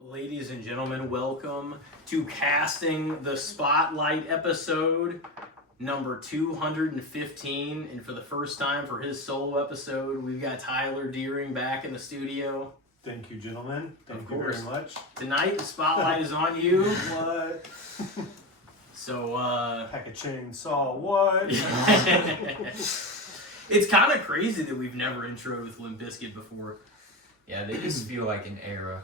Ladies and gentlemen, welcome to Casting the Spotlight episode number 215. And for the first time for his solo episode, we've got Tyler Deering back in the studio. Thank you, gentlemen. Thank you very much. Tonight, the spotlight is on you. What? So, Pack a chainsaw, what? it's kind of crazy that we've never introed with Limp Bizkit before. Yeah, they just feel like an era.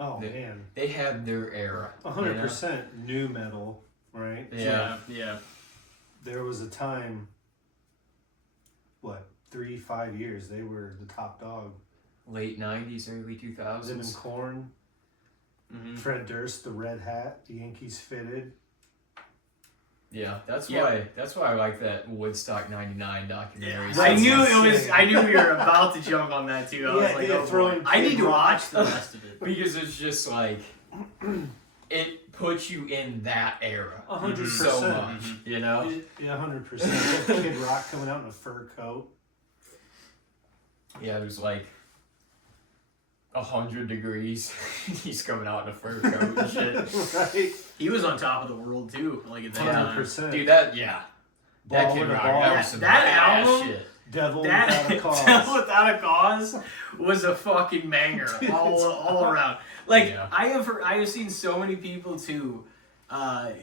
Oh, man. They had their era. 100% new metal, right? Yeah. There was a time, 3-5 years, they were the top dog. Late 90s, early 2000s. Them and Korn, Fred Durst, the red hat, the Yankees fitted. Yeah, that's why I like that Woodstock 99 documentary. Yeah. I knew we were about to jump on that too. I was like, oh boy. I need to watch the rest of it. Because it's just like, it puts you in that era. 100%. So much, you know? Yeah, 100%. Kid Rock coming out in a fur coat. Yeah, it was like 100 degrees. He's coming out in a fur coat and shit. Right? He was on top of the world too, like at that 100%. time. Dude, that Kid Rock, that was some that badass album, shit. Devil Without a Cause. Devil Without a Cause was a fucking banger all around. Like I have seen so many people too,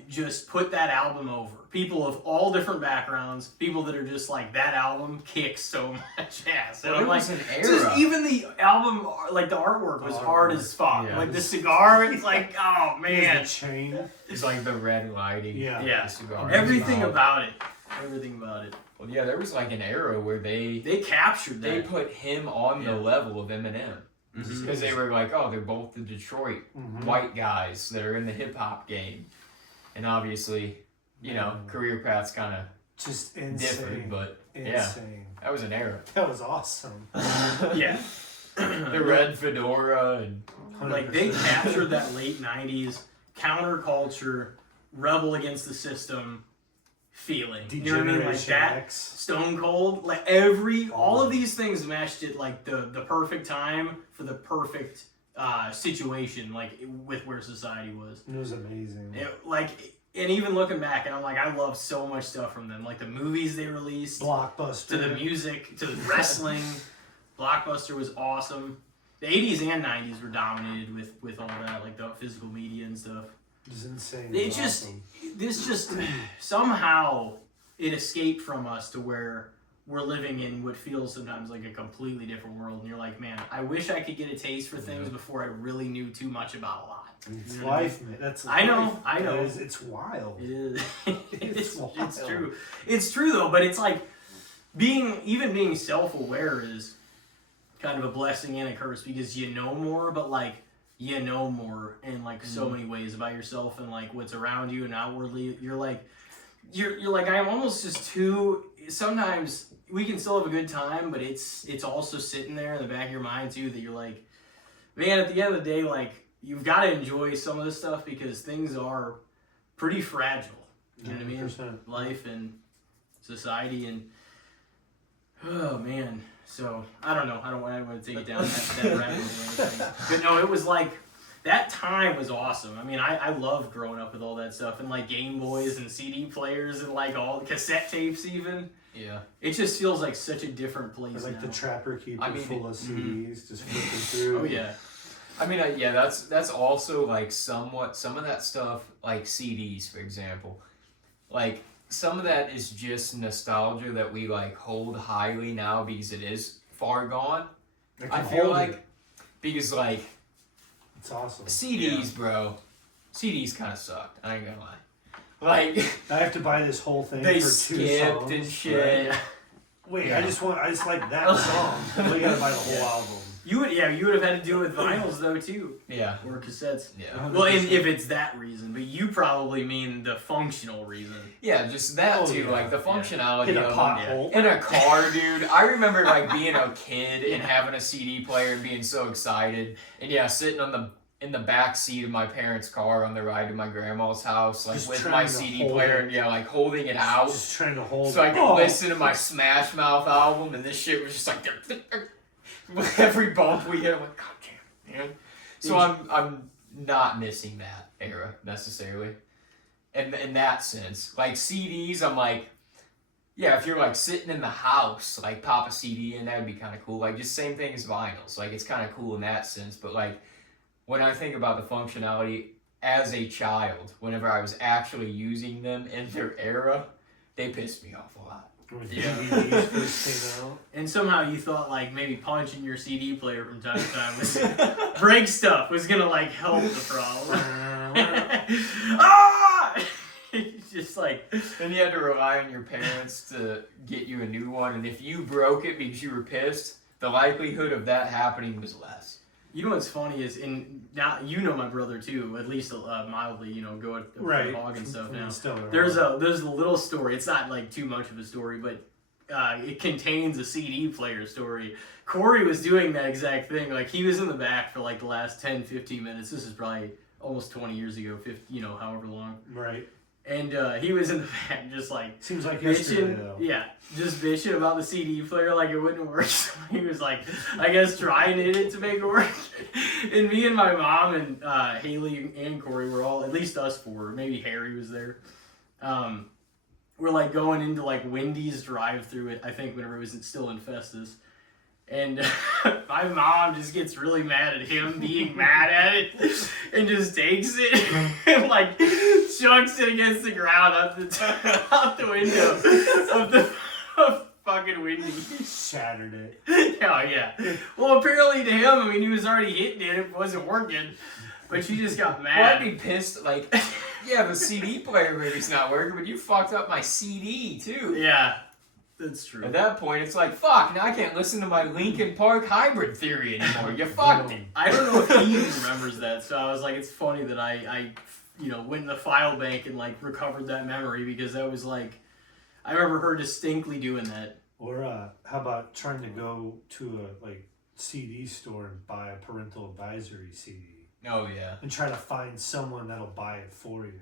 just put that album over. People of all different backgrounds, people that are just like, that album kicks so much ass. And Well, I'm like, was an era. just even the album, like the artwork was hard as fuck. Yeah. Like the cigar, it's like, oh man, The chain. It's like the red lighting. Yeah. The cigar. everything about it. Well, yeah, there was like an era where they captured that. They put him on the level of Eminem. Because they were like, oh, they're both the Detroit white guys that are in the hip-hop game. And obviously, you know, career paths kind of just insane. different, but yeah, that was an era. That was awesome. Yeah. The red fedora and 100%. Like, they captured that late 90s counterculture, rebel against the system feeling. You know what I mean? Like that, X. Stone Cold, like all of these things meshed at like the perfect time for the perfect situation, like with where society was. It was amazing. And even looking back, and I'm like, I love so much stuff from them. Like the movies they released, Blockbuster, to the music, to the wrestling. Blockbuster was awesome. The 80s and 90s were dominated with all that, like the physical media and stuff. It was insane. This just somehow it escaped from us to where we're living in what feels sometimes like a completely different world. And you're like, man, I wish I could get a taste for things before I really knew too much about a lot. It's life, man. That's I know. It's wild. It is. It's wild. It's true. It's true though, but it's like being self-aware is kind of a blessing and a curse because you know more, but like you know more in like so many ways about yourself and like what's around you and outwardly. You're like I'm almost just too. Sometimes we can still have a good time, but it's also sitting there in the back of your mind too that you're like, man, at the end of the day, like you've got to enjoy some of this stuff because things are pretty fragile. You know what I mean? 100%. Life and society and oh man. So I don't know. I don't want to take it down that rabbit hole or anything. But no, it was like that time was awesome. I mean, I loved growing up with all that stuff and like Game Boys and CD players and like all cassette tapes even. yeah. It just feels like such a different place. Like now. the Trapper Keeper full of CDs, just flipping through. Oh yeah. I mean, that's also like somewhat some of that stuff, like CDs, for example, like. Some of that is just nostalgia that we like hold highly now because it is far gone. I feel like because like it's awesome. CDs, bro. CDs kind of sucked. I ain't gonna lie. Like I have to buy this whole thing they for 2 skipped songs. and shit. Right. Wait, I just like that song. We gotta buy the whole album. You would have had to do it with vinyls though too. Yeah. Or cassettes. Yeah. Well, if it's that reason, but you probably mean the functional reason. Yeah, just that too. Yeah. Like the functionality Hit a of pothole. in a car, dude. I remember like being a kid and having a CD player and being so excited, and sitting in the back seat of my parents' car on the ride to my grandma's house, like Just with trying my to CD hold player it. and like holding it out Just trying to hold so I it. could listen to my Smash Mouth album, and this shit was just like every bump we hit, I'm like, God damn, man. So I'm not missing that era necessarily. In that sense, like CDs, I'm like, yeah, if you're like sitting in the house, like pop a CD in, that would be kind of cool. Like just same thing as vinyls. Like it's kind of cool in that sense. But like when I think about the functionality as a child, whenever I was actually using them in their era, they pissed me off a lot. When Yeah. DVDs first came out. And somehow you thought like maybe punching your CD player from time to time was break stuff was gonna like help the problem. Ah! It's just like, Then you had to rely on your parents to get you a new one, and if you broke it because you were pissed, the likelihood of that happening was less. you know what's funny is, now you know my brother too, at least mildly, you know, go at the hog and stuff now. There's a little story. It's not like too much of a story, but it contains a CD player story. Corey was doing that exact thing. Like he was in the back for like the last 10, 15 minutes. This is probably almost 20 years ago, 50, you know, however long. Right. And he was in the back just like Seems like yesterday bitching, though. yeah, just bitching about the CD player like it wouldn't work. So he was like, I guess trying it to make it work. And me and my mom and Haley and Corey were all, at least us four, maybe Harry was there. We're like going into like Wendy's drive-through it, I think whenever it was still in Festus. And my mom just gets really mad at him being mad at it and just takes it and like chucks it against the ground out the window of fucking Wendy's. Shattered it. Oh yeah. Well, apparently to him, I mean, he was already hitting it. It wasn't working. But she just got Well, I'd mad. be pissed, like, yeah, the CD player maybe's not working, but you fucked up my CD, too. Yeah, that's true. At that point, it's like, fuck, now I can't listen to my Linkin Park hybrid theory anymore. You fucked it. I don't know if he even remembers that, so I was like, it's funny that I you know, went in the file bank and like recovered that memory because that was like, I remember her distinctly doing that. Or how about trying to go to a like CD store and buy a parental advisory CD Oh, yeah. and try to find someone that'll buy it for you.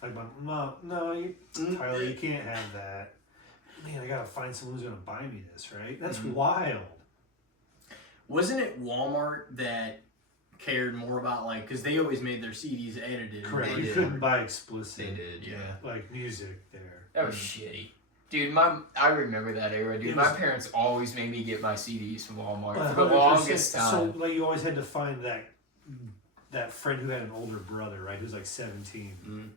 Like, no, Tyler, you can't have that. Man, I gotta find someone who's gonna buy me this, right? That's wild. Wasn't it Walmart that cared more about like, because they always made their CDs edited. Correct. They You did. couldn't buy explicit. They did, yeah. Like music there. That was shitty. Dude, I remember that era, dude. It My was- parents always made me get my CDs from Walmart for the 100%. longest time. So like you always had to find that friend who had an older brother, right? Who's like 17. Mm.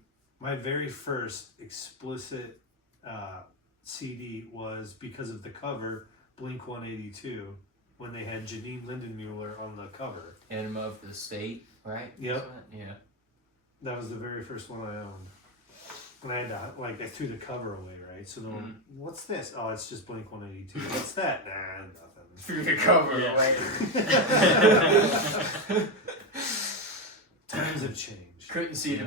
My very first explicit CD was because of the cover, Blink 182, when they had Janine Lindenmuller on the cover. Enema of the State, right? Yep. Yeah. That was the very first one I owned. And I had to, like, I threw the cover away, right? So, what's this? Oh, it's just Blink 182. What's that? Nah, nothing. Threw the cover Yeah. away. Times have changed. Couldn't see the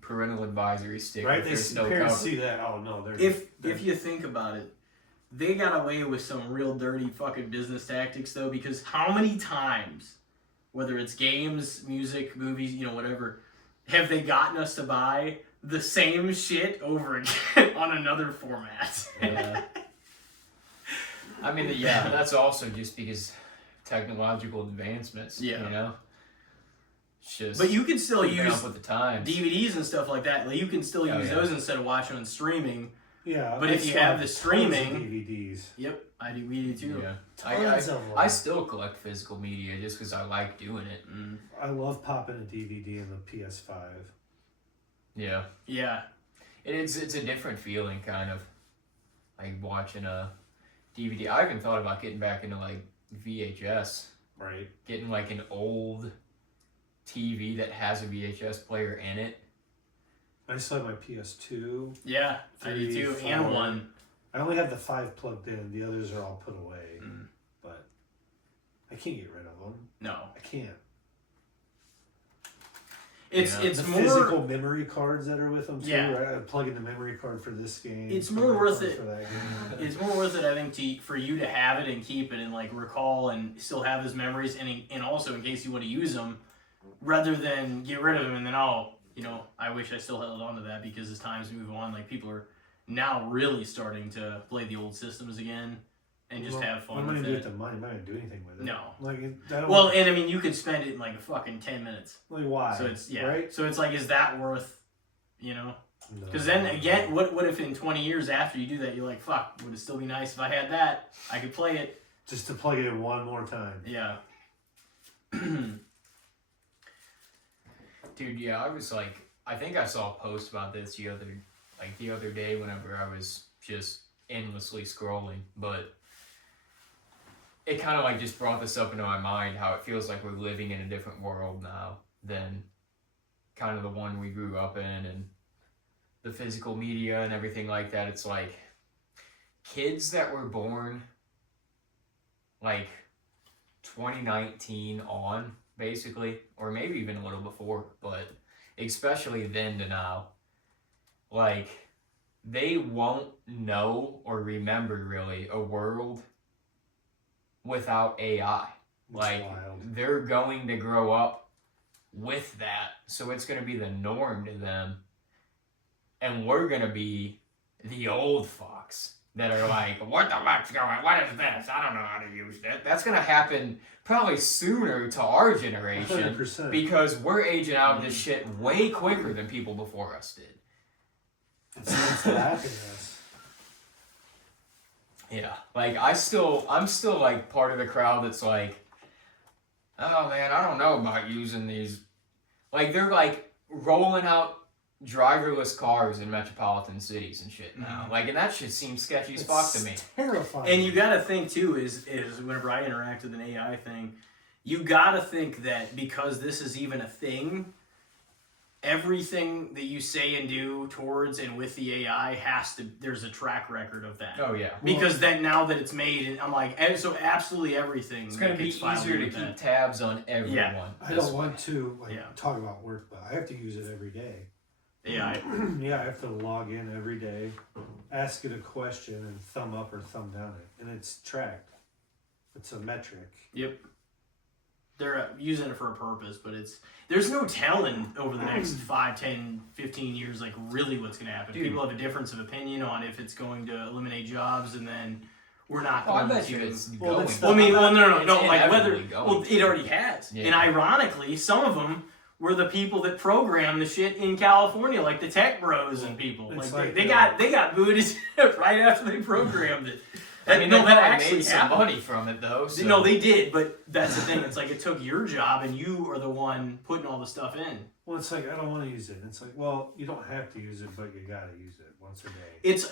parental advisory sticker. Right? If there's The no parents cover. see that. Oh, no. They're If you think about it, they got away with some real dirty fucking business tactics though, because how many times, whether it's games, music, movies, you know, whatever, have they gotten us to buy the same shit over again on another format? Yeah. I mean, yeah, that's also just because technological advancements. Yeah. You know. It's just. But you can still keeping use up with the times. DVDs and stuff like that. Like you can still Oh, use yeah. those instead of watching on streaming. Yeah. But I if you still have the tons of streaming- DVDs. Yep, I do. We do too. Yeah. Tons of them. I still collect physical media just because I like doing it. Mm. I love popping a DVD in the PS5. Yeah. Yeah. It's a different feeling, kind of, like watching a DVD. I even thought about getting back into like VHS, Right. getting like an old TV that has a VHS player in it. I still have my PS2. Yeah, I do 3, too. 4. And one. I only have the 5 plugged in. The others are all put away. Mm. But I can't get rid of them. No. I can't. It's Yeah. it's the more physical memory cards that are with them too. Yeah. Right? I plug in the memory card for this game. It's memory more worth card it. for that game. it's more worth it, I think, for you to have it and keep it and like recall and still have those memories and also in case you want to use them, rather than get rid of them and then I wish I still held on to that because as times move on, like people are now really starting to play the old systems again, and just have fun I'm with not gonna do it. it with the money. I'm not gonna do anything with it. No. Like, I don't Well, and I mean, you could spend it in like a fucking 10 minutes. like why? So it's right. So it's like, is that worth, you know? No. Because then again, what if in 20 years after you do that, you're like, fuck, would it still be nice if I had that? I could play it. Just to plug it in one more time. Yeah. Dude, yeah, I was like, I think I saw a post about this the other day whenever I was just endlessly scrolling, but it kind of like just brought this up into my mind, how it feels like we're living in a different world now than kind of the one we grew up in, and the physical media and everything like that. It's like kids that were born like 2019 on, basically, or maybe even a little before, but especially then to now, like, they won't know or remember really a world without AI. Like, they're going to grow up with that, so it's going to be the norm to them, and we're going to be the old fucks that are like, what the fuck's going on? What is this? I don't know how to use that. That's going to happen probably sooner to our generation 100%. because we're aging out of this shit way quicker than people before us did. It's laughing at us. Yeah, like I'm still like part of the crowd that's like, oh man, I don't know about using these. Like, they're like rolling out driverless cars in metropolitan cities and shit now. Like, and that shit seems sketchy as fuck to me. Terrifying. And you got to think too is whenever I interact with an AI thing, you got to think that because this is even a thing, everything that you say and do towards and with the AI there's a track record of that. Oh yeah. Because then now that it's made, and I'm like, so absolutely everything. It's gonna be easier to keep tabs on everyone. Yeah. I don't want to talk about work, but I have to use it every day. Yeah. Yeah, I have to log in every day, ask it a question, and thumb up or thumb down it, and it's tracked. It's a metric. Yep. They're using it for a purpose, but there's no telling over the next 5, 10, 15 years, like, really what's going to happen. Dude. People have a difference of opinion on if it's going to eliminate jobs, and then we're not Oh, I going bet to. you it's Well, going. it's Well, I mean, no, It's like whether, inevitably going well, it to. already has. Yeah. And ironically, some of them were the people that programmed the shit in California, like the tech bros and people. It's Like, like, they got booted right after they programmed it. I mean, no, they that probably actually made some happened. money from it though. So. No, they did, but that's the thing. It's like it took your job, and you are the one putting all the stuff in. Well, it's like, I don't want to use it. It's like, well, you don't have to use it, but you gotta use it once a day. It's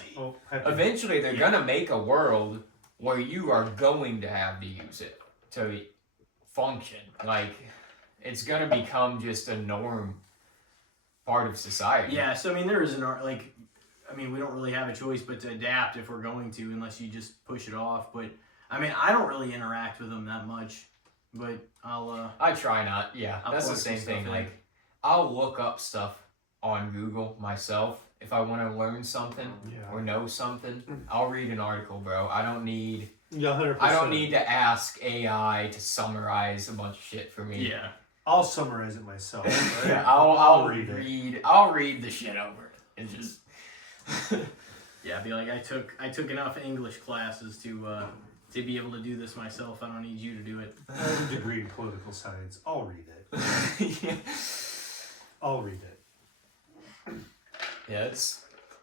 Eventually, they're gonna make a world where you are going to have to use it to function. Like, it's gonna become just a norm part of society. yeah. So I mean, there is we don't really have a choice but to adapt if we're going to, unless you just push it off. But I mean, I don't really interact with them that much, but I try not. Yeah, I'll that's the plug some same thing. stuff in. Like, I'll look up stuff on Google myself if I want to learn something or know something. I'll read an article, bro. I don't need. Yeah, 100%. I don't need to ask AI to summarize a bunch of shit for me. yeah. I'll summarize it myself. Right? Yeah, I'll read it. I'll read the shit over it. It's just. Yeah, I'd be like, I took enough English classes to be able to do this myself. I don't need you to do it. I have a degree in political science. I'll read it. Yeah. I'll read it. Yeah,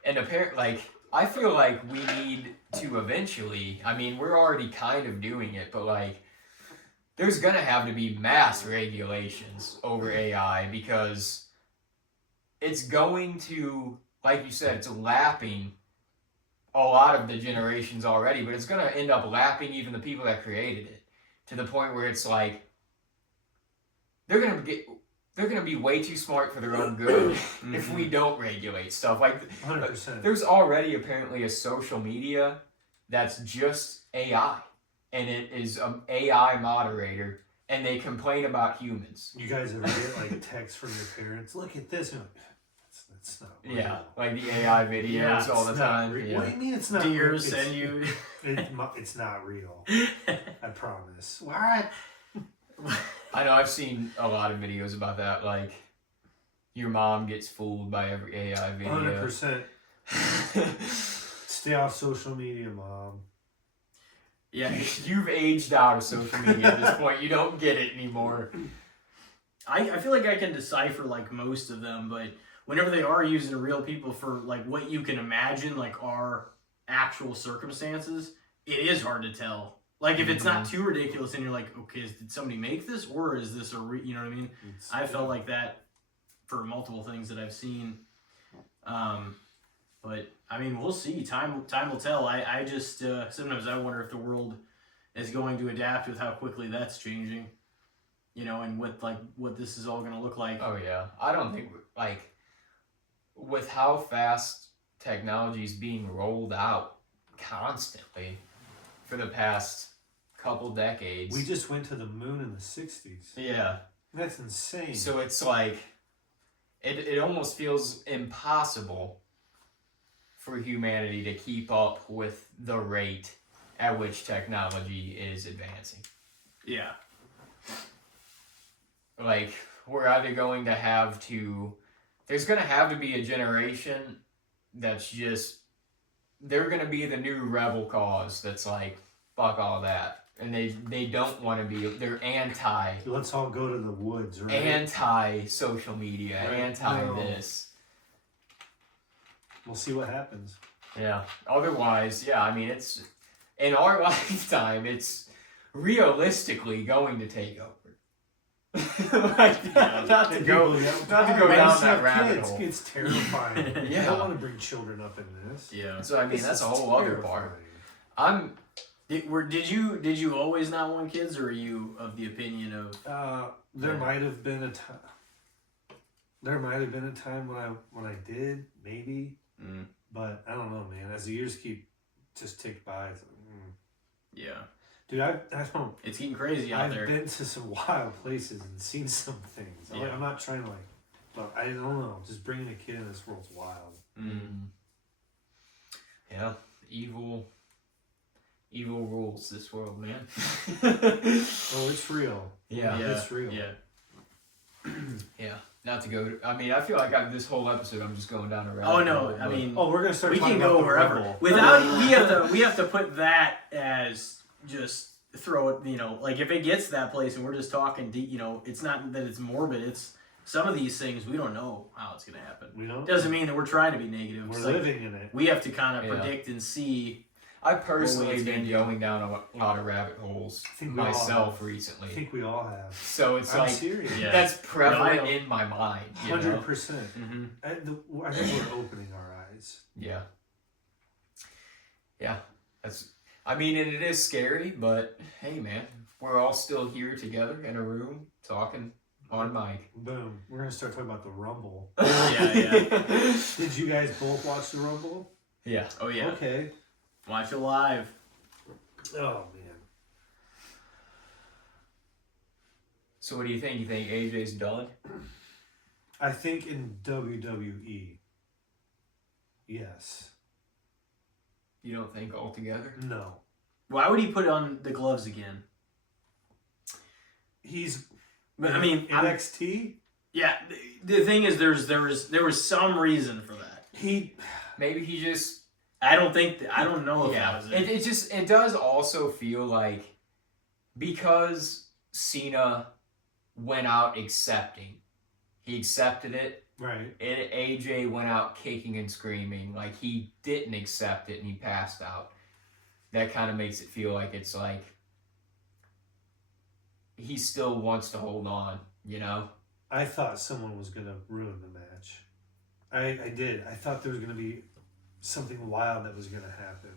and apparently, like, I feel like we need to eventually, I mean, we're already kind of doing it, but, like, there's gonna have to be mass regulations over AI because it's going to, like you said, it's lapping a lot of the generations already, but it's gonna end up lapping even the people that created it to the point where it's like, they're gonna be way too smart for their own good if we don't regulate stuff. Like, 100%. there's already apparently a social media that's just AI, and it is an AI moderator, and they complain about humans. You guys ever get like texts from your parents? Look at this. And you're like, that's not real. Yeah, like the AI videos Yeah, all the It's not time. real. Yeah. What do you mean it's not Dear, real? send you. It's not real. I promise. What? I know, I've seen a lot of videos about that, like, your mom gets fooled by every AI video. 100%. Stay off social media, Mom. Yeah. You've aged out of social media at this point. You don't get it anymore. I feel like I can decipher like most of them, but whenever they are using real people for like what you can imagine like are actual circumstances, it is hard to tell. Like if it's not too ridiculous and you're like, okay, did somebody make this or is this you know what I mean? I felt like that for multiple things that I've seen. But I mean, we'll see. Time will tell. I just sometimes I wonder if the world is going to adapt with how quickly that's changing. You know, and what this is all going to look like. Oh yeah, I don't think like with how fast technology is being rolled out constantly for the past couple decades. We just went to the moon in the 60s. Yeah, That's insane. so it's like it almost feels impossible for humanity to keep up with the rate at which technology is advancing. Yeah. Like, we're either going to have to... There's going to have to be a generation that's just... They're going to be the new rebel cause that's like, fuck all that. And they don't want to be... They're anti... Let's all go to the woods, right? Anti-social media, Right. anti-this. We'll see what happens. Yeah. Otherwise, yeah, I mean, it's... In our lifetime, it's realistically going to take over. Like, not to go down that rabbit hole. It's terrifying. Yeah. I don't want to bring children up in this. Yeah. So I mean, This that's is a whole other part. terrifying. Did you always not want kids, or are you of the opinion of? There Yeah. might have been a time. There might have been a time when I did, maybe, but I don't know, man. As the years tick by, it's like, Yeah. dude, I don't. It's getting crazy out I've there. been to some wild places and seen some things. Yeah. I'm not trying to but I don't know. Just bringing a kid in this world's wild. Yeah, evil rules this world, man. Oh, it's real. Yeah. It's real. Yeah. Yeah. Not to go. I mean, I feel like this whole episode, I'm just going down a rabbit Oh hole, no! I but- mean, Oh, we're gonna start. we talking can about go the wherever. Rumble. Without we have to put that as just throw it. You know, like if it gets to that place and we're just talking deep. You know, it's not that it's morbid. It's some of these things we don't know how it's gonna happen. We don't. Doesn't mean that we're trying to be negative. We're It's like, living in it. we have to kind of Yeah. predict and see. I've personally Always been been going down a lot of rabbit holes I think we all myself have. recently. I think we all have. So it's I'm like serious. Yeah. that's prevalent No, in my mind. You 100%. Mm-hmm. I think we're opening our eyes. Yeah. Yeah. I mean, and it is scary, but hey, man, we're all still here together in a room talking on mic. Boom. We're gonna start talking about the Rumble. Yeah. Did you guys both watch the Rumble? Yeah. Oh yeah. Okay. Watch it live. Oh man. So what do you think? You think AJ's done? I think in WWE. Yes. You don't think altogether? No. Why would he put on the gloves again? He's. But I mean, NXT. yeah. The thing is, there was some reason for that. Maybe he just. I don't know if Yeah. that was it. It does also feel like because Cena went out accepting, he accepted it. Right. And AJ went out kicking and screaming like he didn't accept it and he passed out. That kind of makes it feel like it's like he still wants to hold on, you know? I thought someone was gonna ruin the match. I did. I thought there was gonna be something wild that was gonna happen.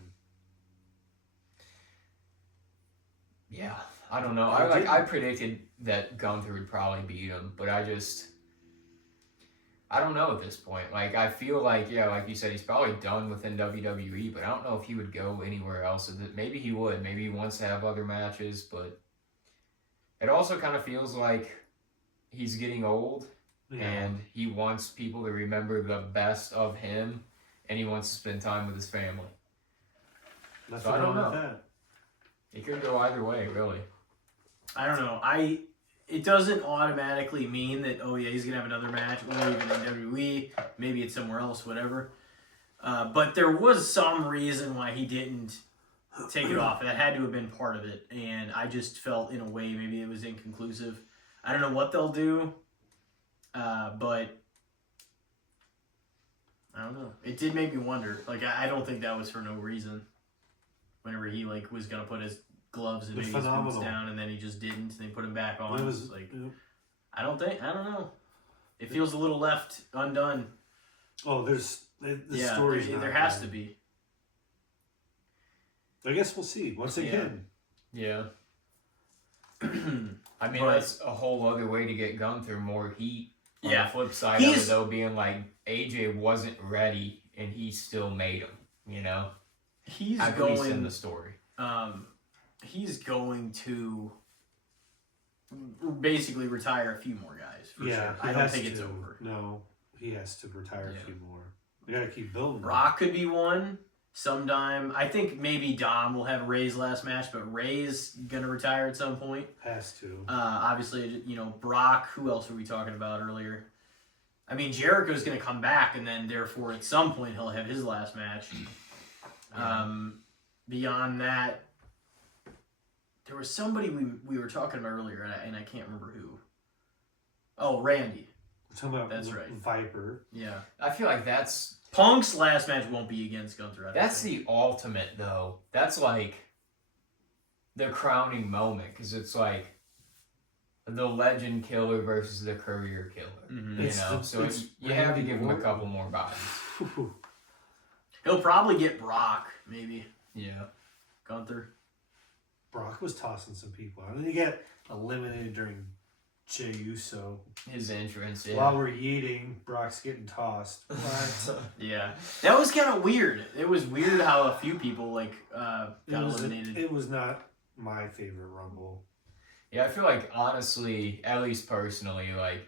Yeah, I don't know. I I predicted that Gunther would probably beat him, but I don't know at this point. Like, I feel like, yeah, like you said, he's probably done within WWE, but I don't know if he would go anywhere else. Maybe he would. Maybe he wants to have other matches, but it also kind of feels like he's getting old, and he wants people to remember the best of him, and he wants to spend time with his family. Nothing So I don't wrong with know. that. It could go either way, really. I don't know. It doesn't automatically mean that, oh yeah, he's gonna have another match, or even in WWE, maybe it's somewhere else, whatever. But there was some reason why he didn't take it off. That had to have been part of it, and I just felt in a way maybe it was inconclusive. I don't know what they'll do, but I don't know. It did make me wonder. Like I don't think that was for no reason. Whenever he like was gonna put his gloves and maybe his boots down, and then he just didn't, and they put him back on. It was like I don't know. It feels a little left undone. Oh, the story's not there has to be. I guess we'll see. Once again. Yeah. I mean, that's a whole other way to get Gunther more heat. On the flip side of it, though, being like, AJ wasn't ready, and he still made him, you know? He's at least in the story. He's going to basically retire a few more guys, for sure. I don't think it's over. No, he has to retire a few more. We gotta keep building. Brock could be one. Sometime, I think maybe Dom will have Ray's last match, but Ray's gonna retire at some point. Has to. Obviously, Brock. Who else were we talking about earlier? I mean, Jericho's gonna come back, and then therefore at some point he'll have his last match. Beyond that, there was somebody we were talking about earlier, and I can't remember who. Oh, Randy. We're talking about that's right. Viper. Yeah, I feel like that's. Punk's last match won't be against Gunther. That's the ultimate, though. That's like the crowning moment, because it's like the legend killer versus the career killer. Mm-hmm. So you have to give him a couple more bodies. He'll probably get Brock, maybe. Yeah. Gunther. Brock was tossing some people out. And he got eliminated during Jey Uso. His entrance, While we're eating, Brock's getting tossed. What? Yeah. That was kind of weird. It was weird how a few people, got eliminated. It was not my favorite Rumble. Yeah, I feel like, honestly, at least personally, like,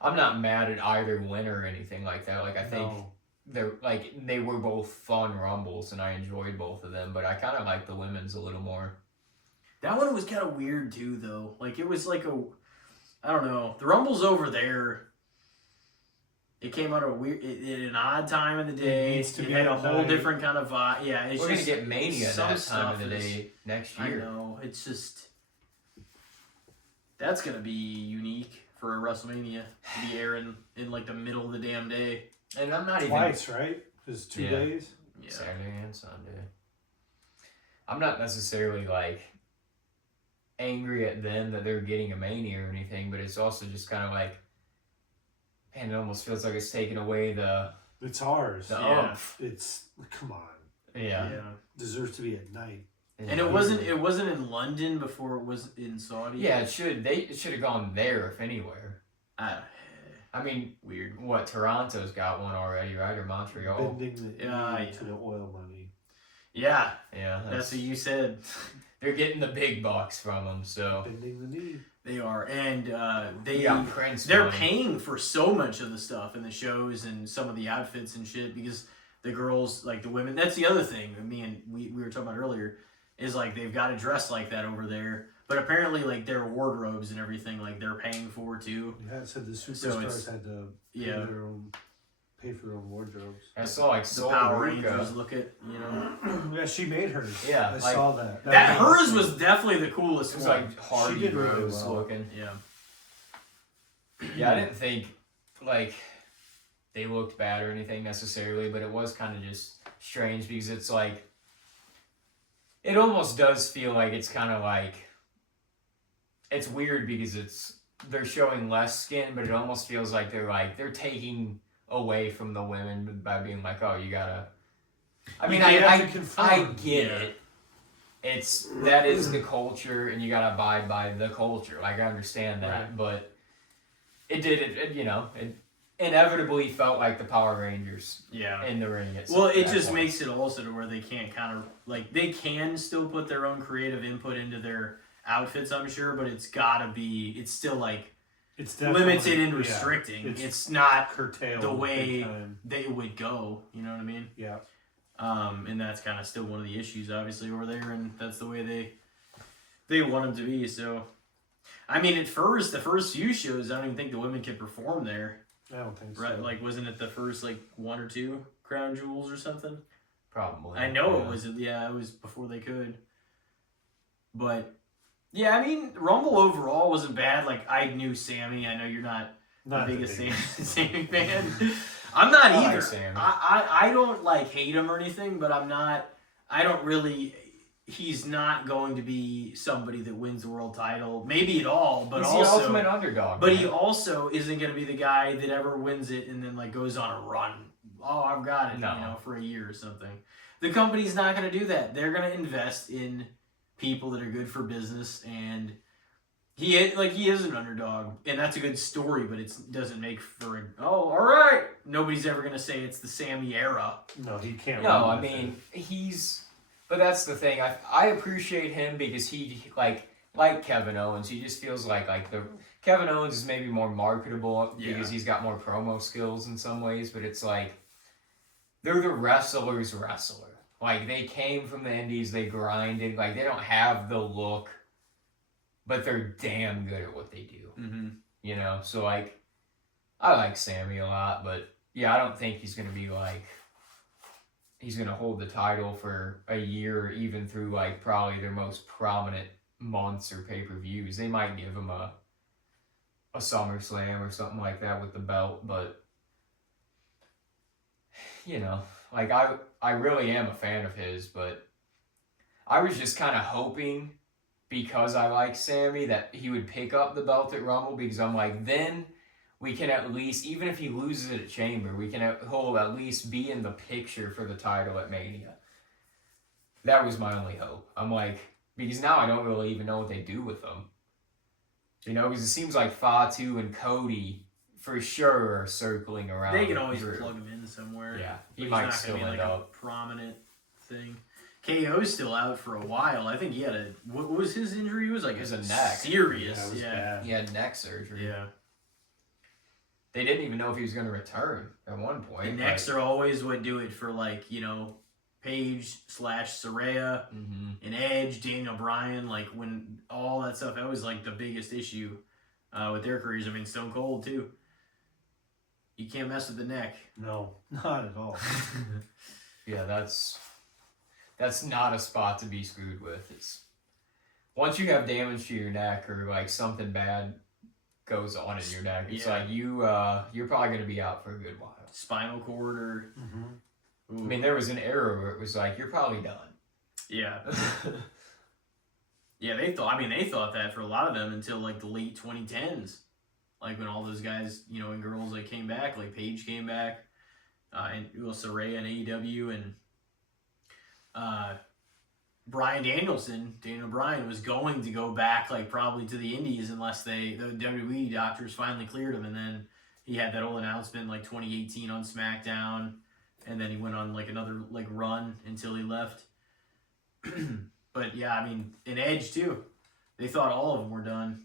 I'm not mad at either winner or anything like that. Like, I think they were both fun Rumbles, and I enjoyed both of them, but I kind of like the women's a little more. That one was kind of weird, too, though. Like, it was like I don't know. The Rumble's over there. It came out at an odd time of the day. It had a whole different kind of vibe. Yeah, we're going to get Mania that time of the day next year. I know. It's just... That's going to be unique for a WrestleMania to be airing in, like, the middle of the damn day. And I'm not Twice, right? Just 2 days? Yeah. Saturday and Sunday. I'm not necessarily, like... angry at them that they're getting a Mania or anything, but it's also just kind of like, man, it almost feels like it's taking away the... It's ours. The umph. It's, come on. Yeah. Deserves to be at night. And it wasn't in London before it was in Saudi? Yeah, it should have gone there, if anywhere. I mean, weird. What, Toronto's got one already, right? Or Montreal? Bending the to the oil money. Yeah. Yeah. That's what you said. They're getting the big bucks from them, so... Bending the knee. They are, and they're paying for so much of the stuff in the shows and some of the outfits and shit, because the girls, like the women, that's the other thing we were talking about earlier, is like they've got to dress like that over there, but apparently like their wardrobes and everything, like they're paying for too. Yeah, it said the superstars had to pay for their own wardrobes. I saw like the Power Rangers look at, Yeah, she made hers. Yeah, I saw that. That hers was definitely the coolest. It was one. like Hardy Rose looking. Yeah. Yeah, I didn't think like they looked bad or anything necessarily, but it was kind of just strange because it's like it almost does feel like it's kind of like it's weird because they're showing less skin, but it almost feels like they're taking away from the women by being like, oh, you gotta. I mean, I get it. That is the culture, and you gotta abide by the culture. Like I understand that, right. But it inevitably felt like the Power Rangers. Yeah. In the ring. Well, it just makes it also to where they can't kind of like they can still put their own creative input into their outfits, I'm sure, but it's gotta be. It's still like. It's limited and restricting. Yeah, it's not curtailed the way they would go. You know what I mean? Yeah. And that's kind of still one of the issues, obviously, over there, and that's the way they want them to be. So, I mean, the first few shows, I don't even think the women could perform there. I don't think so. Right? Like, wasn't it the first like 1 or 2 crown jewels or something? Probably. I know it was. Yeah, it was before they could. But yeah, I mean, Rumble overall wasn't bad. Like I knew Sammy. I know you're not the biggest Sammy fan. I'm not I like either. Sammy. I don't like hate him or anything, but I'm not. I don't really. He's not going to be somebody that wins the world title, maybe at all. But He's also the ultimate underdog. But man. he also isn't going to be the guy that ever wins it and then like goes on a run. Oh, I've got it, No. for a year or something. The company's not going to do that. They're going to invest in people that are good for business, and he is an underdog, and that's a good story. But it doesn't make for all right. Nobody's ever going to say it's the Sammy era. No, he can't. No, I mean he's. But that's the thing. I appreciate him because he like Kevin Owens. He just feels like the Kevin Owens is maybe more marketable because he's got more promo skills in some ways. But it's like they're the wrestler's wrestler. Like they came from the indies, they grinded. Like they don't have the look, but they're damn good at what they do. Mm-hmm. You know, so like I like Sammy a lot, but yeah, I don't think he's gonna be like. He's going to hold the title for a year, even through like probably their most prominent months or pay-per-views. They might give him a SummerSlam or something like that with the belt, but you know, like I really am a fan of his, but I was just kind of hoping because I like Sammy that he would pick up the belt at Rumble because I'm like, then we can at least, even if he loses it at Chamber, he'll at least be in the picture for the title at Mania. That was my only hope. I'm like, because now I don't really even know what they do with them. You know, because it seems like Fatu and Cody for sure are circling around. They can always plug him in somewhere. Yeah, he But might he's not still gonna be end like up. a prominent thing. KO's still out for a while. I think he had what was his injury? It was like It was a neck. Serious. Yeah, bad. He had neck surgery. Yeah. They didn't even know if he was going to return at one point. The necks are always what do it for, like, Paige / Saraya and Edge, Daniel Bryan, like when all that stuff, that was like the biggest issue with their careers. I mean, Stone Cold too. You can't mess with the neck. No, not at all. Yeah, that's not a spot to be screwed with. It's once you have damage to your neck or like something bad goes on in your neck, it's like you're probably going to be out for a good while. Spinal cord or. I mean, there was an era where it was like you're probably done. Yeah. Yeah, they thought that for a lot of them until like the late 2010s. Like when all those guys, and girls like came back, like Paige came back, and Saraya and AEW, and Daniel Bryan was going to go back like probably to the Indies unless the WWE doctors finally cleared him, and then he had that whole announcement like 2018 on SmackDown, and then he went on like another like run until he left. But yeah, I mean, and Edge too. They thought all of them were done.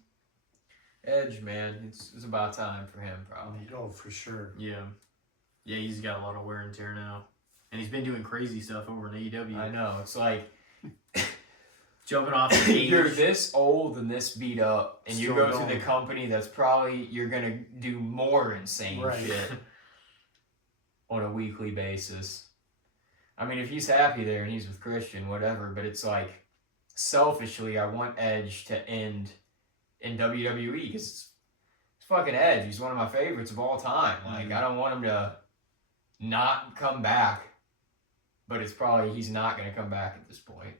Edge, man, it's about time for him, probably. Oh, for sure. Yeah. Yeah, he's got a lot of wear and tear now. And he's been doing crazy stuff over in AEW. I know. It's like jumping off the cage. you're this old and this beat up, and you Still go going. to the company that's probably you're gonna do more insane shit on a weekly basis. I mean, if he's happy there and he's with Christian, whatever. But it's like selfishly, I want Edge to end in WWE because it's fucking Edge. He's one of my favorites of all time. Like I don't want him to not come back, but it's probably he's not gonna come back at this point.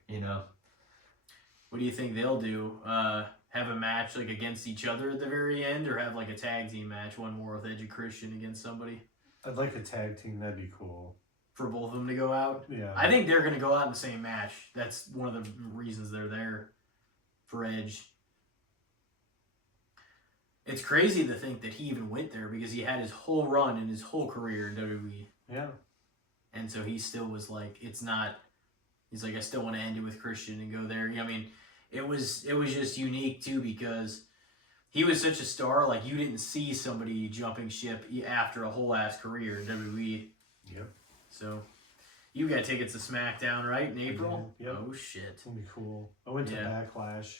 What do you think they'll do? Have a match like against each other at the very end, or have like a tag team match, one more with Edge and Christian against somebody I'd like a tag team. That'd be cool. for both of them to go out? Yeah. I think they're gonna go out in the same match. That's one of the reasons they're there for Edge. It's crazy to think that he even went there because he had his whole run and his whole career in WWE. Yeah. And so he still was like, he's like, I still want to end it with Christian and go there. I mean, it was just unique too because he was such a star. Like you didn't see somebody jumping ship after a whole ass career in WWE. Yep. So you got tickets to SmackDown, right, in April? Yep. Oh shit. It's gonna be cool. I went to Backlash.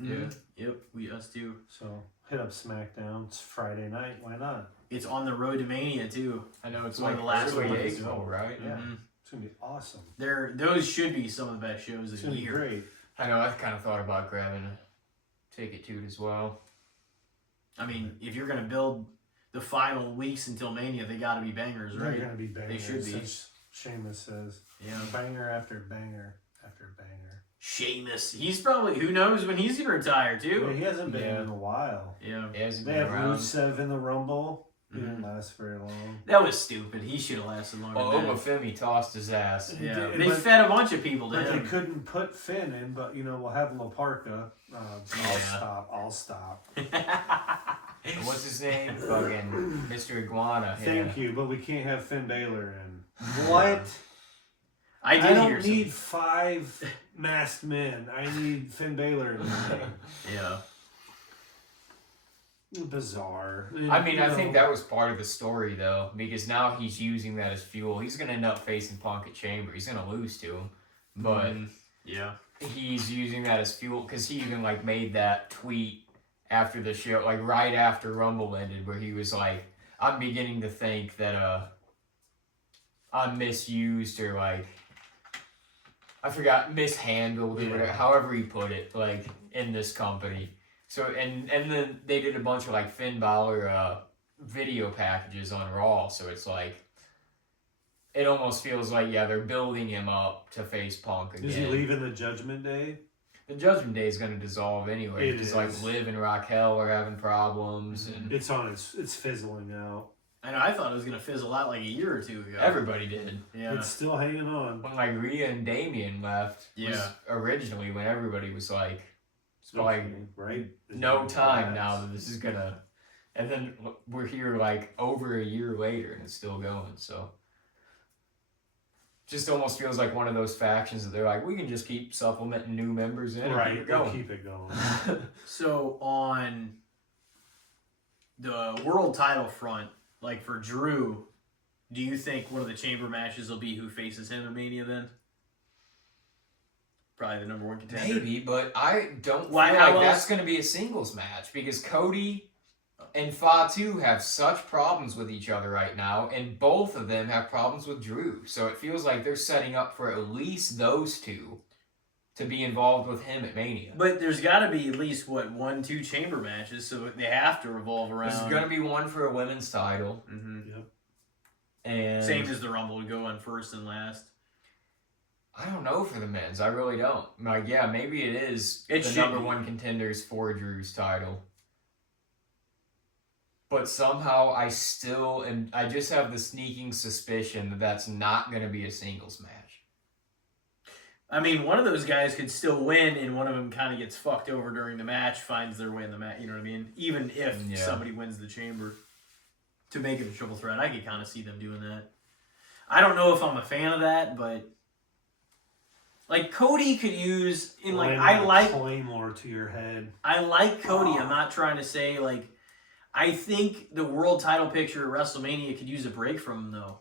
Yeah. Yep. Us too. So hit up SmackDown. It's Friday night. Why not? It's on the road to Mania too. I know it's One like of the last early ones. April, right? Yeah. It's gonna be awesome. Those should be some of the best shows It's of gonna the be year. great. I know. I kind of thought about grabbing a ticket to it as well. I mean, if you're gonna build the final weeks until Mania, they got to be bangers, right? They're gonna be bangers. They should be. As Sheamus says. Yeah. Banger after banger after banger. Sheamus, he's probably, who knows when he's gonna retire Yeah, too. he hasn't been Yeah. in a while. Yeah, He hasn't They been have around. Rusev in the Rumble. He Mhm. didn't last very long. that was stupid. He should have lasted longer. Well, than that. Obafemi tossed his ass. Yeah, But- they fed a bunch of people to But they him. couldn't put Finn in, but we'll have Laparca. I'll stop. What's his name? Fucking Mr. Iguana. Thank you, but we can't have Finn Balor in. What? I I did don't hear need 5 masked men. I need Finn Balor in the ring. Yeah. Bizarre. I mean, I think that was part of the story, though, because now he's using that as fuel. He's going to end up facing Punk at Chamber. He's going to lose to him. But Yeah. he's using that as fuel because he even, made that tweet after the show, right after Rumble ended, where he was like, I'm beginning to think that, I'm misused or, I forgot, mishandled or whatever, however he put it, in this company. So, and then they did a bunch of, Finn Balor, video packages on Raw, so it's it almost feels like, they're building him up to face Punk again. Is he leaving the Judgment Day? The Judgment Day is going to dissolve anyway, It because, is. Liv and Raquel are having problems, and It's fizzling out. I know. I thought it was gonna fizzle out a year or two ago. everybody did. Yeah. It's still hanging on. When, Rhea and Damien left, was Yeah. originally when everybody was like, Okay, right? no time now that this is gonna, and then we're here over a year later and it's still going. So just almost feels like one of those factions that they're like, we can just keep supplementing new members in and Right, keep it they'll going. keep it going. So on the world title front, for Drew, do you think one of the chamber matches will be who faces him at Mania then? Probably the number one contender. Maybe, but I don't Why- feel how like else- that's going to be a singles match because Cody and Fatu have such problems with each other right now, and both of them have problems with Drew. So it feels like they're setting up for at least those two to be involved with him at Mania. But there's got to be at least 1-2 chamber matches, so they have to revolve around. There's going to be one for a women's title, Mhm. Yep. and Same as the Rumble would go on first and last. I don't know for the men's. I really don't. Maybe it is It the should number be. one contenders for Drew's title. But somehow I still am. I just have the sneaking suspicion that that's not going to be a singles match. I mean, one of those guys could still win, and one of them kind of gets fucked over during the match, finds their way in the match. You know what I mean? Even if Yeah. somebody wins the chamber, to make it a triple threat, I could kind of see them doing that. I don't know if I'm a fan of that, but Cody could use in Land I a like Claymore to your head. Cody. I'm not trying to say I think the world title picture at WrestleMania could use a break from him though.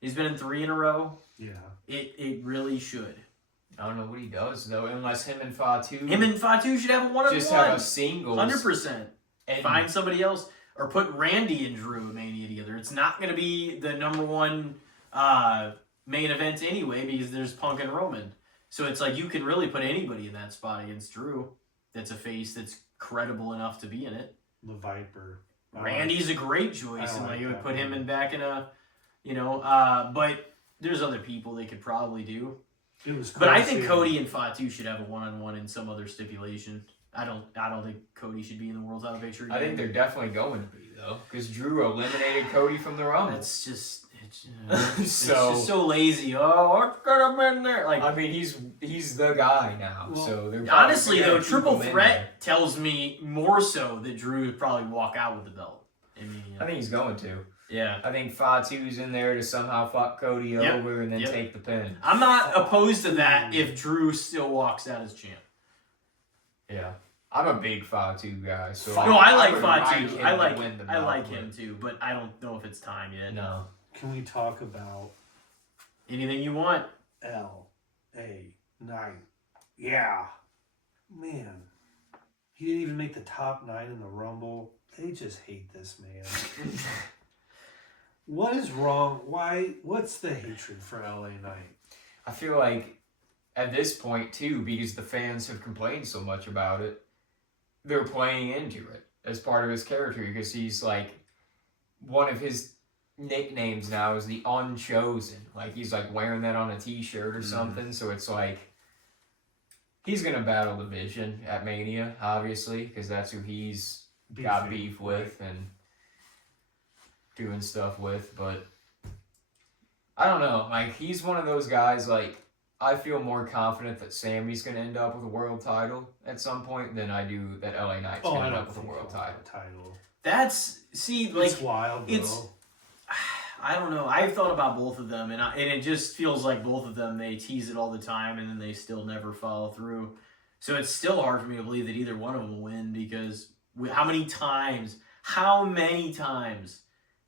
He's been in 3 in a row. Yeah. It really should. I don't know what he does though, unless him and Fatu. Him and Fatu should have a one-on-one. just have a singles. 100%. And Find somebody else or put Randy and Drew at Mania together. It's not going to be the number one main event anyway because there's Punk and Roman. So it's you can really put anybody in that spot against Drew that's a face that's credible enough to be in it. The Viper. Randy's a great choice, I and like you would that put him one. in back in a, but there's other people they could probably do. It was But I crazy. think Cody and Fatu should have a one-on-one in some other stipulation. I don't think Cody should be in the world title picture. I think they're definitely going to be though, because Drew eliminated Cody from the Rumble. It's just So- just so lazy. Oh, what could have been there? I mean, he's the guy now. Well, so they're Honestly, probably though, gonna Triple keep him in Threat tells me more so that Drew would probably walk out with the belt. there. I think he's going to. Yeah. I think Fatu's in there to somehow fuck Cody Yep. over and then Yep. take the pin. I'm not opposed to that if Drew still walks out as champ. Yeah. I'm a big Fatu guy. So No, I like would like Fatu. him I to like win the I belt, like but him too, but I don't know if it's time yet. No. Can we talk about Anything you want. L.A. Knight? Yeah. Man. He didn't even make the top 9 in the Rumble. They just hate this man. What is wrong? What's the hatred for LA Knight? I feel like at this point too, because the fans have complained so much about it, they're playing into it as part of his character, because he's like, one of his nicknames now is the Unchosen. Like, he's like wearing that on a t-shirt or something, so it's like he's gonna battle the Vision at Mania, obviously, because that's who he's got beef with and doing stuff with. But I don't know, like, he's one of those guys, like, I feel more confident that Sammy's gonna end up with a world title at some point than I do that LA Knight's gonna end up with a world title. That's it's wild, bro. I don't know. I've thought about both of them, and it just feels like both of them, they tease it all the time, and then they still never follow through. So it's still hard for me to believe that either one of them will win, because how many times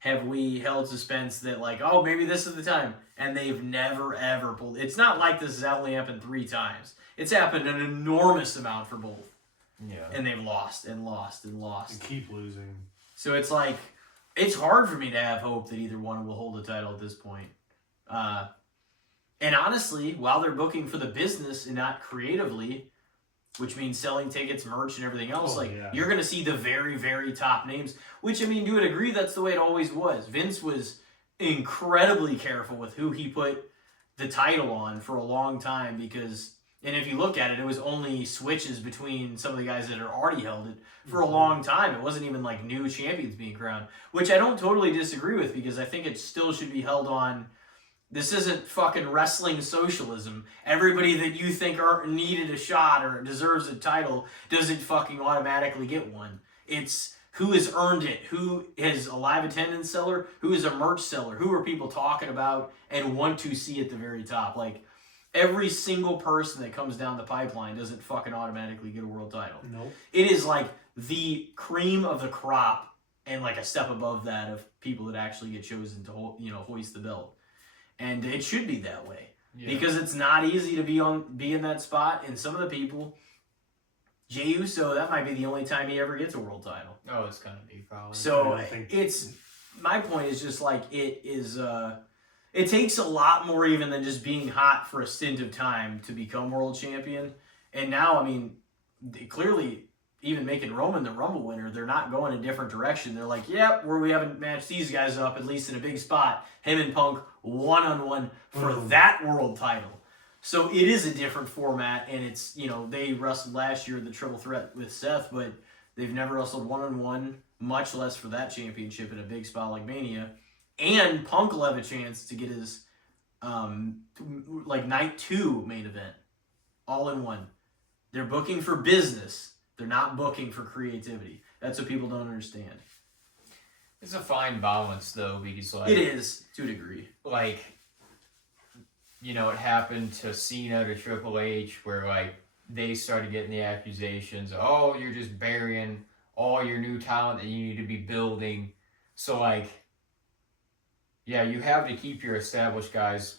have we held suspense that, like, oh, maybe this is the time, and they've never, ever pulled. It's not like this has only happened 3 times. It's happened an enormous amount for both. Yeah. And they've lost and lost and lost. And keep losing. So it's like, it's hard for me to have hope that either one will hold the title at this point. And honestly, while they're booking for the business and not creatively, which means selling tickets, merch, and everything else, you're going to see the very, very top names. Which, I mean, to a degree, that's the way it always was. Vince was incredibly careful with who he put the title on for a long time, because, and if you look at it, it was only switches between some of the guys that had already held it for a long time. It wasn't even like new champions being crowned, which I don't totally disagree with, because I think it still should be held on. This isn't fucking wrestling socialism. Everybody that you think needed a shot or deserves a title doesn't fucking automatically get one. It's who has earned it, who is a live attendance seller, who is a merch seller, who are people talking about and want to see at the very top. Like, every single person that comes down the pipeline doesn't fucking automatically get a world title. Nope. It is like the cream of the crop, and like a step above that of people that actually get chosen to hoist the belt. And it should be that way, because it's not easy to be in that spot. And some of the people, Jey Uso, that might be the only time he ever gets a world title. Oh, it's gonna be probably. So it's, my point is just like, it is. It takes a lot more even than just being hot for a stint of time to become world champion. And now, I mean, clearly, even making Roman the Rumble winner, they're not going a different direction. They're like, yep, we haven't matched these guys up, at least in a big spot. Him and Punk one-on-one for that world title. So it is a different format, and it's, they wrestled last year the triple threat with Seth, but they've never wrestled one-on-one, much less for that championship in a big spot like Mania. And Punk will have a chance to get his night 2 main event all in one. They're booking for business. They're not booking for creativity. That's what people don't understand. It's a fine balance, though, because it is, to a degree. It happened to Cena, to Triple H, where they started getting the accusations, oh, you're just burying all your new talent that you need to be building. So you have to keep your established guys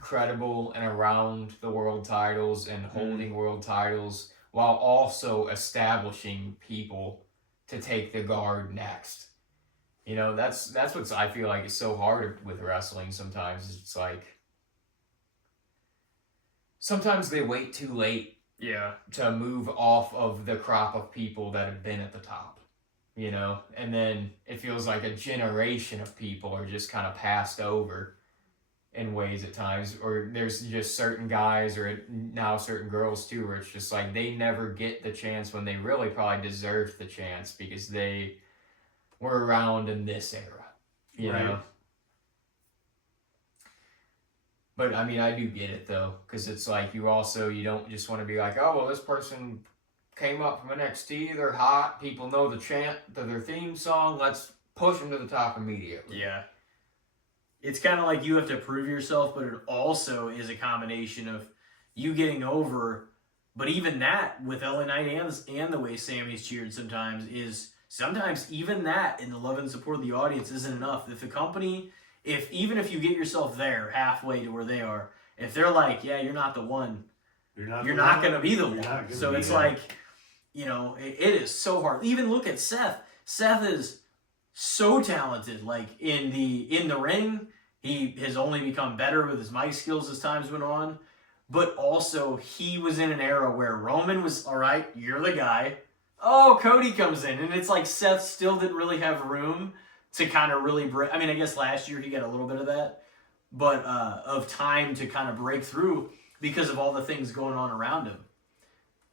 credible and around the world titles and holding world titles, while also establishing people to take the guard next. That's what I feel like is so hard with wrestling sometimes. It's like, sometimes they wait too late to move off of the crop of people that have been at the top. And then it feels like a generation of people are just kind of passed over in ways at times, or there's just certain guys, or now certain girls too, where it's just like they never get the chance when they really probably deserved the chance because they were around in this era, you know? But I mean, I do get it though, because it's like you don't just want to be like, oh, well, this person came up from NXT, they're hot, people know the chant to their theme song, let's push them to the top immediately. Yeah. It's kind of like you have to prove yourself, but it also is a combination of you getting over. But even that, with LA Knight and the way Sammy's cheered sometimes even that in the love and support of the audience isn't enough. If the company, even if you get yourself there halfway to where they are, if they're like, yeah, you're not the one, you're not going to be the one. So it's like, it is so hard. Even look at Seth. Seth is so talented. Like in the ring, he has only become better with his mic skills as times went on. But also, he was in an era where Roman was, all right, you're the guy. Oh, Cody comes in. And it's like Seth still didn't really have room to kind of really break. I mean, I guess last year he got a little bit of that. But of time to kind of break through because of all the things going on around him.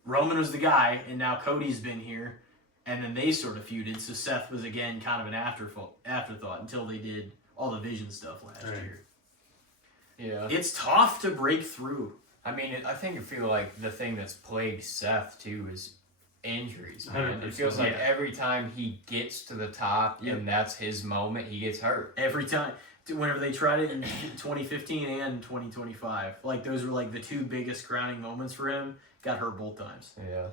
Roman was the guy, and now Cody's been here. And then they sort of feuded. So Seth was, again, kind of an afterthought until they did all the Vision stuff last year. Yeah. It's tough to break through. I mean, I feel like the thing that's plagued Seth, too, is injuries, man. It feels like every time he gets to the top and that's his moment, he gets hurt. Every time. Whenever they tried it in 2015 and 2025. Like, those were, like, the two biggest crowning moments for him. Got hurt both times. Yeah.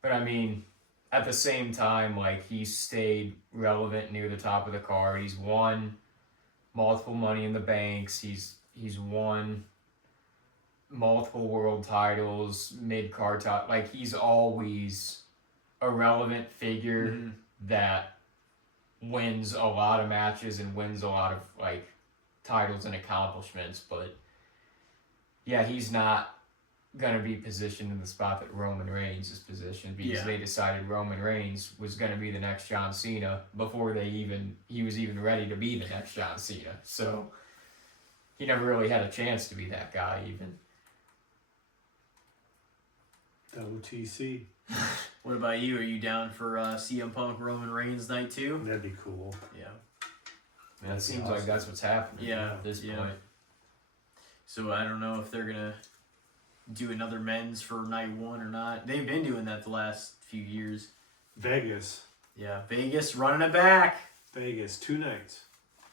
But, I mean, at the same time, like, he's stayed relevant near the top of the card. He's won multiple Money in the Banks. He's won multiple world titles, mid-card top. Like, he's always a relevant figure that wins a lot of matches and wins a lot of, like, titles and accomplishments. But, yeah, he's not going to be positioned in the spot that Roman Reigns is positioned because they decided Roman Reigns was going to be the next John Cena before he was even ready to be the next John Cena. So he never really had a chance to be that guy even. WTC. What about you? Are you down for CM Punk Roman Reigns night 2? That'd be cool. Yeah. It seems like that's what's happening at this point. So I don't know if they're going to do another men's for night 1 or not. They've been doing that the last few years. Vegas. Yeah, Vegas running it back. Vegas, 2 nights.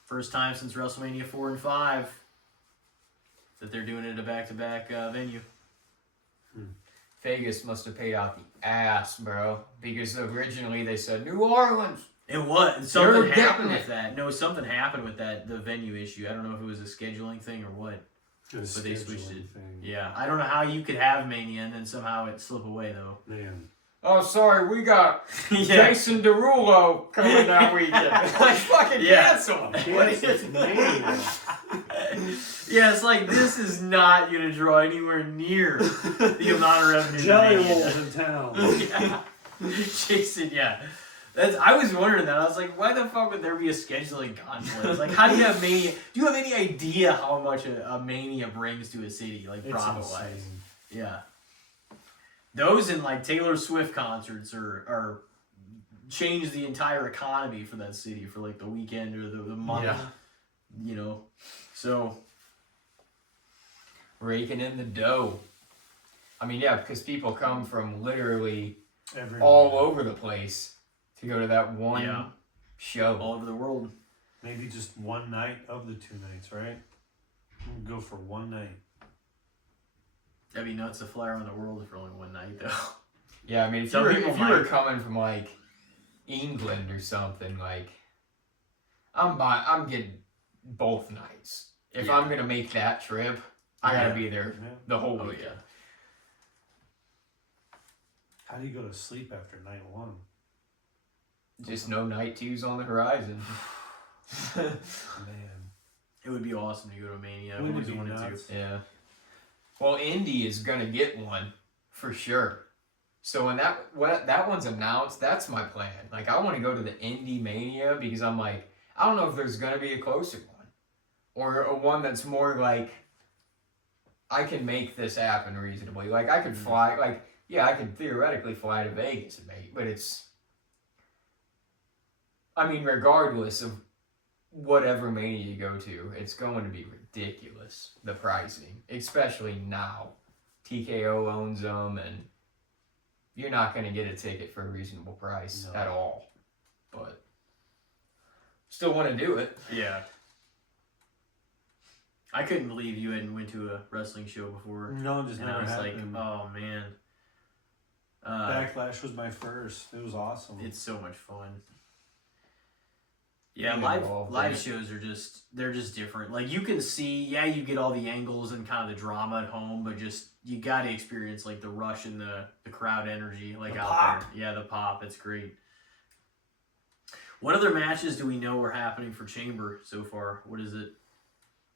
First time since WrestleMania 4 and 5 that they're doing it at a back-to-back venue. Vegas must have paid out the ass, bro. Because originally they said New Orleans. It was. Something happened with that. No, something happened with the venue issue. I don't know if it was a scheduling thing or what. But they switched it. Yeah. I don't know how you could have Mania and then somehow it slip away, though. Man. Oh, sorry, we got Jason Derulo coming that weekend. Like, fucking cancel. Yeah, it's like, this is not going to draw anywhere near the amount of revenue. Jelly rolls in town. Yeah. Jason, I was wondering that. I was like, why the fuck would there be a scheduling conflict? Like, how do you have Mania? Do you have any idea how much a Mania brings to a city, like, profit-wise? Yeah. Those and, like, Taylor Swift concerts are change the entire economy for that city for, like, the weekend or the month. Yeah. You know? So. Raking in the dough. I mean, yeah, because people come from literally all over the place to go to that one show. All over the world. Maybe just one night of the 2 nights, right? We'll go for one night. That'd be nuts to fly around the world for only one night, though. Yeah, I mean, if you were coming from, like, England or something, like, I'm getting both nights. If I'm going to make that trip, I got to be there the whole weekend. Yeah. How do you go to sleep after night 1? Just no night 2s on the horizon. Man. It would be awesome to go to Mania. I Wouldn't it be wanted nuts? to. Yeah. Well, Indy is going to get one for sure. So when that one's announced, that's my plan. Like, I want to go to the Indy Mania because I'm like, I don't know if there's going to be a closer one. Or a one that's more like, I can make this happen reasonably. Like, I could fly, like, yeah, I could theoretically fly to Vegas and make, but it's, I mean, regardless of whatever Mania you go to, it's going to be ridiculous, the pricing, especially now. TKO owns them, and you're not going to get a ticket for a reasonable price at all. But still want to do it. Yeah. I couldn't believe you hadn't went to a wrestling show before. No, just never happened. I was like, oh, man. Backlash was my first. It was awesome. It's so much fun. Yeah, live shows are they're just different. Like, you can see, you get all the angles and kind of the drama at home, but just, you got to experience, like, the rush and the crowd energy, like, out there. Yeah, the pop. It's great. What other matches do we know are happening for Chamber so far? What is it?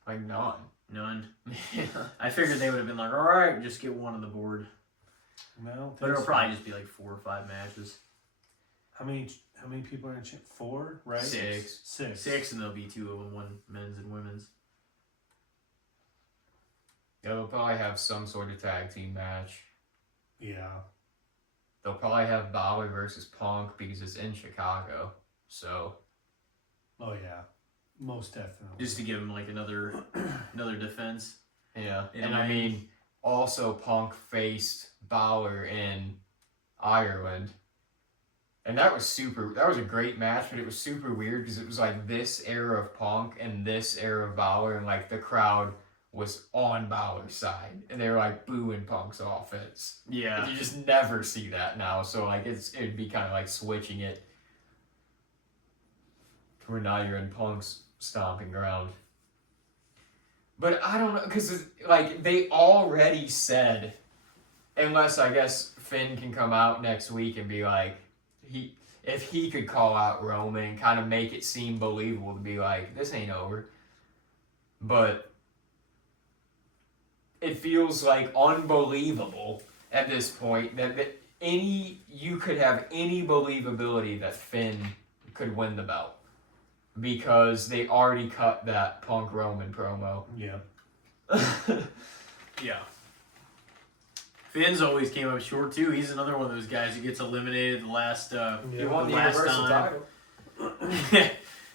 Like none. None. Yeah. I figured they would have been like, all right, just get one on the board. Well, But it'll probably just be like 4 or 5 matches. How many people are in 4, right? 6. 6, and there'll be 2 of them, one men's and women's. Yeah, they'll probably have some sort of tag team match. Yeah. They'll probably have Balor versus Punk because it's in Chicago. So. Oh yeah, most definitely. Just to give him like another defense. Yeah, In and a I way. mean, also Punk faced Balor in Ireland. And that was a great match, but it was super weird because it was like this era of Punk and this era of Balor, and like the crowd was on Balor's side, and they were like booing Punk's offense. Yeah. You just never see that now, so like it'd be kind of like switching it to where now you're in Punk's stomping ground. But I don't know, because like they already said, unless I guess Finn can come out next week and be like, if he could call out Roman and kind of make it seem believable to be like, this ain't over. But it feels like unbelievable at this point that you could have any believability that Finn could win the belt. Because they already cut that Punk Roman promo. Yeah. Yeah. Finn's always came up short too. He's another one of those guys who gets eliminated the last He won the last Universal time. title.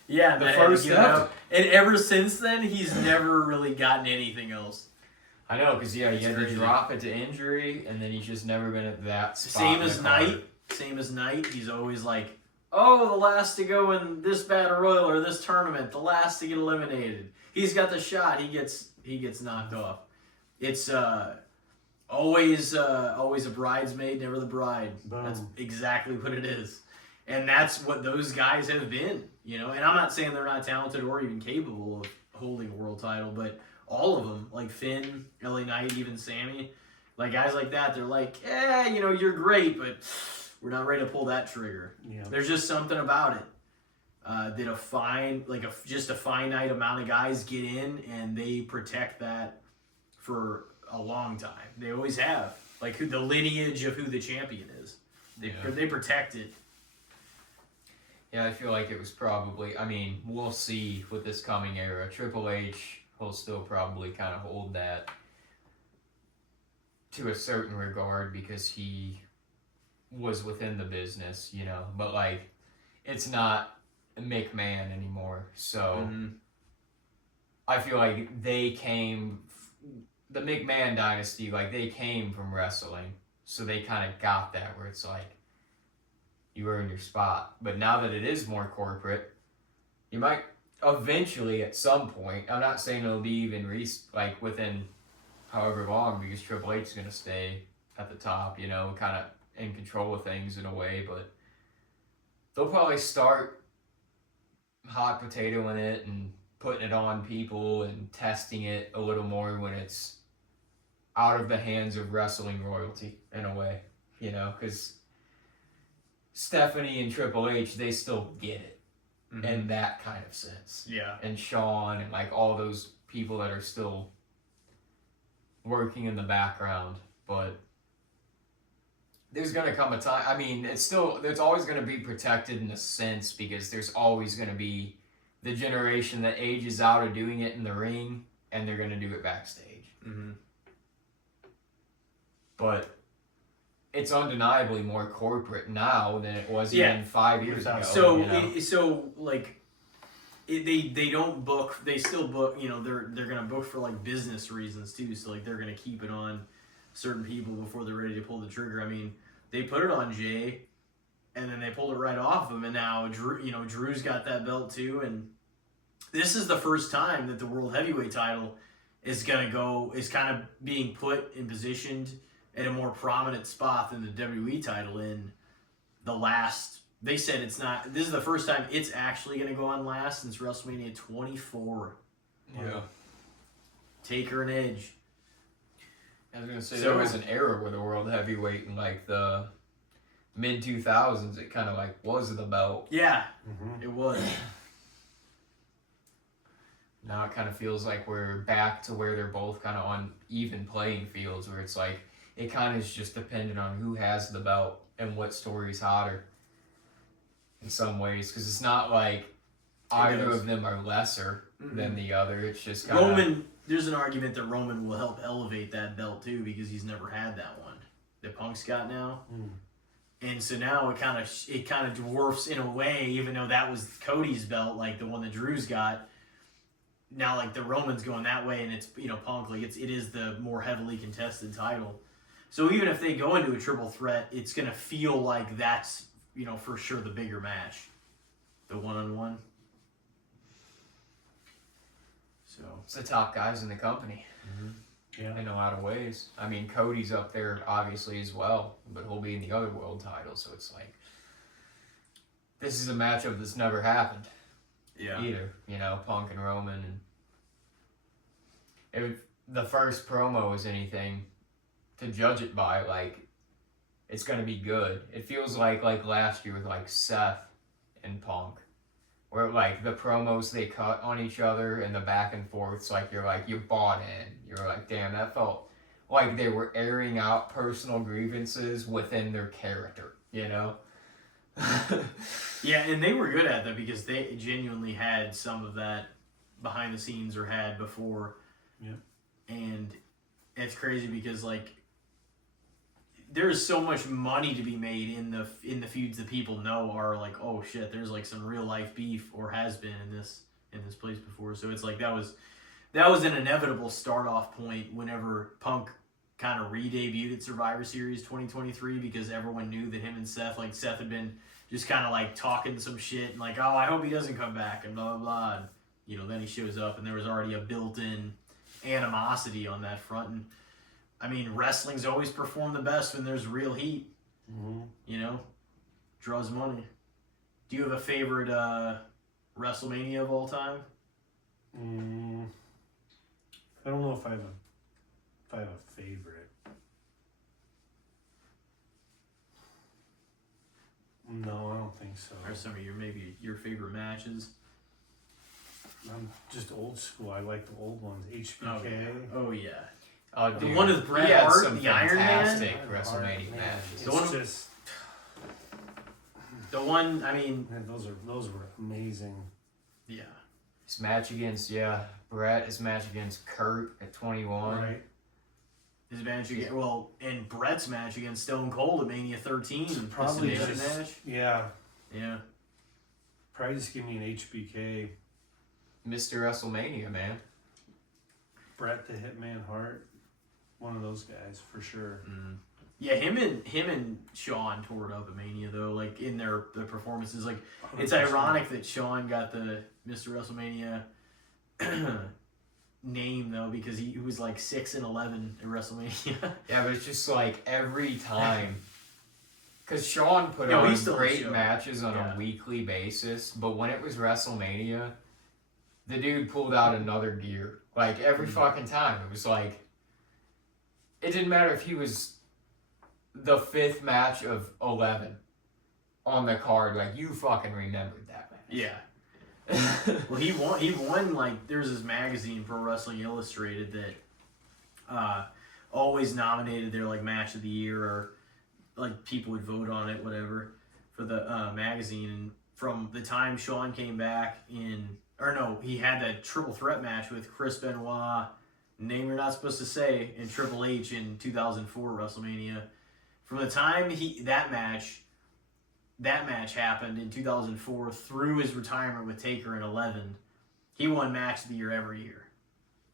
Yeah, The that first had to get ever. out. And ever since then, he's never really gotten anything else. I know, because he It's had crazy. to drop it to injury, and then he's just never been at that spot. Same in as the card. Knight. Same as Knight. He's always like, oh, the last to go in this battle royal or this tournament, the last to get eliminated. He's got the shot. He gets knocked off. It's always a bridesmaid, never the bride. Boom. That's exactly what it is, and that's what those guys have been. And I'm not saying they're not talented or even capable of holding a world title, but all of them, like Finn, LA Knight, even Sammy, like guys like that, they're like, you're great, but we're not ready to pull that trigger. Yeah. There's just something about it that just a finite amount of guys get in, and they protect that for a long time. They always have, like the lineage of who the champion is. They protect it. Yeah, I feel like it was probably, I mean, we'll see with this coming era. Triple H will still probably kind of hold that to a certain regard because he was within the business, but like, it's not McMahon anymore. So I feel like the McMahon dynasty, like they came from wrestling. So they kind of got that where it's like, you earn your spot. But now that it is more corporate, you might eventually at some point, I'm not saying it'll be even within however long, because Triple H is going to stay at the top, kind of in control of things in a way, but they'll probably start hot potatoing it and putting it on people and testing it a little more when it's out of the hands of wrestling royalty in a way, because Stephanie and Triple H, they still get it in that kind of sense. Yeah. And Shawn and like all those people that are still working in the background, but there's going to come a time, I mean, there's always going to be protected in a sense, because there's always going to be the generation that ages out of doing it in the ring, and they're going to do it backstage. But it's undeniably more corporate now than it was even 5 years ago. They don't book. They still book. They're gonna book for like business reasons too. So like they're gonna keep it on certain people before they're ready to pull the trigger. I mean, they put it on Jay, and then they pulled it right off him, and now Drew's got that belt too. And this is the first time that the World Heavyweight title is kind of being put and positioned at a more prominent spot than the WWE title in the last. They said it's not. This is the first time it's actually going to go on last since WrestleMania 24. Yeah. Taker and Edge. I was going to say, there was an era where the World Heavyweight and like the mid-2000s, it kind of like was the belt. Yeah, Mm-hmm. it was. Now it kind of feels like we're back to where they're both kind of on even playing fields, where it's like it kind of is just dependent on who has the belt and what story's hotter in some ways, because it's not like either of them are lesser than the other. It's just kind of... Roman, there's an argument that Roman will help elevate that belt too, because he's never had that one that Punk's got now. And so now it kind of dwarfs in a way, even though that was Cody's belt, like the one that Drew's got. Now, like the Roman's going that way, and it's Punk, like it is the more heavily contested title. So even if they go into a triple threat, it's gonna feel like that's for sure the bigger match, the 1-on-1. So It's the top guys in the company. Yeah. In a lot of ways. I mean, Cody's up there obviously as well, but he'll be in the other world title, so it's like this is a matchup that's never happened either. Punk and Roman, and if the first promo is anything to judge it by, like it's gonna be good. It feels like last year with like Seth and Punk, where like the promos they cut on each other and the back and forths, like you bought in. You're like, damn, that felt like they were airing out personal grievances within their character, Yeah, and they were good at that because they genuinely had some of that behind the scenes or had before. Yeah. And it's crazy because like there's so much money to be made in the feuds that people know are like, oh shit, there's like some real life beef or has been in this place before. So it's like that was an inevitable start off point whenever Punk kind of re-debuted at Survivor Series 2023, because everyone knew that him and Seth had been just kind of like talking some shit and like, oh, I hope he doesn't come back and blah blah blah. And, then he shows up and there was already a built-in animosity on that front. And I mean, wrestling's always performed the best when there's real heat. Draws money. Do you have a favorite WrestleMania of all time? I don't know if I have a favorite. No, I don't think so. Or some of your favorite matches? I'm just old school. I like the old ones. HBK. Oh yeah. Oh, The dude. one with Bret He had Hart, some the Iron Man? fantastic WrestleMania matches. The one- It's just The one, I mean, man, those were amazing. yeah. His match against Bret. His match against Kurt at 21. Right. His match against, and Bret's match against Stone Cold at Mania 13. Probably Destination just match. yeah. Yeah. Probably just give me an HBK. Mr. WrestleMania, man. Bret the Hitman Hart. One of those guys for sure. Yeah, him and Shawn tore it up at Mania though, like in their performances. Like 100%. it's ironic that Shawn got the Mr. WrestleMania name though, because he was like 6-11 at WrestleMania. Yeah, but it's just like every time. Because Shawn put No, on he's still a great show. matches on a weekly basis, but when it was WrestleMania, the dude pulled out another gear. Like every fucking time. It was like, it didn't matter if he was the 5th match of 11 on the card. Like, you fucking remembered that match. Yeah. Well, he won like, there's this magazine, Pro Wrestling Illustrated, that always nominated their like match of the year, or like people would vote on it, whatever, for the magazine. And from the time Shawn came back he had that triple threat match with Chris Benoit, name you're not supposed to say, and Triple H in 2004 WrestleMania. From the time that match happened in 2004 through his retirement with Taker in 11, he won match of the year every year.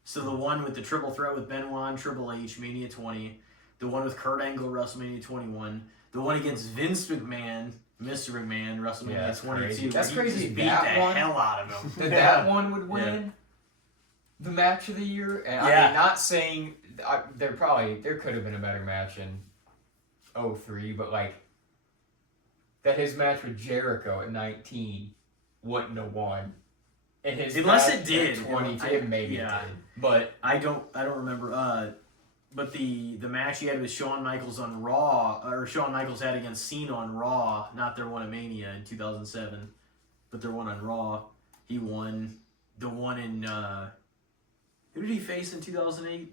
So the one with the triple threat with Benoit and Triple H, Mania 20, the one with Kurt Angle, WrestleMania 21, the one against Vince McMahon, Mr. McMahon, WrestleMania 22. Crazy. That's he crazy. just beat That the one- hell out of him. That that one would win the match of the year. And I mean, not saying there could have been a better match in 03, but like that his match with Jericho at 19 wouldn't have won. And his Unless match it did. at 22, maybe it did. But I don't remember. But the match he had with Shawn Michaels on Raw, or Shawn Michaels had against Cena on Raw, not their one at Mania in 2007, but their one on Raw. He won the one in. Who did he face in 2008?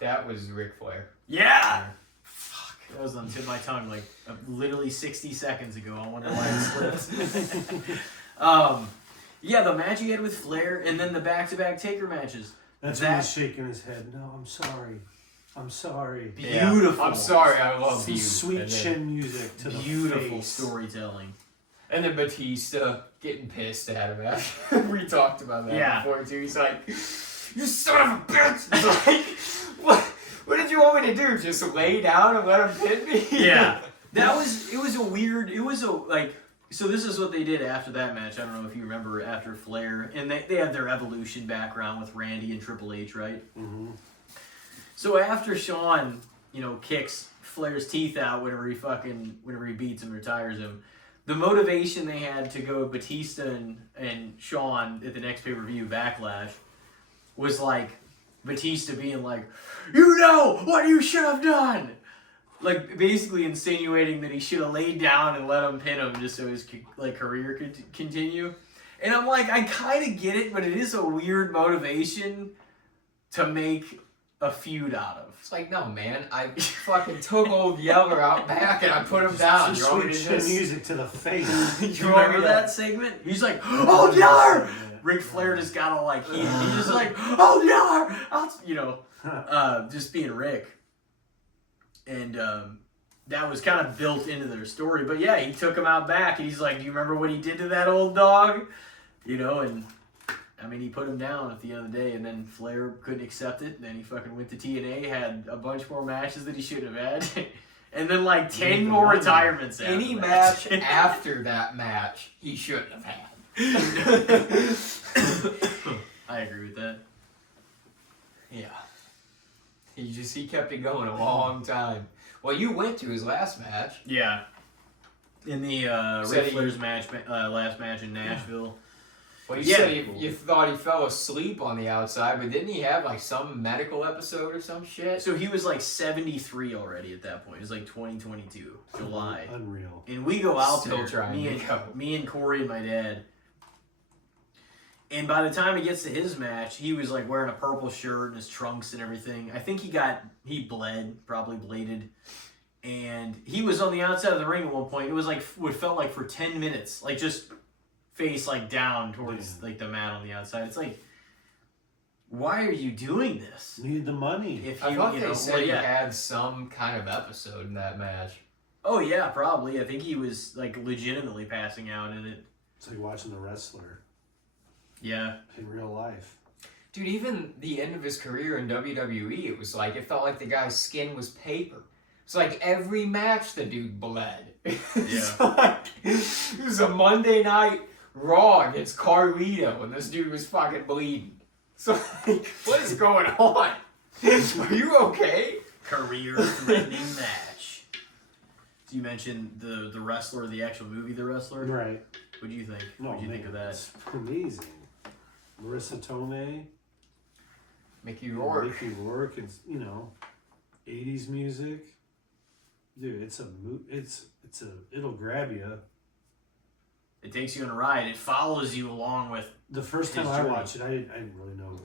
That was Ric Flair. Yeah! Fuck. That was on the tip of my tongue like literally 60 seconds ago. I wonder why it slipped. Yeah, the match he had with Flair, and then the back-to-back Taker matches. That's when he's shaking his head. No, I'm sorry. I'm sorry. Beautiful. I'm sorry, I love you. Sweet chin music to beautiful the face. storytelling. And then Batista getting pissed at him after we talked about that before too. He's like, "You son of a bitch!" It's like, what did you want me to do? Just lay down and let him hit me? Yeah, So this is what they did after that match. I don't know if you remember after Flair, and they had their Evolution background with Randy and Triple H, right? Mm-hmm. So after Shawn, kicks Flair's teeth out whenever he beats him, retires him. The motivation they had to go Batista and Shawn at the next pay-per-view Backlash was like Batista being like, "You know what you should have done!" Like basically insinuating that he should have laid down and let him pin him just so his career could continue. And I'm like, I kind of get it, but it is a weird motivation to make a feud out of. It's like, no, man, I fucking took old Yeller out back and I put him down. Just sweet chin music to the face. You remember that segment? He's like, "Oh, Yeller!" Ric Flair just got all like, he's just like, "Oh, Yeller!" Just being Rick. And that was kind of built into their story. But yeah, he took him out back and he's like, "Do you remember what he did to that old dog?" And I mean, he put him down at the end of the day, and then Flair couldn't accept it. And then he fucking went to TNA, had a bunch more matches that he shouldn't have had. And then 10 more retirements after Any that. match after that match, he shouldn't have had. I agree with that. Yeah. He kept it going a long time. Well, you went to his last match. Yeah. In the Ric Flair's last match in Nashville. Well, you said you thought he fell asleep on the outside, but didn't he have some medical episode or some shit? So he was 73 already at that point. It was 2022, July. Unreal. And we go out Still there, trying me and Corey and my dad. And by the time he gets to his match, he was wearing a purple shirt and his trunks and everything. I think he bled, probably bladed. And he was on the outside of the ring at one point. It was what felt like for 10 minutes, just face down towards the mat on the outside. It's why are you doing this? Need the money. If I thought they said he had some kind of episode in that match. Oh yeah, probably. I think he was legitimately passing out in it. It's like watching the wrestler. Yeah. In real life. Dude, even the end of his career in WWE, it was it felt like the guy's skin was paper. It's every match the dude bled. Yeah. It was a Monday night Raw against Carlito, and this dude was fucking bleeding. So, what is going on? Are you okay? Career-threatening match. So you mentioned the wrestler, the actual movie, The Wrestler. Right. What do you think? What do you think of that? It's amazing. Marissa Tomei. Mickey Rourke. Mickey Rourke, and 80s music. Dude, it'll grab you. It takes you on a ride. It follows you along with. The first time I watched it, I didn't really know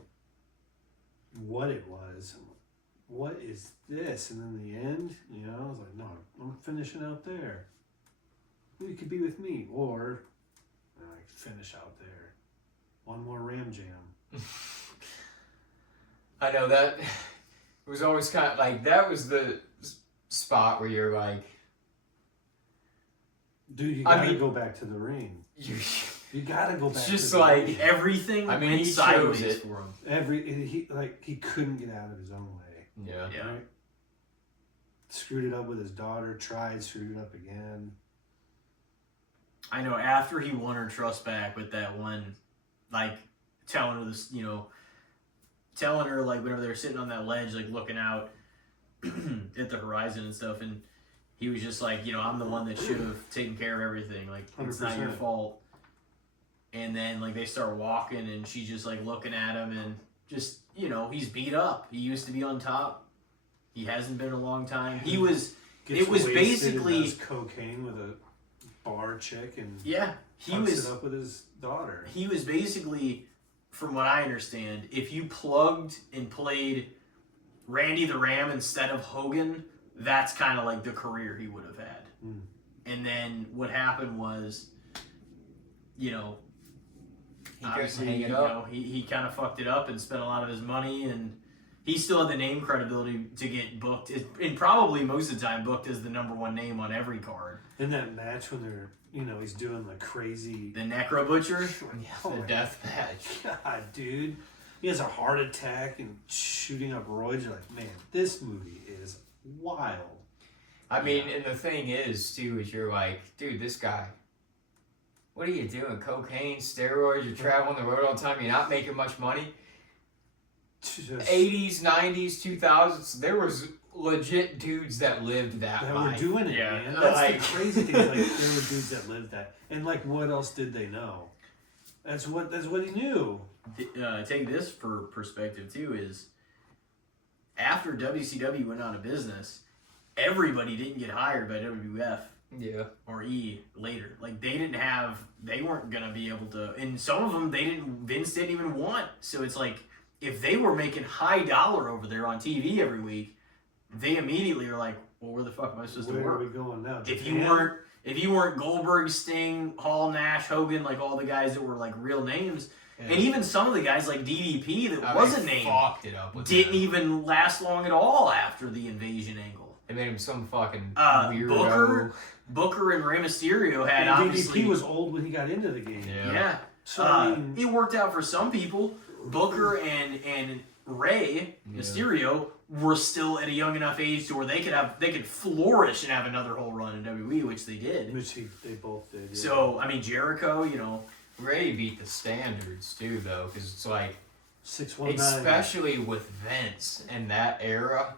what it was. I'm like, what is this? And then the end, I was like, no, I'm finishing out there. You could be with me, or I could finish out there. One more Ram Jam. I know that it was always kind of that was the spot where you're dude, you gotta go back to the ring. You gotta go back. It's just to the ring. everything. I mean, went he sideways chose it for him. He couldn't get out of his own way. Yeah. Right? Screwed it up with his daughter. Screwed it up again. I know. After he won her trust back with that one, telling her this, telling her whenever they were sitting on that ledge, looking out at the horizon and stuff, and he was just I'm the one that should have taken care of everything. It's not your 100%. fault. And then they start walking, and she's just looking at him, and just, you know, he's beat up. He used to be on top. He hasn't been in a long time. He was, Gets it was wasted basically, and does cocaine with a bar chick and yeah, he hooks was, it up with his daughter. he was basically, from what I understand, if you plugged and played Randy the Ram instead of Hogan, that's kind of like the career he would have had. Mm. And then what happened was, you know, He couldn't obviously, hang it you up. know, he kind of fucked it up and spent a lot of his money, and he still had the name credibility to get booked, and probably most of the time booked as the number one name on every card. In that match when they're, you know, he's doing the crazy. The Necro Butcher. The death match. God, dude. He has a heart attack and shooting up roids. You're like, man, this movie is wild. I mean, and the thing is, too, is you're like, dude, this guy, what are you doing? Cocaine, steroids, you're traveling the road all the time, you're not making much money. Just, 80s, 90s, 2000s, there was legit dudes that lived that that life. were doing it, Yeah. man. That's Like- the crazy thing. Like, there were dudes that lived that. And, like, what else did they know? That's what he knew. Take this for perspective too, is after WCW went out of business, everybody didn't get hired by WWF Yeah. or E later. Like they weren't gonna be able to, and some of them Vince didn't even want. So it's like, if they were making high dollar over there on TV every week, they immediately are like, well, where the fuck am I supposed to Where are we work? going now? If Japan? you weren't Goldberg, Sting, Hall, Nash, Hogan, like all the guys that were like real names, and even some of the guys like DDP that wasn't named fucked it up with didn't him. even last long at all after the invasion angle. They made him some fucking Booker, weirdo. Booker and Rey Mysterio had And obviously. DDP was old when he got into the game. Yeah. So, I mean, It worked out for some people. Booker and Rey Mysterio were still at a young enough age to where they could flourish and have another whole run in WWE, which they did. which they both did. Yeah. So I mean, Jericho, you know, Ray beat the standards too, though, because it's like, 619. especially with Vince in that era,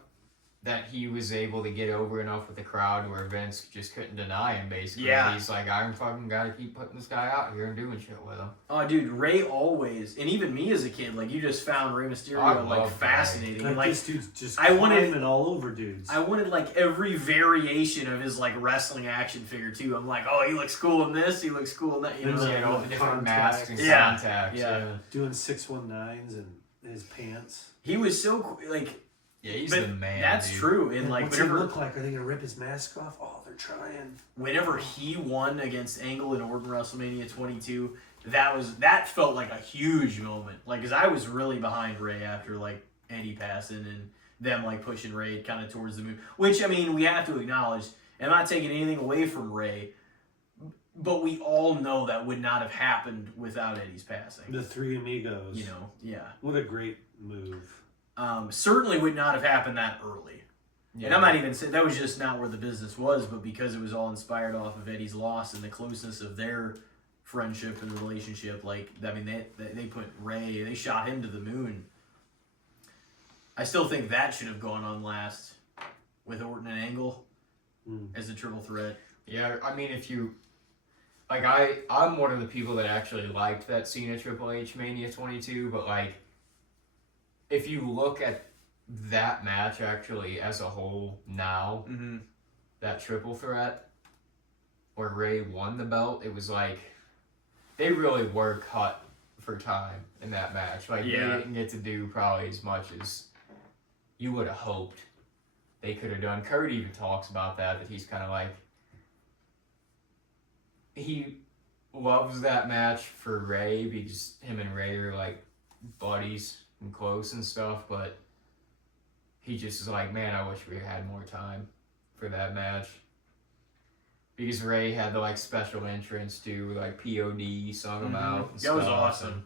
that he was able to get over enough with the crowd where Vince just couldn't deny him, basically. Yeah. He's like, I'm fucking gotta keep putting this guy out here and doing shit with him. oh dude, Rey always, and even me as a kid, like you just found Rey I Mysterio like love fascinating. Like, Like this dude's just I wanted- climbing all over dudes. I wanted like every variation of his like wrestling action figure too. I'm like, oh, he looks cool in this, he looks cool in that, you And know. He had all the different masks and Yeah. contacts. Yeah. Doing 619s and his pants. He was so like, Yeah, he's but the man. that's dude. true. And like what's he whenever look like? Are they gonna rip his mask off? Oh, they're trying. whenever he won against Angle in Orton WrestleMania 22, that felt like a huge moment. Like, cause I was really behind Rey after like Eddie passing and them like pushing Rey kind of towards the moon. Which I mean, we have to acknowledge. And I'm not taking anything away from Rey, but we all know that would not have happened without Eddie's passing. The Three Amigos. You know, yeah. What a great move. Certainly would not have happened that early. Yeah. And I'm not even saying that was just not where the business was, but because it was all inspired off of Eddie's loss and the closeness of their friendship and relationship. Like, I mean, they put Rey, they shot him to the moon. I still think that should have gone on last with Orton and Angle as a triple threat. Yeah, I mean, if you like, I'm one of the people that actually liked that Cena Triple H Mania 22, but like, if you look at that match actually as a whole now, that triple threat where Ray won the belt, it was like they really were cut for time in that match. Like, they didn't get to do probably as much as you would have hoped they could have done. Kurt even talks about that he's kind of like, he loves that match for Ray because him and Ray are like buddies and close and stuff, but he just is like, man, I wish we had more time for that match. Because Ray had the like special entrance to like POD, sung him out. And That was stuff, awesome.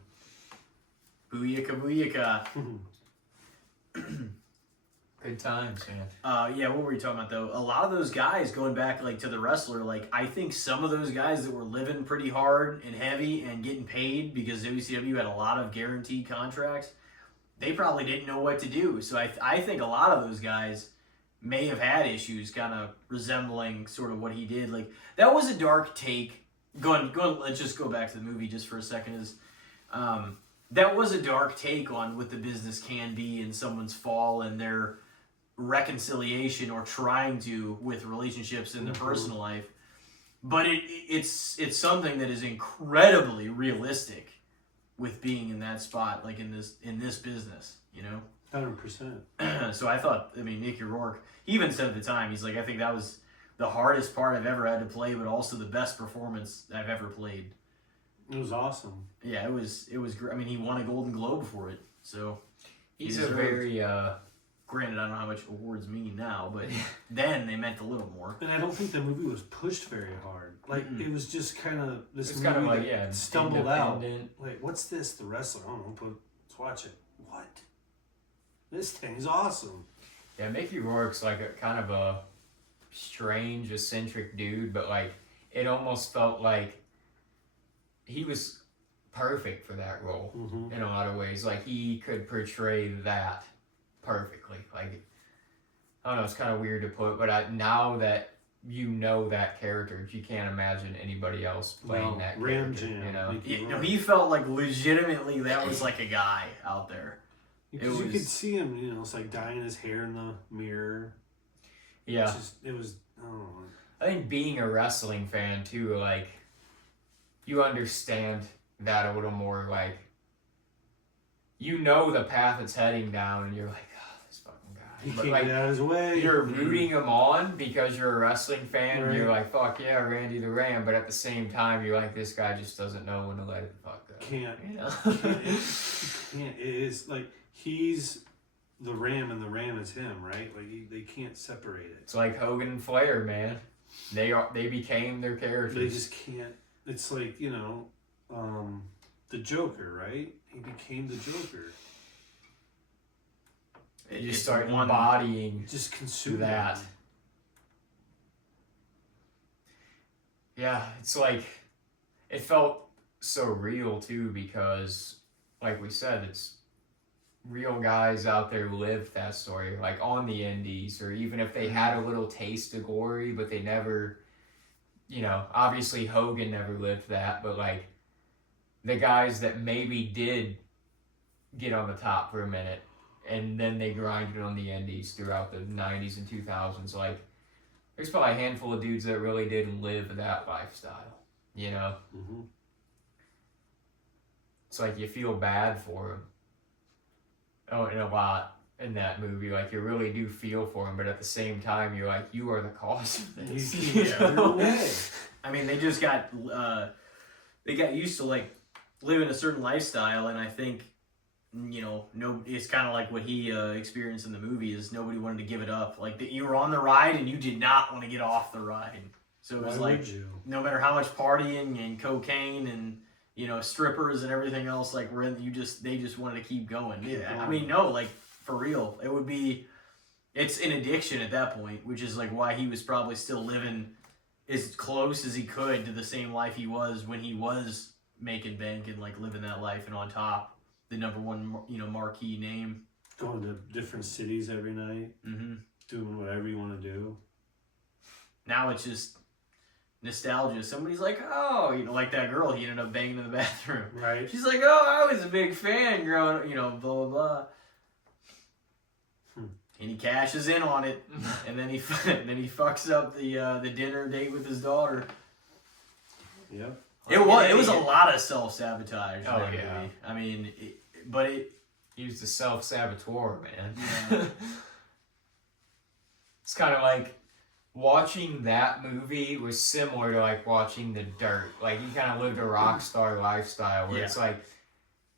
Booyaka booyaka. and good times, man. Yeah, what were you talking about though? A lot of those guys going back like to the wrestler, like I think some of those guys that were living pretty hard and heavy and getting paid because WCW had a lot of guaranteed contracts, they probably didn't know what to do. So I think a lot of those guys may have had issues kind of resembling sort of what he did. Like, that was a dark take. Let's just go back to the movie just for a second. that was a dark take on what the business can be and someone's fall and their reconciliation or trying to with relationships in their personal life. But it's something that is incredibly realistic with being in that spot, like in this business, you know? 100%. So I thought, I mean, Mickey Rourke, he even said at the time, he's like, I think that was the hardest part I've ever had to play, but also the best performance I've ever played. It was awesome. Yeah, it was great. I mean, he won a Golden Globe for it, so he's a very granted, I don't know how much awards mean now, but then they meant a little more. And I don't think the movie was pushed very hard. Like, it was just kind of this it's movie kind of like, that stumbled out. Like, what's this? The wrestler? I don't know, but let's watch it. What? This thing's awesome. Yeah, Mickey Rourke's like a kind of a strange, eccentric dude, but like it almost felt like he was perfect for that role in a lot of ways. Like he could portray that perfectly. Like I don't know, it's kind of weird to put, but now that you know that character, you can't imagine anybody else playing that character. You know, no, he felt like legitimately that was like a guy out there. Because you could see him, you know, it's like dyeing his hair in the mirror. Yeah. It was, I don't know. I think being a wrestling fan too, like, you understand that a little more, like, you know the path it's heading down, and you're like, oh, this fucking guy. He But can't like, get out of his way. you're rooting him on because you're a wrestling fan, Right. and you're like, fuck yeah, Randy the Ram, but at the same time, you're like, this guy just doesn't know when to let it the fuck go. Can't. You know? Can't. It is like, he's the Ram and the Ram is him, right? Like they can't separate it. It's like Hogan and Flair, man. They became their characters. They just can't. It's like, you know, the Joker, right? He became the Joker. You start embodying Just consume that. him. Yeah, it's like it felt so real too because, like we said, it's real guys out there lived that story, like on the indies, or even if they had a little taste of glory, but they never, you know, obviously Hogan never lived that, but like the guys that maybe did get on the top for a minute and then they grinded on the indies throughout the 90s and 2000s, like there's probably a handful of dudes that really did live that lifestyle, you know? Mm-hmm. It's like you feel bad for them. Oh, in a lot in that movie, like you really do feel for him, but at the same time, you're like, you are the cause of this. No way. I mean, they just got used to like living a certain lifestyle, and I think, you know, it's kind of like what he experienced in the movie is nobody wanted to give it up. Like you were on the ride and you did not want to get off the ride. So it was Why like, would you? no matter how much partying and cocaine and, you know, strippers and everything else, like they just wanted to keep going. Yeah, I mean, no, like for real, it's an addiction at that point, which is like why he was probably still living as close as he could to the same life he was when he was making bank and like living that life and on top, the number one, you know, marquee name. Going to different cities every night, doing whatever you want to do. Now it's just nostalgia. Somebody's like, oh, you know, like that girl he ended up banging in the bathroom. Right. She's like, oh, I was a big fan growing up, you know, blah, blah, blah. And he cashes in on it, and then he fucks up the dinner date with his daughter. Yep. It was a lot of self-sabotage. Oh, that yeah. movie. I mean, He was the self-saboteur, man. Yeah. It's kind of like watching that movie was similar to like watching The Dirt. Like he kind of lived a rock star lifestyle where it's like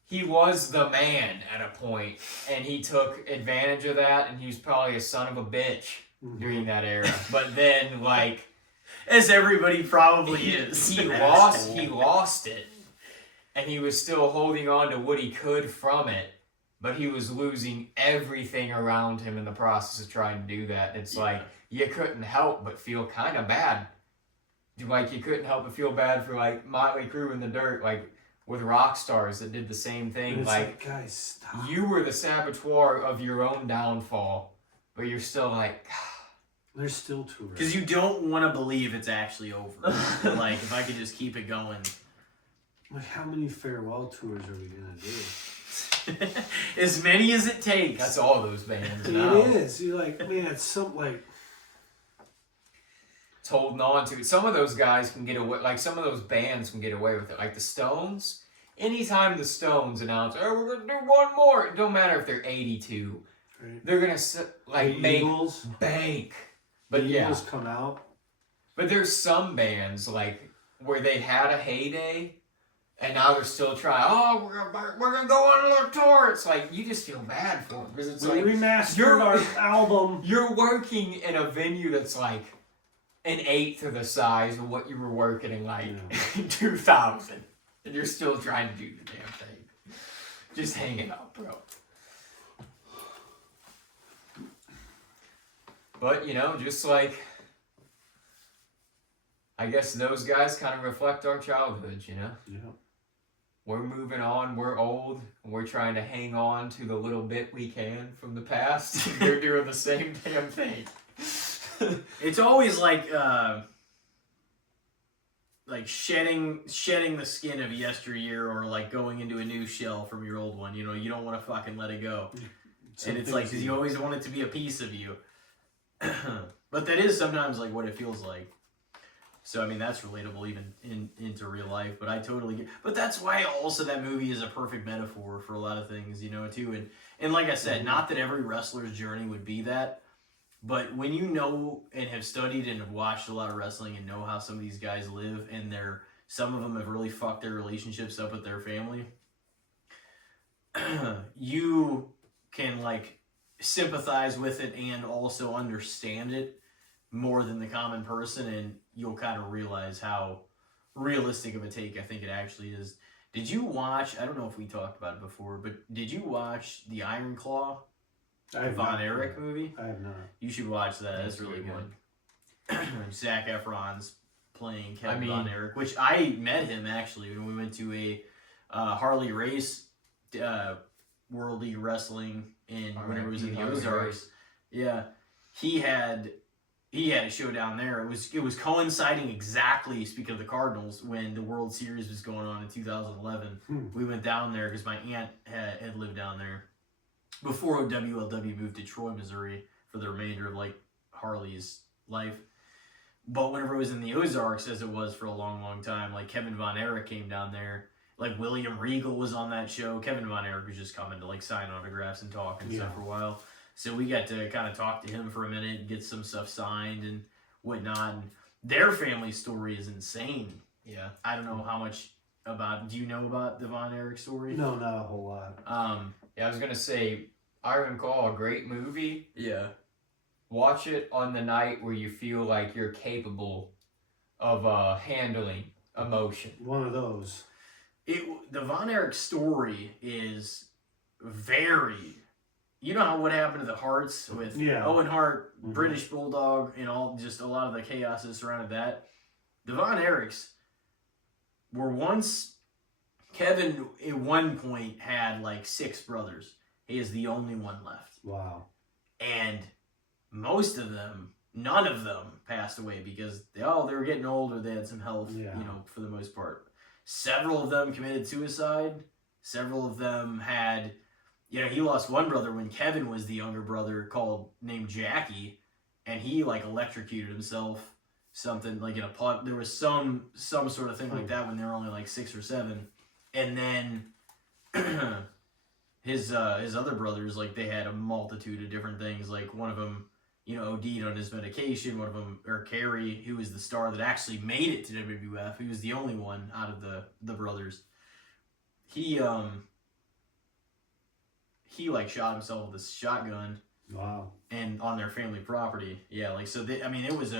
he was the man at a point and he took advantage of that and he was probably a son of a bitch during that era. But then like as everybody probably is. He lost it. And he was still holding on to what he could from it. But he was losing everything around him in the process of trying to do that. It's like, you couldn't help but feel kind of bad. Like, you couldn't help but feel bad for, like, Motley Crue in The Dirt, like, with rock stars that did the same thing. Like, guys, stop. You were the saboteur of your own downfall. But you're still like, there's still two. Because you don't want to believe it's actually over. Like, if I could just keep it going. Like, how many farewell tours are we gonna do? As many as it takes. That's all those bands It now. is. You're like, man, it's something like. It's holding on to it. Some of those guys can get away, like some of those bands can get away with it. Like the Stones, anytime the Stones announce, oh, we're going to do one more, it don't matter if they're 82. Right. They're going to like The make Eagles, bank. But the yeah, Eagles come out. but there's some bands like where they had a heyday and now they're still trying, oh, we're gonna go on another tour. It's like, you just feel bad for them. Because it's We like, remastered our album. you're working in a venue that's like an eighth of the size of what you were working in like 2000, and you're still trying to do the damn thing. Just hang it up, bro. But you know, just like I guess those guys kind of reflect our childhoods, you know. Yeah. We're moving on. We're old. And we're trying to hang on to the little bit we can from the past. They're doing the same damn thing. It's always like shedding the skin of yesteryear, or like going into a new shell from your old one. You know, you don't want to fucking let it go. And it's like, because you always want it to be a piece of you. But that is sometimes like what it feels like. So I mean, that's relatable even into real life. But I totally get. But that's why also that movie is a perfect metaphor for a lot of things, you know, too. And like I said, not that every wrestler's journey would be that. But when you know and have studied and have watched a lot of wrestling and know how some of these guys live, and some of them have really fucked their relationships up with their family, you can like sympathize with it and also understand it more than the common person, and you'll kind of realize how realistic of a take I think it actually is. Did you watch, I don't know if we talked about it before, but did you watch the Iron Claw Von Erich movie? I have not. You should watch that. That's really good. Zac Efron's playing Kevin Von Erich, which I met him actually when we went to a Harley Race World League Wrestling whenever it was in the Ozarks. Yeah, he had a show down there. It was coinciding exactly, speaking of the Cardinals, when the World Series was going on in 2011. We went down there because my aunt had lived down there before WLW moved to Troy, Missouri for the remainder of like Harley's life. But whenever it was in the Ozarks, as it was for a long, long time, like Kevin Von Erich came down there. Like William Regal was on that show. Kevin Von Erich was just coming to like sign autographs and talk and stuff for a while. So we got to kind of talk to him for a minute and get some stuff signed and whatnot. And their family story is insane. Yeah. I don't know how much do you know about the Von Erich story? No, not a whole lot. Yeah, I was going to say, Iron Claw, a great movie. Yeah. Watch it on the night where you feel like you're capable of handling emotion. One of those. The Von Erich story is very... You know what happened to the Harts with Owen Hart, British Bulldog, and just a lot of the chaos that surrounded that. The Von Erichs were once... Kevin, at one point, had like 6 brothers. He is the only one left. Wow. And most of them, none of them passed away because they were getting older. They had some health, for the most part. Several of them committed suicide. Several of them had... he lost one brother when Kevin was the younger brother named Jackie, and he like electrocuted himself, something like in a pot. There was some sort of thing like that when they were only like 6 or 7, and then his other brothers, like they had a multitude of different things. Like one of them, OD'd on his medication. One of them, or Kerry, who was the star that actually made it to WWF, he was the only one out of the brothers. He like shot himself with a shotgun. Wow. And on their family property. Yeah, like so it was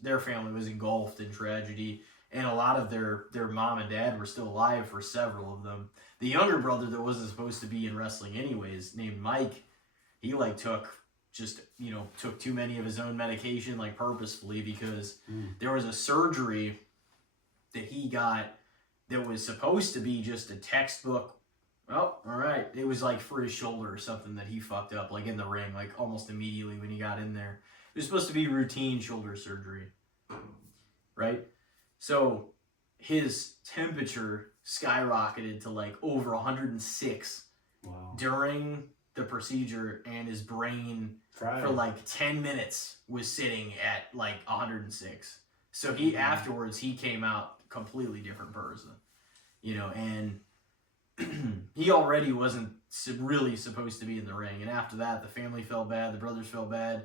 their family was engulfed in tragedy, and a lot of their mom and dad were still alive for several of them. The younger brother that wasn't supposed to be in wrestling anyways, named Mike, he like took too many of his own medication like purposefully because there was a surgery that he got that was supposed to be just a textbook. Oh, all right. It was like for his shoulder or something that he fucked up, like in the ring, like almost immediately when he got in there. It was supposed to be routine shoulder surgery, right? So his temperature skyrocketed to like over 106 Wow. during the procedure, and his brain Fried. for like 10 minutes was sitting at like 106. So he afterwards he came out completely different person, you know, and he already wasn't really supposed to be in the ring. And after that, the family felt bad, the brothers felt bad.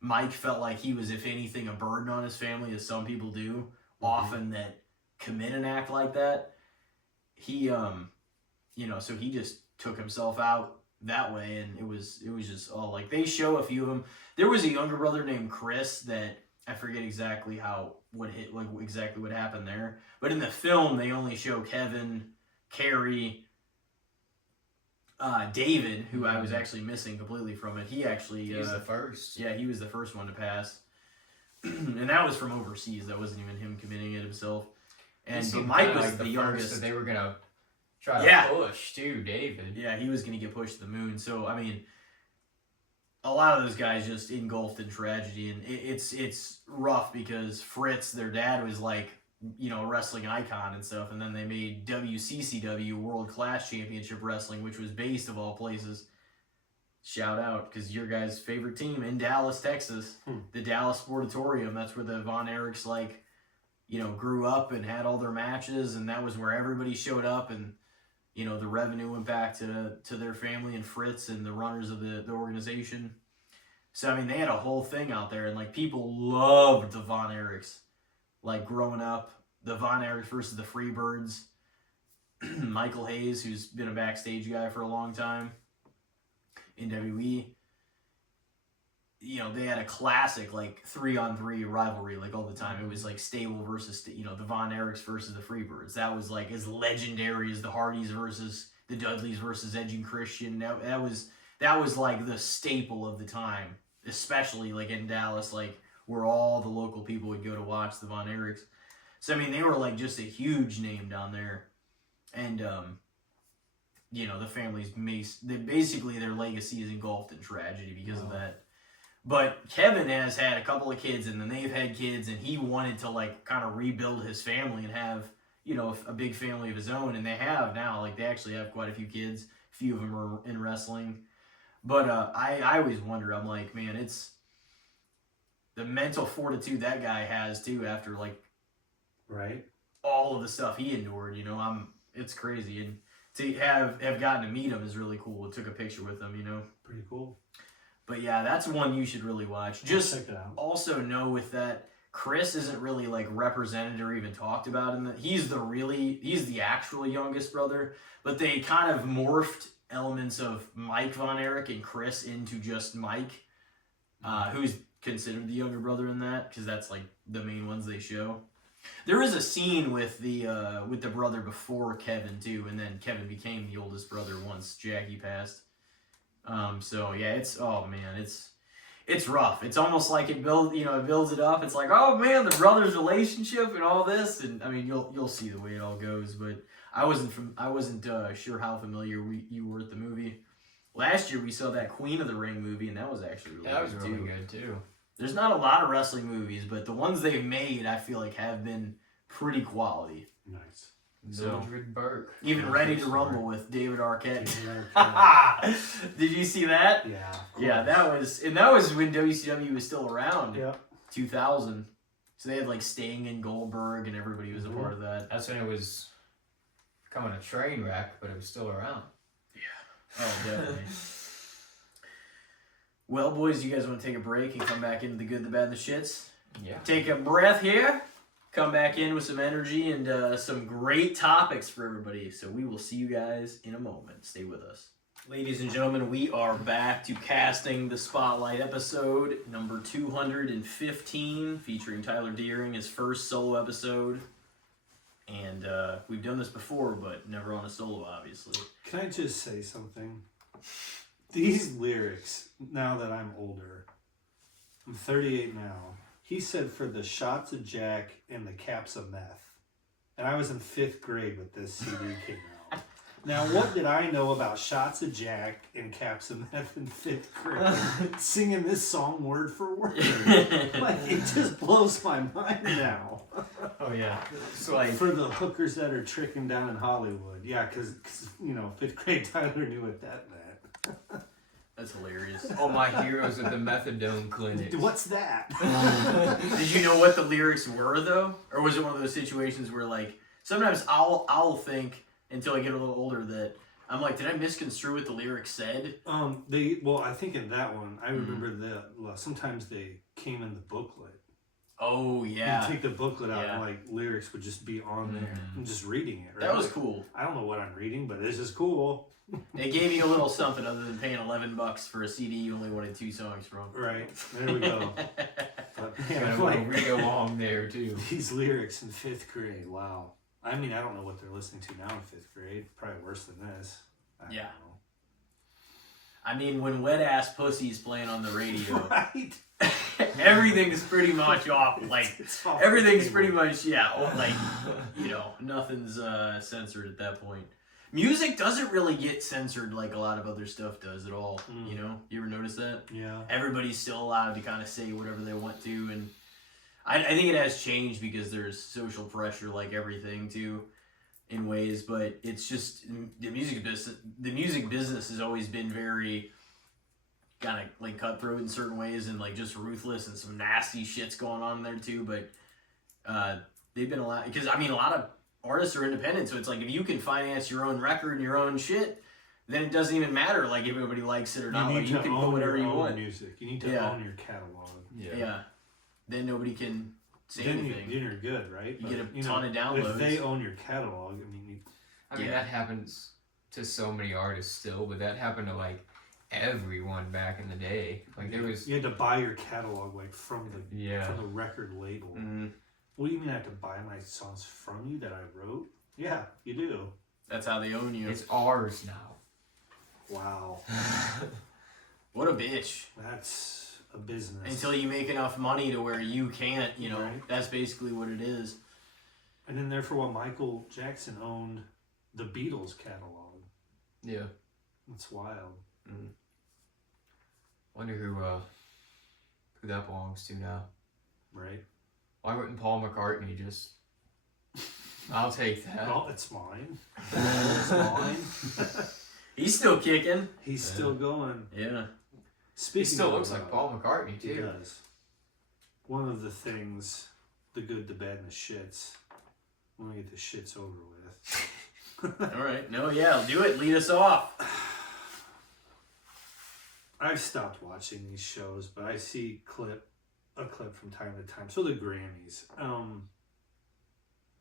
Mike felt like he was, if anything, a burden on his family, as some people do often that commit an act like that. He, you know, so he just took himself out that way, and it was just all like, they show a few of them. There was a younger brother named Chris that I forget exactly exactly what happened there, but in the film they only show Kevin, Carrie, David, who I was actually missing completely from it. He actually He was the first. Yeah, he was the first one to pass, and that was from overseas. That wasn't even him committing it himself. And but Mike was the youngest. So they were gonna try to push too, David. Yeah, he was gonna get pushed to the moon. So I mean, a lot of those guys just engulfed in tragedy, and it's rough because Fritz, their dad, was like, you know, a wrestling icon and stuff, and then they made WCCW, World Class Championship Wrestling, which was based, of all places, shout out, because your guys' favorite team in Dallas, Texas, the Dallas Sportatorium. That's where the Von Erichs, like, you know, grew up and had all their matches, and that was where everybody showed up, and, you know, the revenue went back to their family and Fritz and the runners of the organization. So, I mean, they had a whole thing out there, and, like, people loved the Von Erichs. Like, growing up, the Von Erichs versus the Freebirds. Michael Hayes, who's been a backstage guy for a long time in WWE. You know, they had a classic, like, 3-on-3 rivalry, like, all the time. It was, like, Stable versus, you know, the Von Erichs versus the Freebirds. That was, like, as legendary as the Hardys versus the Dudleys versus Edge and Christian. That was, like, the staple of the time, especially, like, in Dallas, like, where all the local people would go to watch the Von Erichs. So, I mean, they were, like, just a huge name down there. And, you know, the family's, basically their legacy is engulfed in tragedy because of that. But Kevin has had a couple of kids, and then they've had kids, and he wanted to, like, kind of rebuild his family and have, you know, a big family of his own. And they have now. Like, they actually have quite a few kids. A few of them are in wrestling. But I always wonder, I'm like, man, it's the mental fortitude that guy has too after, like, right, all of the stuff he endured. You know, it's crazy, and to have gotten to meet him is really cool. I took a picture with him, you know. Pretty cool. But yeah, that's one you should really watch. Just check it out. Also know with that, Chris isn't really, like, represented or even talked about in the. He's the actual youngest brother, but they kind of morphed elements of Mike Von Erich and Chris into just Mike, who's considered the younger brother in that, because that's, like, the main ones they show. There is a scene with the brother before Kevin too, and then Kevin became the oldest brother once Jackie passed. So yeah, it's rough. It's almost like it builds it up. It's like, oh man, the brothers' relationship and all this, and I mean you'll see the way it all goes. But I wasn't sure how familiar you were with the movie. Last year we saw that Queen of the Ring movie, and that was actually really good too. There's not a lot of wrestling movies, but the ones they've made, I feel like, have been pretty quality. Nice. Mildred Burke. Even Ready to Rumble with David Arquette. Did you see that? Yeah. Yeah, that was when WCW was still around. Yeah. 2000. So they had, like, Sting and Goldberg, and everybody was a part of that. That's when it was becoming a train wreck, but it was still around. Yeah. Oh, definitely. Well, boys, you guys want to take a break and come back into the good, the bad, and the shits? Yeah. Take a breath here. Come back in with some energy and some great topics for everybody. So we will see you guys in a moment. Stay with us. Ladies and gentlemen, we are back to Casting the Spotlight, episode number 215, featuring Tyler Deering, his first solo episode. And we've done this before, but never on a solo, obviously. Can I just say something? These lyrics, now that I'm older, I'm 38 now, he said for the shots of Jack and the caps of meth. And I was in 5th grade when this CD came out. Now, what did I know about shots of Jack and caps of meth in 5th grade? Singing this song word for word. Like, it just blows my mind now. Oh yeah. So like For the hookers that are tricking down in Hollywood. Yeah, because, 5th grade Tyler knew what that meant. That's hilarious. all my heroes at the methadone clinic. What's that? Did you know what the lyrics were though, or was it one of those situations where like sometimes I'll think until I get a little older that I'm like, did I misconstrue what the lyrics said? I think in that one, I remember that sometimes they came in the booklet. Oh yeah. You take the booklet out Yeah. and like lyrics would just be on there. I'm just reading it. Right? That was Like, cool. I don't know what I'm reading, but this is cool. It gave you a little something other than paying $11 for a CD you only wanted 2 songs from. Right. There we go. But Got yeah, a like, little read along there too. these lyrics in 5th grade. Wow. I mean, I don't know what they're listening to now in 5th grade. Probably worse than this. I don't Yeah. know. I mean, when Wet Ass Pussy's playing on the radio, Right. everything's pretty much off. Like, It's off everything's the pretty table. much, like, nothing's censored at that point. Music doesn't really get censored like a lot of other stuff does at all. You ever notice that? Yeah. Everybody's still allowed to kind of say whatever they want to, and I think it has changed because there's social pressure, like everything, too, in ways. But it's just the music business. The music business has always been very kind of like cutthroat in certain ways, and like just ruthless, and some nasty shit's going on there too. But they've been allowed because I mean a lot of artists are independent, so it's like if you can finance your own record and your own shit, then it doesn't even matter like if everybody likes it or not. Like, you can put whatever you want. Music. You need to own your catalog. Yeah. Then nobody can say Then anything. you're good, right? You get a ton of downloads. If they own your catalog, I mean, That happens to so many artists still, but that happened to like everyone back in the day. Like there was you had to buy your catalog like from the Yeah. from the record label. Mhm. What do you mean I have to buy my songs from you that I wrote? Yeah, you do. That's how they own you. it's ours now. Wow, What a bitch. that's a business. Until you make enough money to where you can't, Right. that's basically what it is. And then therefore, Michael Jackson owned the Beatles catalog. Yeah. That's wild. Wonder who that belongs to now. Right? Why wouldn't Paul McCartney just I'll take that. Oh, it's mine. It's mine. He's still kicking. He's still going. Yeah. Speaking He still of, looks like Paul McCartney He too. does. One of the things, the good, the bad, and the shits. When we get the shits over with. All right. No, yeah, do it. Lead us off. I've stopped watching these shows, but I see a clip from time to time. So the Grammys.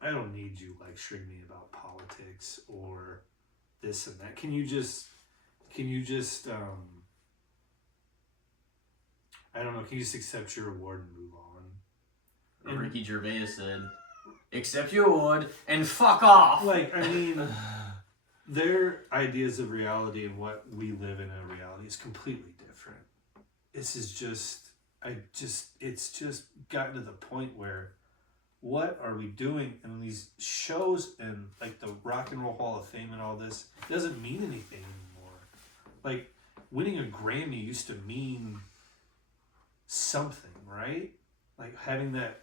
I don't need you lecturing me about politics or this and that. Can you just I don't know, can you just accept your award and move on? And, Ricky Gervais said, accept your award and fuck off. like, I mean, their ideas of reality and what we live in a reality is completely different. This is it's just gotten to the point where what are we doing in these shows and like the Rock and Roll Hall of Fame and all this doesn't mean anything anymore. Like winning a Grammy used to mean something, right? Like having that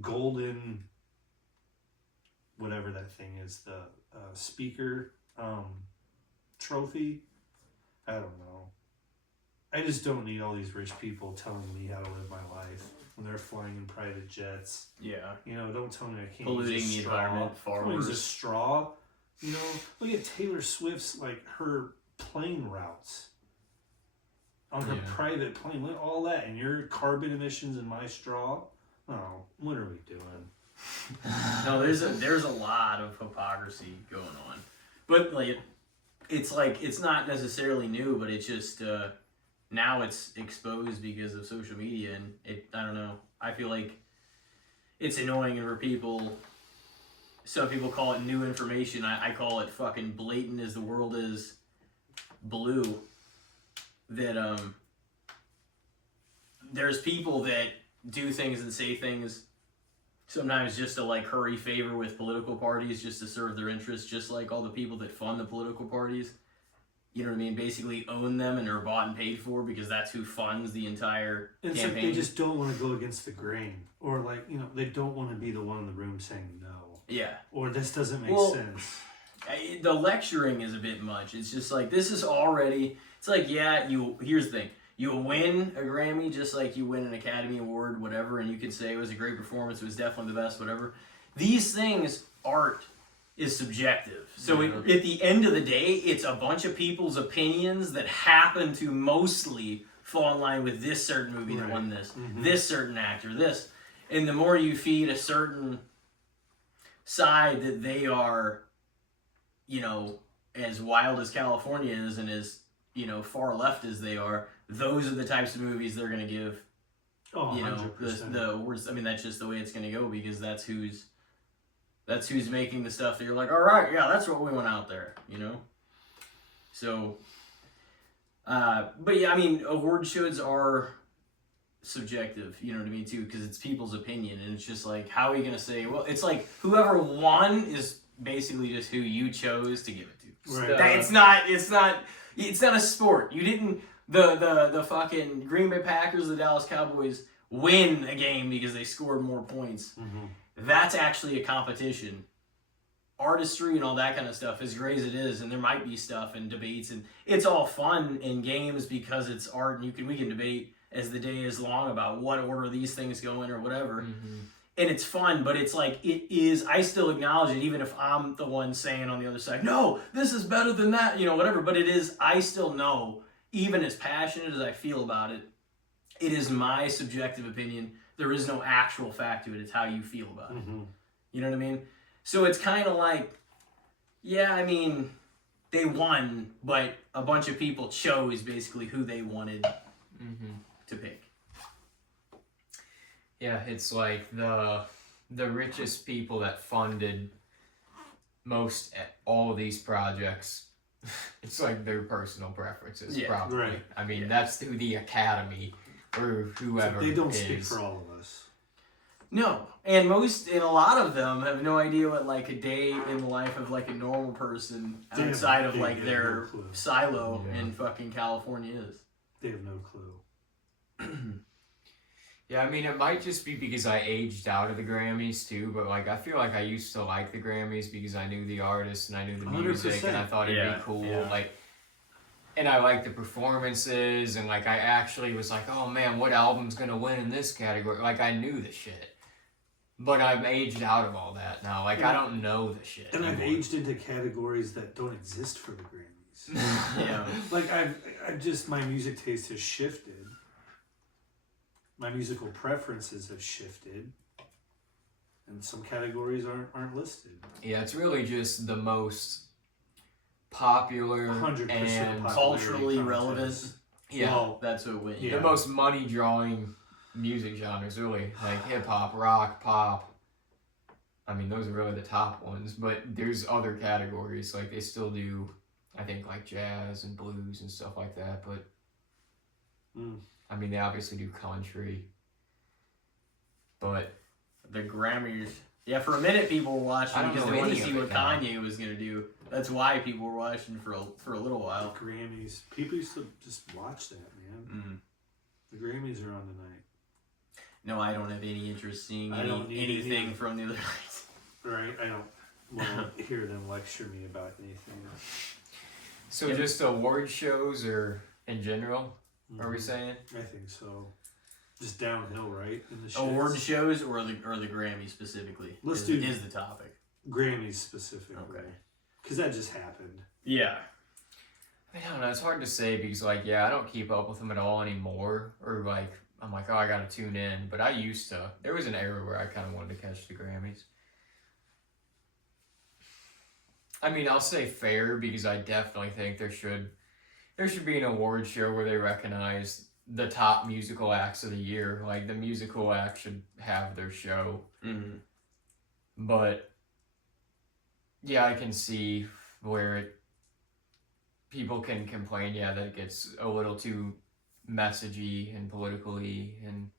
golden whatever that thing is, the speaker trophy. I don't know. I just don't need all these rich people telling me how to live my life when they're flying in private jets. Yeah. You know, don't tell me I can't Polluting use a the straw. environment far Can't use a worse. straw. You know, look at Taylor Swift's, like, her plane routes on her private plane. Look at all that. And your carbon emissions in my straw. Oh, what are we doing? No, there's a lot of hypocrisy going on. But like it's not necessarily new, but it's just now it's exposed because of social media, and I don't know. I feel like it's annoying for people. Some people call it new information. I call it fucking blatant as the world is blue. That there's people that do things and say things sometimes just to like curry favor with political parties just to serve their interests, just like all the people that fund the political parties. You know what I mean? Basically own them and are bought and paid for because that's who funds the entire And it's campaign. like they just don't want to go against the grain, or like they don't want to be the one in the room saying no. Yeah. Or this doesn't make sense. The lecturing is a bit much. It's just like this is already. It's like here's the thing. You win a Grammy just like you win an Academy Award, whatever, and you can say it was a great performance. It was definitely the best, whatever. These things, art is subjective. So at the end of the day, it's a bunch of people's opinions that happen to mostly fall in line with this certain movie that won this, this certain actor, this. And the more you feed a certain side that they are, as wild as California is and as, far left as they are, those are the types of movies they're going to give, the awards. I mean, that's just the way it's going to go because that's who's making the stuff that you're like, all right, yeah, that's what we want out there, So, but yeah, I mean, award shows are subjective, you know what I mean, too, because it's people's opinion, and it's just like, how are you going to say, well, it's like, whoever won is basically just who you chose to give it to. Right. It's not a sport. You didn't, the fucking Green Bay Packers, the Dallas Cowboys win a game because they scored more points. That's actually a competition. Artistry and all that kind of stuff, as great as it is, and there might be stuff and debates, and it's all fun in games because it's art, and we can debate as the day is long about what order these things go in or whatever. And it's fun, but it's like, I still acknowledge it, even if I'm the one saying on the other side, no, this is better than that, whatever. But it is, I still know, even as passionate as I feel about it, it is my subjective opinion. There is no actual fact to it. It's how you feel about it. You know what I mean? So it's kind of like, yeah, I mean, they won, but a bunch of people chose basically who they wanted to pick. Yeah, it's like the richest people that funded all of these projects. It's like their personal preferences, probably. Right. I mean, that's through the Academy or whoever. So they don't speak for all of us. No, and a lot of them have no idea what like a day in the life of like a normal person outside of like their silo in fucking California is. They have no clue. Yeah, I mean, it might just be because I aged out of the Grammys too, but like I feel like I used to like the Grammys because I knew the artists and I knew the music 100%. and I thought it'd be cool. Yeah. Like, and I liked the performances and like I actually was like, oh man, what album's gonna win in this category? Like I knew the shit. But I've aged out of all that now. Like I don't know the shit. And anymore. I've aged into categories that don't exist for the Grammys. Yeah. Like I've just, my music taste has shifted. My musical preferences have shifted. And some categories aren't listed. Yeah, it's really just the most popular 100% and culturally relevant. Yeah, Well, That's what wins. the most money drawing music genres, really, like hip hop, rock, pop. I mean, those are really the top ones, but there's other categories. Like they still do, I think, like jazz and blues and stuff like that. But I mean, they obviously do country. But the Grammys. Yeah, for a minute people were watching because they wanted to see what Kanye was gonna do. That's why people were watching for a little while. The Grammys. People used to just watch that, man. The Grammys are on tonight. No, I don't have any interest seeing anything from the other nights. Right? I don't want to hear them lecture me about anything. so just award shows or in general, are we saying? I think so. Just downhill, right? In the Award shows or the Grammys specifically? Let's is the topic. Grammys specifically. Okay. Because that just happened. Yeah. I don't know. It's hard to say because, like, I don't keep up with them at all anymore. Or, like, I'm like, oh, I got to tune in. But I used to. There was an era where I kind of wanted to catch the Grammys. I mean, I'll say fair because I definitely think there should be an award show where they recognize the top musical acts of the year. Like, the musical act should have their show. But, yeah, I can see where people can complain, that it gets a little too messagey and politically and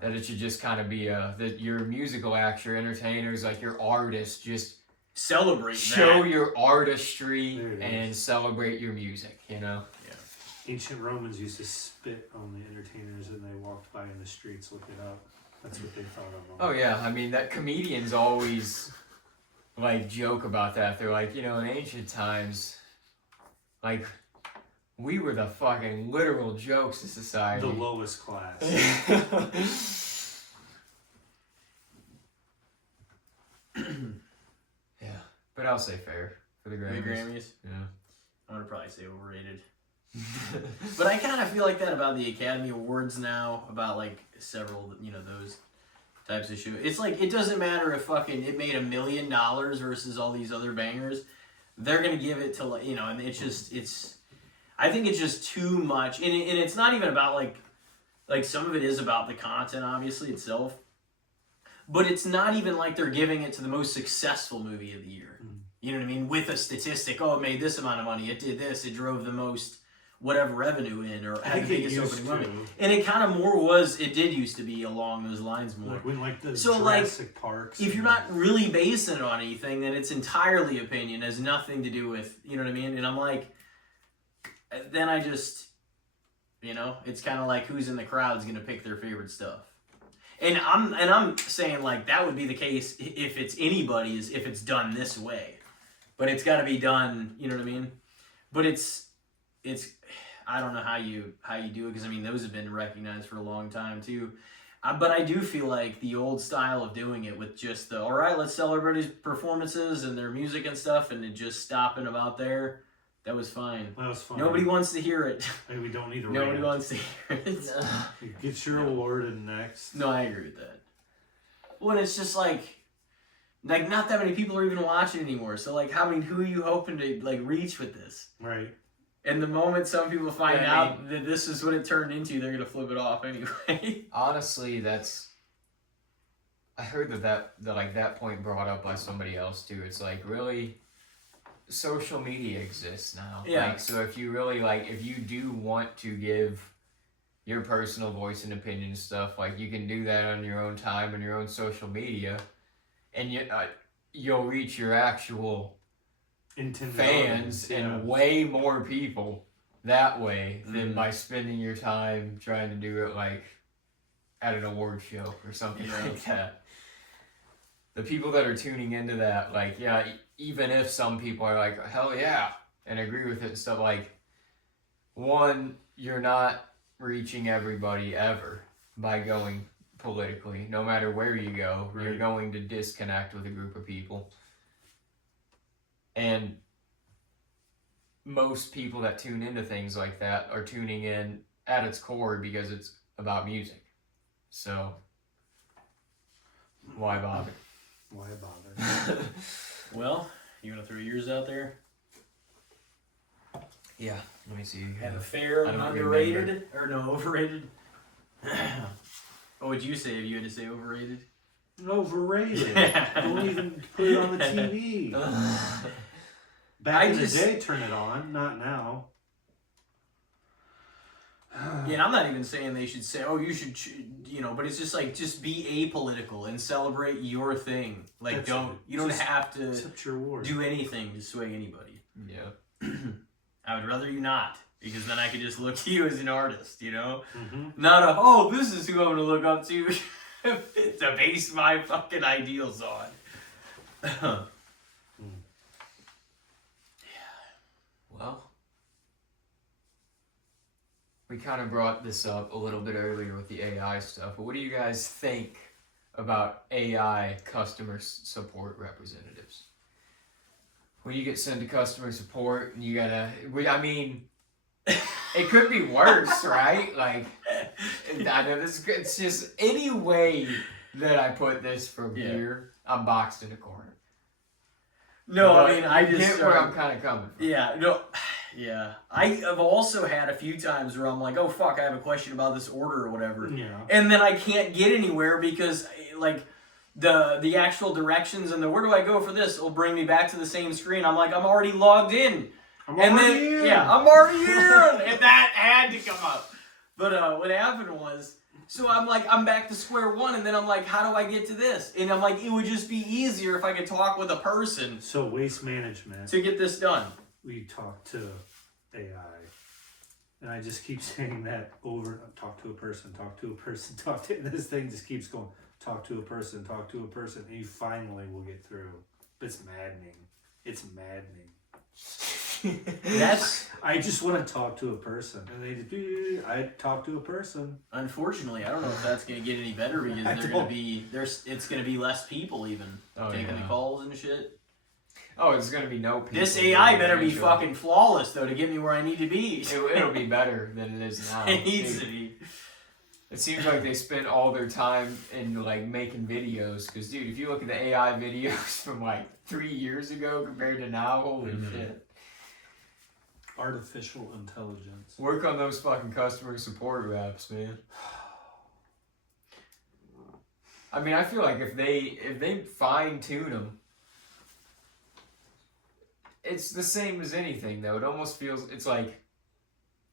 That it should just kind of be that your musical acts, your entertainers, like your artists, just celebrate show that. your artistry and celebrate your music, you know? Yeah. Ancient Romans used to spit on the entertainers and they walked by in the streets. Look it up. That's what they thought of them. Oh yeah, I mean that comedians always like joke about that. They're like, you know, in ancient times, like we were the fucking literal jokes of society. The lowest class. Yeah, but I'll say fair for the Grammys. The Grammys? Yeah. I'm going to probably say overrated. But I kind of feel like that about the Academy Awards now, about like several, you know, those types of shows. It's like, it doesn't matter if fucking it made $1 million versus all these other bangers. They're going to give it to, like, you know, and it's just, I think it's just too much. And it's not even about like some of it is about the content, obviously, itself. But it's not even like they're giving it to the most successful movie of the year. You know what I mean? With a statistic, oh, it made this amount of money, it did this, it drove the most whatever revenue in, or had the biggest opening movie. And it kind of more was, it did used to be along those lines more. Like when like the so Jurassic Parks. If you're not really basing it on anything, then it's entirely opinion, has nothing to do with, you know what I mean? And I'm like, then I just, you know, it's kind of like who's in the crowd's going to pick their favorite stuff. And I'm saying like that would be the case if it's anybody's, if it's done this way. But it's got to be done, you know what I mean? But it's I don't know how you do it, because I mean those have been recognized for a long time too. But I do feel like the old style of doing it with just the, all right, let's celebrate his performances and their music and stuff, and then just stopping about there, that was fine. That was fine. Nobody wants to hear it. Like, we don't need a Nobody rant. wants to hear it. Get your award and next. No, I agree with that. Well, and it's just like not that many people are even watching anymore. So like, who are you hoping to like reach with this? Right. And the moment some people find out that this is what it turned into, they're gonna flip it off anyway. Honestly, I heard that like that point brought up by somebody else too. It's like, really, social media exists now. Yeah. Like, so if you really if you do want to give your personal voice and opinion and stuff, like you can do that on your own time and your own social media, and you'll reach your actual fans and way more people that way than by spending your time trying to do it like at an award show or something like that. The people that are tuning into that, like, yeah, even if some people are like, hell yeah, and agree with it and stuff, like, one, you're not reaching everybody ever by going politically. No matter where you go, you're going to disconnect with a group of people. And most people that tune into things like that are tuning in at its core because it's about music. So, why bother? Why bother? Well, you want to throw yours out there? Yeah, let me see. Have a fair, underrated, or no, overrated? What would you say if you had to say overrated? Overrated. Don't even put it on the TV. Back in the day, turn it on. Not now. Yeah, and I'm not even saying they should say, oh, you should, you know, but it's just like, just be apolitical and celebrate your thing. Like, you don't have to do anything to sway anybody. Yeah. I would rather you not, because then I could just look to you as an artist, you know? Mm-hmm. Not oh, this is who I'm going to look up to to base my fucking ideals on. Well, we kind of brought this up a little bit earlier with the AI stuff, but what do you guys think about AI customer support representatives? When you get sent to customer support and you gotta, I mean, it could be worse, right? Like, I know this, it's just any way that I put this from here, I'm boxed in a corner. No, but I mean, I just get where I'm kind of coming from. Yeah, no, yeah. I have also had a few times where I'm like, oh fuck, I have a question about this order or whatever, and then I can't get anywhere because like the actual directions and the where do I go for this will bring me back to the same screen. I'm like, I'm already logged in. I'm already in. And that had to come up. But what happened was, So I'm like, I'm back to square one, and then I'm like, how do I get to this? And I'm like, it would just be easier if I could talk with a person So waste management, to get this done. we talk to AI. And I just keep saying that over, talk to a person, talk to a person, talk to, and this thing just keeps going, talk to a person, and you finally will get through. It's maddening. It's maddening. I just want to talk to a person, and I talk to a person. Unfortunately, I don't know if that's going to get any better because it's going to be less people even taking the calls and shit. Oh, it's going to be no people. This AI better be fucking flawless though to get me where I need to be. It'll be better than it is now. It needs to be. It seems like they spent all their time in like making videos. Because dude, if you look at the AI videos from like 3 years ago compared to now, holy shit. Artificial intelligence. Work on those fucking customer support reps, man. I mean, I feel like if they fine tune them, it's the same as anything though. It almost feels it's like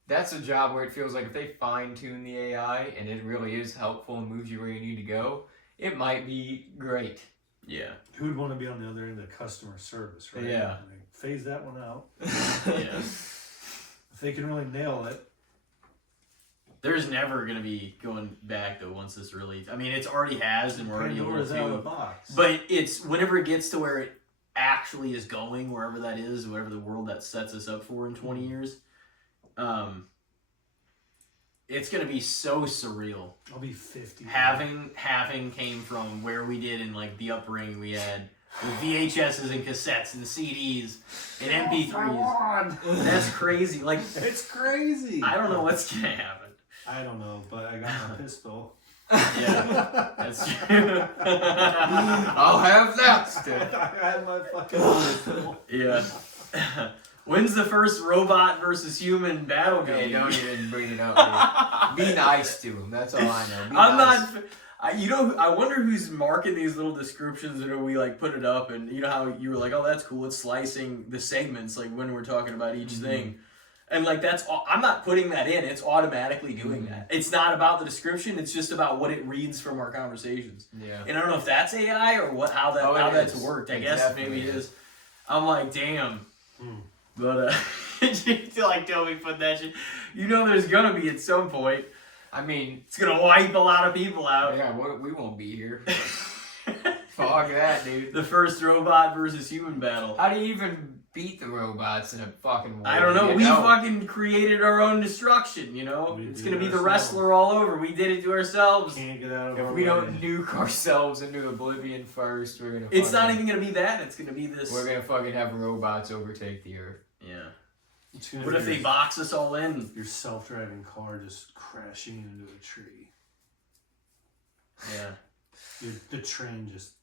that's a job where it feels like if they fine tune the AI and it really is helpful and moves you where you need to go, it might be great. Yeah. Who would want to be on the other end of customer service, right? Yeah. Like, phase that one out. Yeah. If they can really nail it. There's never going to be going back though once this release. I mean, it's already has and we're already able Pandora's out of the to. box. But it's whenever it gets to where it actually is going, wherever that is, whatever the world that sets us up for in 20 years, it's going to be so surreal. I'll be 50. Having came from where we did in like the upbringing we had with VHSs and cassettes and CDs and MP3s. That's crazy. Like It's crazy. I don't know what's going to happen. I don't know, but I got my pistol. Yeah, that's true. I'll have that still. I had my fucking pistol. Yeah. When's the first robot versus human battle game? Hey, don't even bring it up, dude. Be nice to him. That's all I know. Be I'm nice. not. I wonder who's marking these little descriptions that we like put it up, and you know how you were like, oh, that's cool. It's slicing the segments like when we're talking about each thing, and like that's all. I'm not putting that in. It's automatically doing that. It's not about the description. It's just about what it reads from our conversations. Yeah. And I don't know if that's AI or what how that's worked. I guess maybe it is. I'm like, damn. But you like Toby put that shit. You know, there's gonna be at some point. I mean, It's gonna wipe a lot of people out. yeah, we won't be here. Fuck that, dude. The first robot versus human battle. How do you even beat the robots in a fucking war? I don't know. You We fucking created our own destruction, you know? It's gonna be the wrestler all over. We did it to ourselves. Can't get out of If our we way. don't nuke ourselves into oblivion first, we're gonna. It's not fucking- even gonna be that. It's gonna be this. We're gonna fucking have robots overtake the earth. Yeah. It's gonna What be if they box us all in? your self-driving car just crashing into a tree? Yeah. The train just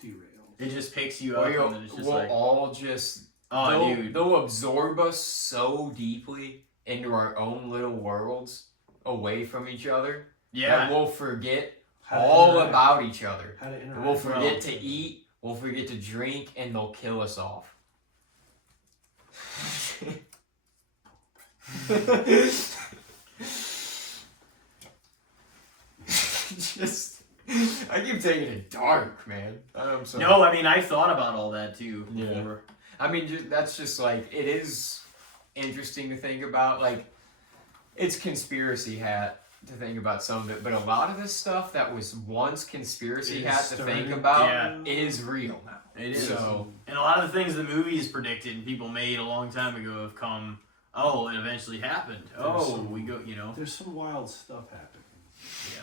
derailed. It just picks you up and then it's just we'll like, all just. oh, dude. They'll absorb us so deeply into our own little worlds, away from each other. Yeah. That we'll forget How to all interact. about each other. How to interact. We'll forget to eat. We'll forget to drink, and they'll kill us off. Just, I keep taking it dark, man. I'm sorry. No, I mean, I thought about all that too before. Yeah. I mean, that's just like, it is interesting to think about. Like, it's conspiracy hat to think about some of it, but a lot of this stuff that was once conspiracy hat to think about is real now. It is. So, and a lot of the things the movies predicted and people made a long time ago have come, oh, it eventually happened. We go, you know. There's some wild stuff happening. Yeah.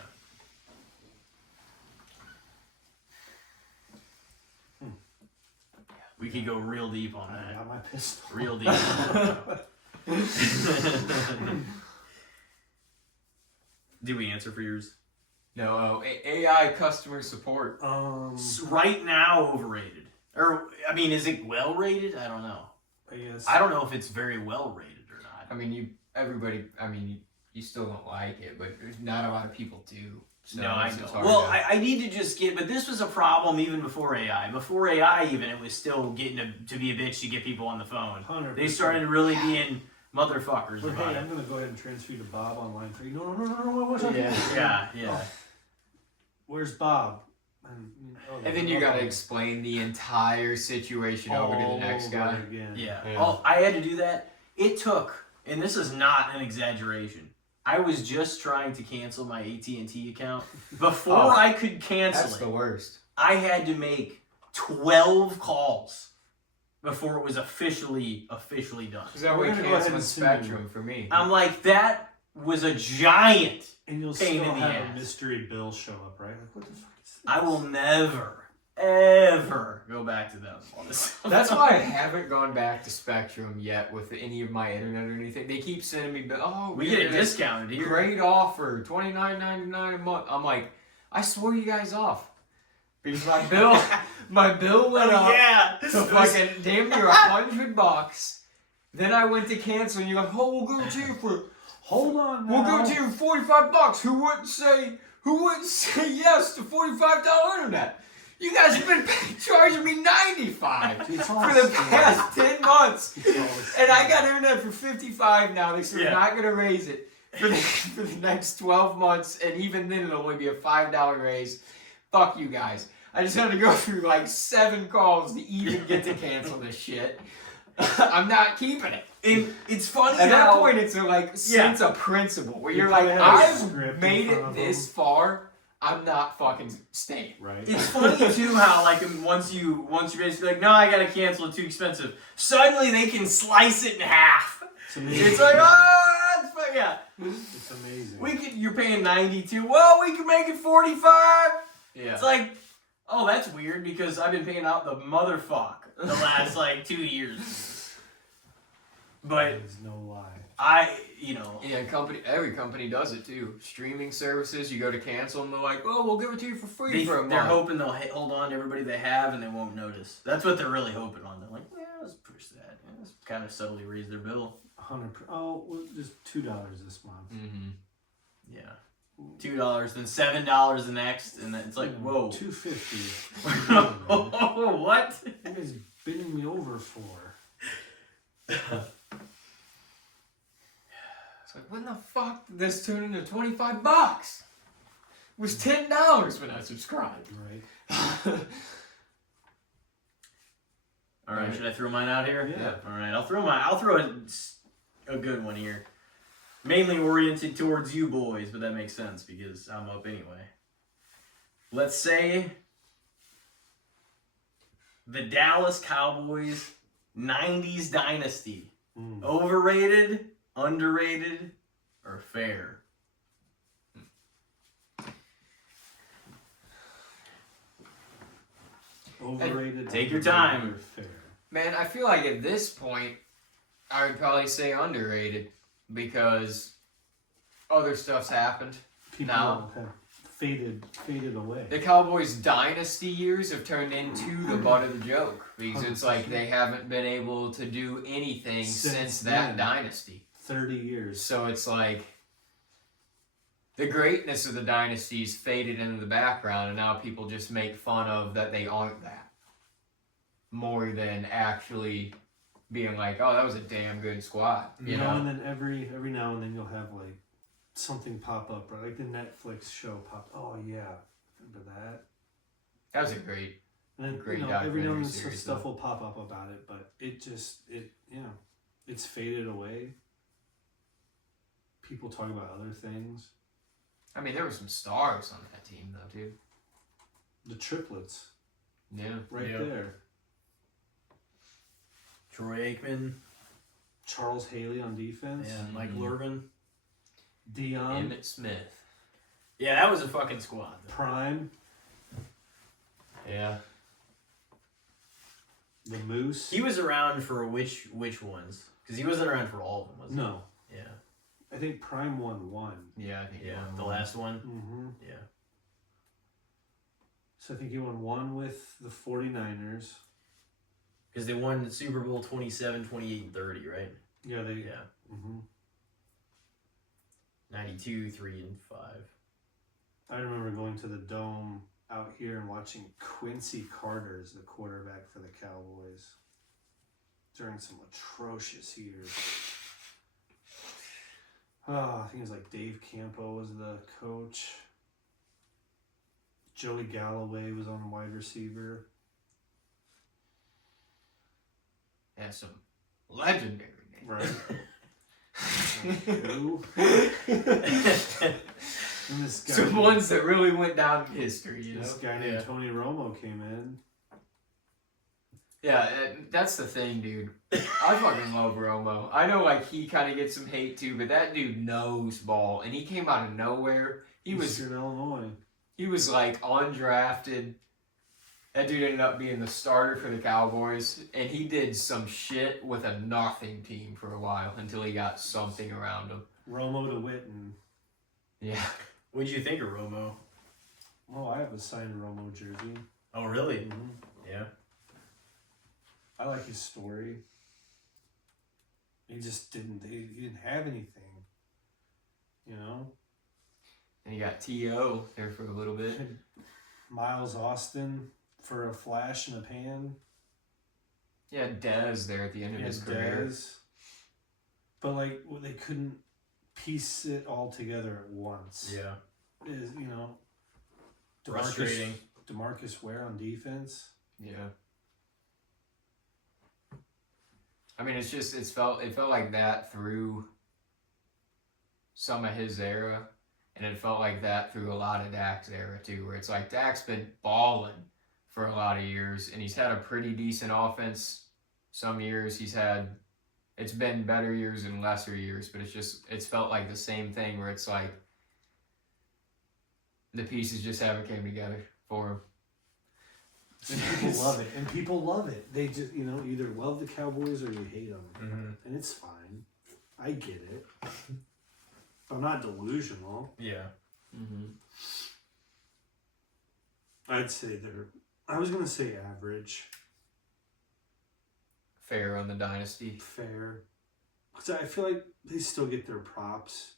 We could go real deep on I that. got my pistol. Real deep. Did we answer for yours? no, AI customer support. Right now, overrated. Or, I mean, is it well rated? I don't know. I guess. I don't know if it's very well rated or not. I mean, you still don't like it, but there's not a lot of people do. So No, I it's know. hard Well, to- I need to just get, but this was a problem even before AI. Before AI, even, it was still getting to be a bitch to get people on the phone. 100%. They started really being motherfuckers But about hey, it. I'm gonna go ahead and transfer you to Bob on line 3. No, what's up? Yeah. Oh, where's Bob? And then you gotta explain the entire situation over to the next guy. Again. Yeah. Yeah. Oh, I had to do that. It took, and this is not an exaggeration. I was just trying to cancel my AT&T account. Before I could cancel That's it, the worst. I had to make 12 calls before it was officially done. Because that We're way gonna go ahead canceling and send Spectrum for me. I'm like, that was a giant. And you'll Pain still in the have ass. a mystery bill show up, right? Like, what the fuck is this? I will never, ever go back to them on this. That's why I haven't gone back to Spectrum yet with any of my internet or anything. They keep sending me, we get it discounted here. Great offer, $29.99 a month. I'm like, I swore you guys off. Because my bill went up Yeah. to fucking damn near $100. Then I went to cancel and you're like, oh, we'll go to you for Hold on now. We'll go to you for $45. Who wouldn't say yes to $45 internet? You guys have been charging me $95 It's all for the scam. past 10 months. It's all a And I scam. got internet for $55 now. They said Yeah. they're not going to raise it for the next 12 months. And even then it'll only be a $5 raise. Fuck you guys. I just had to go through like 7 calls to even get to cancel this shit. I'm not keeping it. And it's funny At that how point, it's a sense of principle where you're like, probably have a I've script made in front it of this them. far. I'm not fucking staying. Right. it's funny too how like once you're basically like, no, I gotta cancel, it's too expensive. Suddenly they can slice it in half. It's amazing. It's like, oh, that's fine. Yeah, It's amazing. you're paying 92. Well, we can make it 45. Yeah. It's like, oh, that's weird because I've been paying out the motherfuck the last like 2 years. But There's no lie. Every company does it too. Streaming services, you go to cancel and they're like, oh, we'll give it to you for free for a month. they're hoping they'll hold on to everybody they have and they won't notice. That's what they're really hoping on. They're like, yeah, let's push that. Yeah, let's kind of subtly raise their bill. 100. Oh, well, just $2 this month. Mm-hmm. Yeah. $2, then $7 the next, and then it's like, whoa. $2.50. Oh, what? What is bidding me over for? It's like, when the fuck did this turn into $25? It was $10 when I subscribed. Right. All right, should I throw mine out here? Yeah. All right, I'll throw a good one here. Mainly oriented towards you boys, but that makes sense because I'm up anyway. Let's say the Dallas Cowboys 90s dynasty. Overrated, underrated, or fair? Overrated. Take your underrated, time. or Fair. Man, I feel like at this point, I would probably say underrated because other stuff's happened. People Now- have faded away. The Cowboys' dynasty years have turned into the butt of the joke because it's like they haven't been able to do anything since that then. dynasty. 30 years. So it's like the greatness of the dynasties faded into the background, and now people just make fun of that they aren't that more than actually being like, oh, that was a damn good squad. You know? And then every now and then you'll have like something pop up, right? Like the Netflix show pop. Oh yeah, remember that? That was a great. And then Great every now and documentary then some series, stuff though. will pop up about it, but it's faded away. People talk about other things. I mean, there were some stars on that team, though, too. The triplets, Yeah. right Yeah. there. Troy Aikman, Charles Haley on defense. yeah, Mike Lurvin. Dion, Emmett Smith. Yeah, that was a fucking squad. Though. Prime, Yeah. the Moose. He was around for which ones? Because he wasn't around for all of them, was he? No, Yeah. I think Prime won one. Yeah, I think he Yeah. won The one. last one. Mm-hmm. Yeah. So I think he won one with the 49ers. Because they won Super Bowl 27, 28, and 30, right? Yeah, they. Yeah. Mm-hmm. 92, 3, and 5. I remember going to the Dome out here and watching Quincy Carter as the quarterback for the Cowboys during some atrocious years. I think it was like Dave Campo was the coach. Joey Galloway was on wide receiver. Yeah, some legendary names. Right. Who? And this guy, Some ones that really went down in history, you know? this guy named Tony Romo came in. Yeah, that's the thing, dude. I fucking love Romo. I know, like, he kind of gets some hate, too, but that dude knows ball, and he came out of nowhere. He was, Illinois. he was, like, undrafted. That dude ended up being the starter for the Cowboys, and he did some shit with a nothing team for a while until he got something around him. Romo to Witten. Yeah. What'd you think of Romo? Oh, I have a signed Romo jersey. Oh, really? Mm-hmm. Yeah. I like his story. He just didn't. He didn't have anything. You know. And you got T.O. there for a little bit. Miles Austin for a flash in a pan. Yeah, Dez there at the end of his career. Dez. But like they couldn't piece it all together at once. Yeah. Is Frustrating. DeMarcus Ware on defense. Yeah. I mean, it felt like that through some of his era, and it felt like that through a lot of Dak's era too, where it's like Dak's been balling for a lot of years, and he's had a pretty decent offense. Some years it's been better years and lesser years, but it's felt like the same thing where it's like the pieces just haven't came together for him. And people love it. And people love it. They just, either love the Cowboys or you hate them. Mm-hmm. And it's fine. I get it. I'm not delusional. Yeah. Mm-hmm. I'd say I was going to say average. Fair on the dynasty. Fair. Because I feel like they still get their props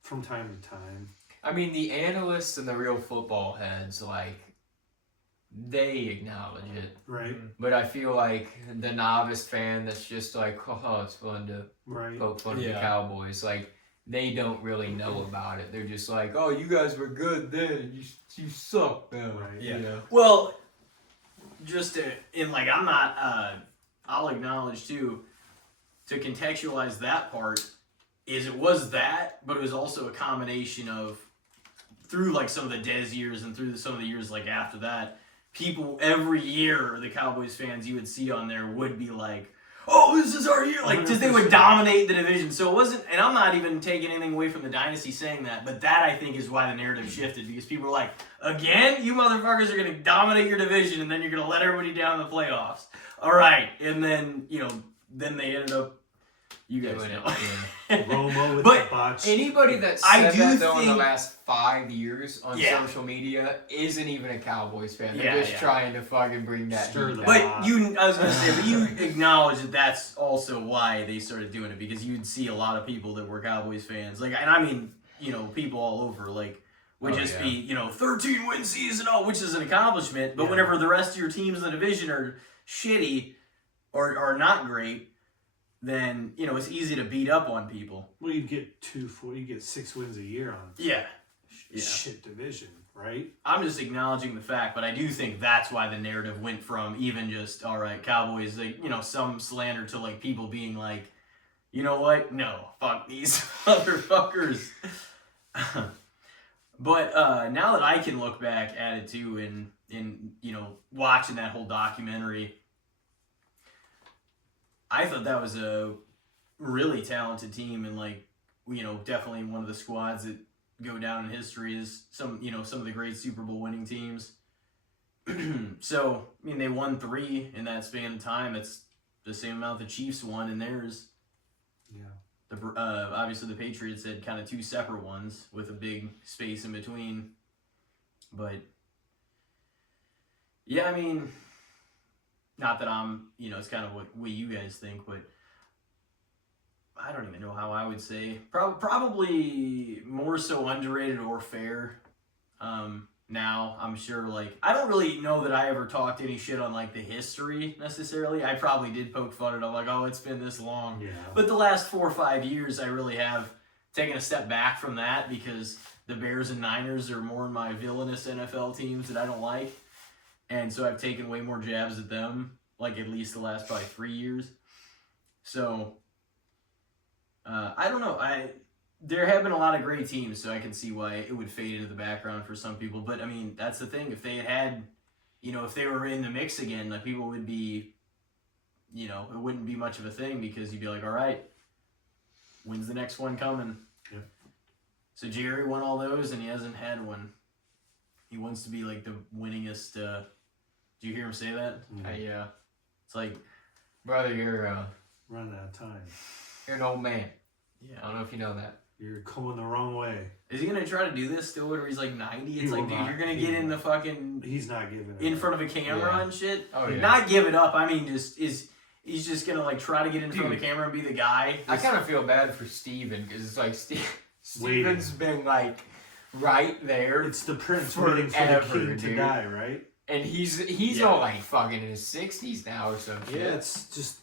from time to time. I mean, the analysts and the real football heads, like, they acknowledge it. Right. But I feel like the novice fan that's just like, oh, it's fun to poke fun at the Cowboys. Like, they don't really know about it. They're just like, oh, you guys were good then, and you suck now. Right. Yeah. You know? Well, I'm not, I'll acknowledge too, to contextualize that part, is it was that, but it was also a combination of, through like some of the Dez years and through some of the years like after that, people every year, the Cowboys fans you would see on there would be like, oh, this is our year. Like, because they would dominate the division. So it wasn't, and I'm not even taking anything away from the dynasty saying that, but that I think is why the narrative shifted, because people were like, again, you motherfuckers are going to dominate your division and then you're going to let everybody down in the playoffs. All right. And then, then they ended up, you guys know. Romo with But the botch. Anybody that said that, though, in the last 5 years on social media isn't even a Cowboys fan. They're just trying to fucking bring that Stir heat the back. But I was going to say, but you acknowledge that that's also why they started doing it, because you'd see a lot of people that were Cowboys fans. Like, and I mean, people all over, like, would be, 13-win season, which is an accomplishment. But whenever the rest of your teams in the division are shitty or are not great, then, it's easy to beat up on people. Well, you'd get 6 wins a year on shit division, right? I'm just acknowledging the fact, but I do think that's why the narrative went from even just, all right, Cowboys, like, some slander to, like, people being like, you know what? No, fuck these motherfuckers. But now that I can look back at it, too, in watching that whole documentary, I thought that was a really talented team, and definitely one of the squads that go down in history as some of the great Super Bowl winning teams. So, I mean, they won 3 in that span of time. It's the same amount the Chiefs won in theirs. Yeah. Obviously the Patriots had kind of 2 separate ones with a big space in between. But yeah, I mean, not that I'm, it's kind of what you guys think, but I don't even know how I would say. Probably more so underrated or fair. Now, I'm sure, I don't really know that I ever talked any shit on, the history, necessarily. I probably did poke fun at it. I'm like, oh, it's been this long. Yeah. But the last 4 or 5 years, I really have taken a step back from that because the Bears and Niners are more my villainous NFL teams that I don't like. And so I've taken way more jabs at them, like at least the last probably 3 years. So, I don't know. There have been a lot of great teams, so I can see why it would fade into the background for some people. But, I mean, that's the thing. If they had, if they were in the mix again, like people would be, it wouldn't be much of a thing because you'd be like, all right, when's the next one coming? Yeah. So Jerry won all those, and he hasn't had one. He wants to be like the winningest. Did you hear him say that? Yeah. It's like, brother, you're running out of time. you're an old man. yeah. I don't know if you know that. You're going the wrong way. Is he gonna try to do this still when he's like 90? It's He like, will dude, not. you're gonna He get will in the not. fucking He's not giving it in up. front of a camera Yeah. and shit. Oh, yeah. Not give it up. I mean, he's just gonna like try to get in front of the camera and be the guy. I kind of feel bad for Steven because it's like Steven's been like right there, It's the prince Forever, waiting for the king to dude. die, right? and he's Yeah. all like fucking in his 60s now or something. Yeah, it's just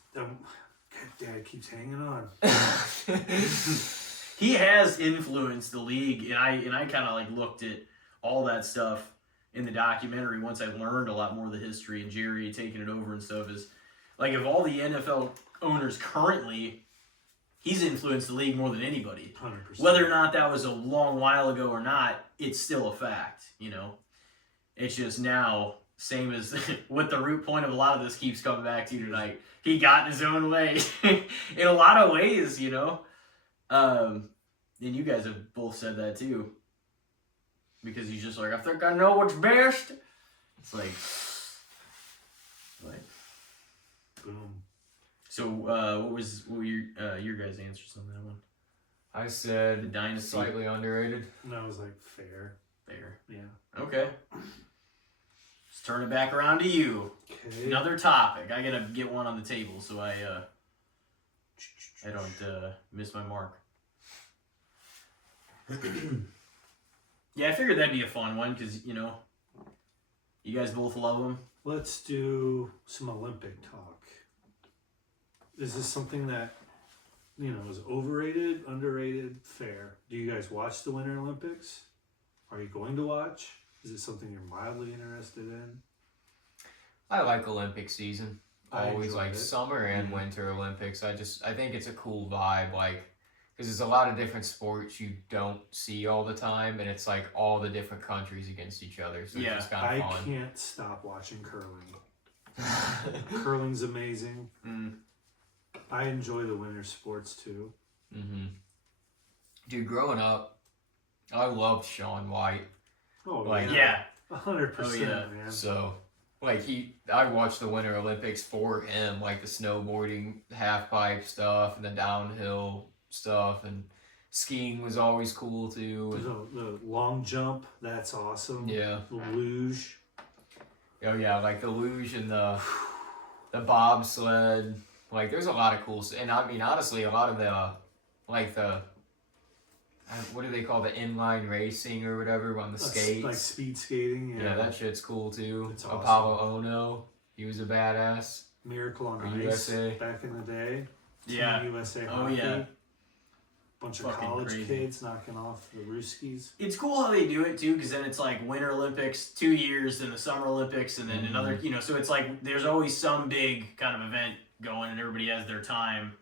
Dad keeps hanging on. He has influenced the league, and I kind of like looked at all that stuff in the documentary once I learned a lot more of the history and Jerry taking it over and stuff. Is like, of all the NFL owners currently, he's influenced the league more than anybody. 100%. Whether or not that was a long while ago or not, it's still a fact. It's just now, same as what the root point of a lot of this keeps coming back to tonight. He got in his own way in a lot of ways, and you guys have both said that too. Because he's just like, I think I know what's best. It's like Boom. So, what were your guys' answers on that one? I The said dynasty. slightly underrated. And I was like, fair. There. Yeah. Okay. Let's turn it back around to you. Okay. Another topic. I gotta get one on the table so I don't miss my mark. Yeah, I figured that'd be a fun one because you guys both love them. Let's do some Olympic talk. Is this something that, is overrated, underrated, fair? Do you guys watch the Winter Olympics? Are you going to watch? Is it something you're mildly interested in? I like Olympic season. I Always enjoy like it. summer and winter Olympics. I think it's a cool vibe, like, because there's a lot of different sports you don't see all the time, and it's like all the different countries against each other. So Yeah, it's just kind I of fun. can't stop watching curling. Curling's amazing. I enjoy the winter sports too. Mm-hmm. Dude, growing up, I loved Shaun White. Oh, Like, Yeah. 100%, Oh, yeah. man. So, like, I watched the Winter Olympics for him, like the snowboarding, half pipe stuff, and the downhill stuff, and skiing was always cool too. And, The long jump, that's awesome. yeah. The luge. Oh yeah, like the luge and the bobsled. Like, there's a lot of cool stuff. And I mean, honestly, a lot of the, like the, what do they call the inline racing or whatever on the skates? Like speed skating. Yeah, that shit's cool too. It's awesome. Apollo Ono, he was a badass. Miracle on For Ice USA. back in the day. Yeah. Team USA Oh, hockey. yeah. Bunch of Fucking college crazy. kids knocking off the Ruskies. It's cool how they do it too, because then it's like Winter Olympics 2 years, then the Summer Olympics, and then another. So it's like there's always some big kind of event going, and everybody has their time,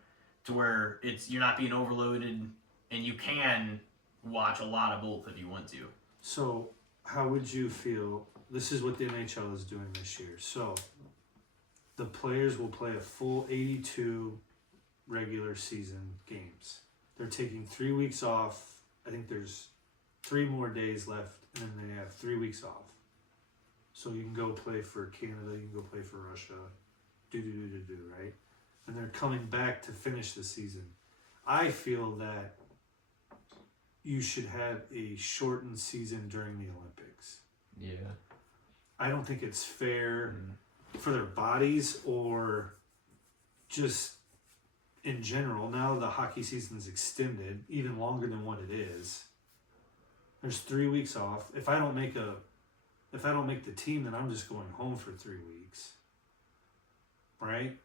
to where you're not being overloaded, and you can watch a lot of both if you want to. So, how would you feel? This is what the NHL is doing this year. So, the players will play a full 82 regular season games. They're taking 3 weeks off. I think there's 3 more days left, and then they have 3 weeks off. So you can go play for Canada, you can go play for Russia, right? And they're coming back to finish the season. I feel that you should have a shortened season during the Olympics. Yeah. I don't think it's fair for their bodies or just in general. Now the hockey season is extended even longer than what it is. There's 3 weeks off. If I don't make the team, then I'm just going home for 3 weeks. Right?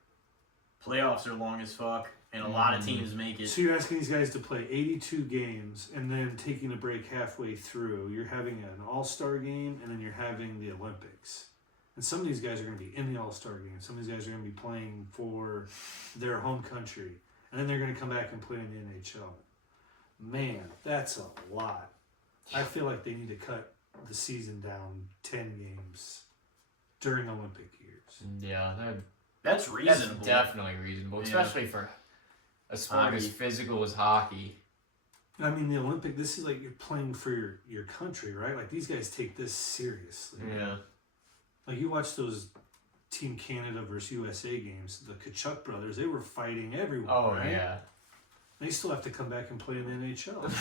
Playoffs are long as fuck. and a lot of teams make it. So you're asking these guys to play 82 games and then taking a break halfway through. You're having an all-star game and then you're having the Olympics. And some of these guys are going to be in the all-star game. Some of these guys are going to be playing for their home country. And then they're going to come back and play in the NHL. Man, that's a lot. I feel like they need to cut the season down 10 games during Olympic years. Yeah, That's reasonable. that's definitely reasonable, especially for a sport as physical as hockey. I mean, the Olympic, this is like you're playing for your country, right? Like, these guys take this seriously. Yeah. Like, you watch those Team Canada versus USA games, the Kachuk brothers, they were fighting everyone, Oh, right? yeah. They still have to come back and play in the NHL.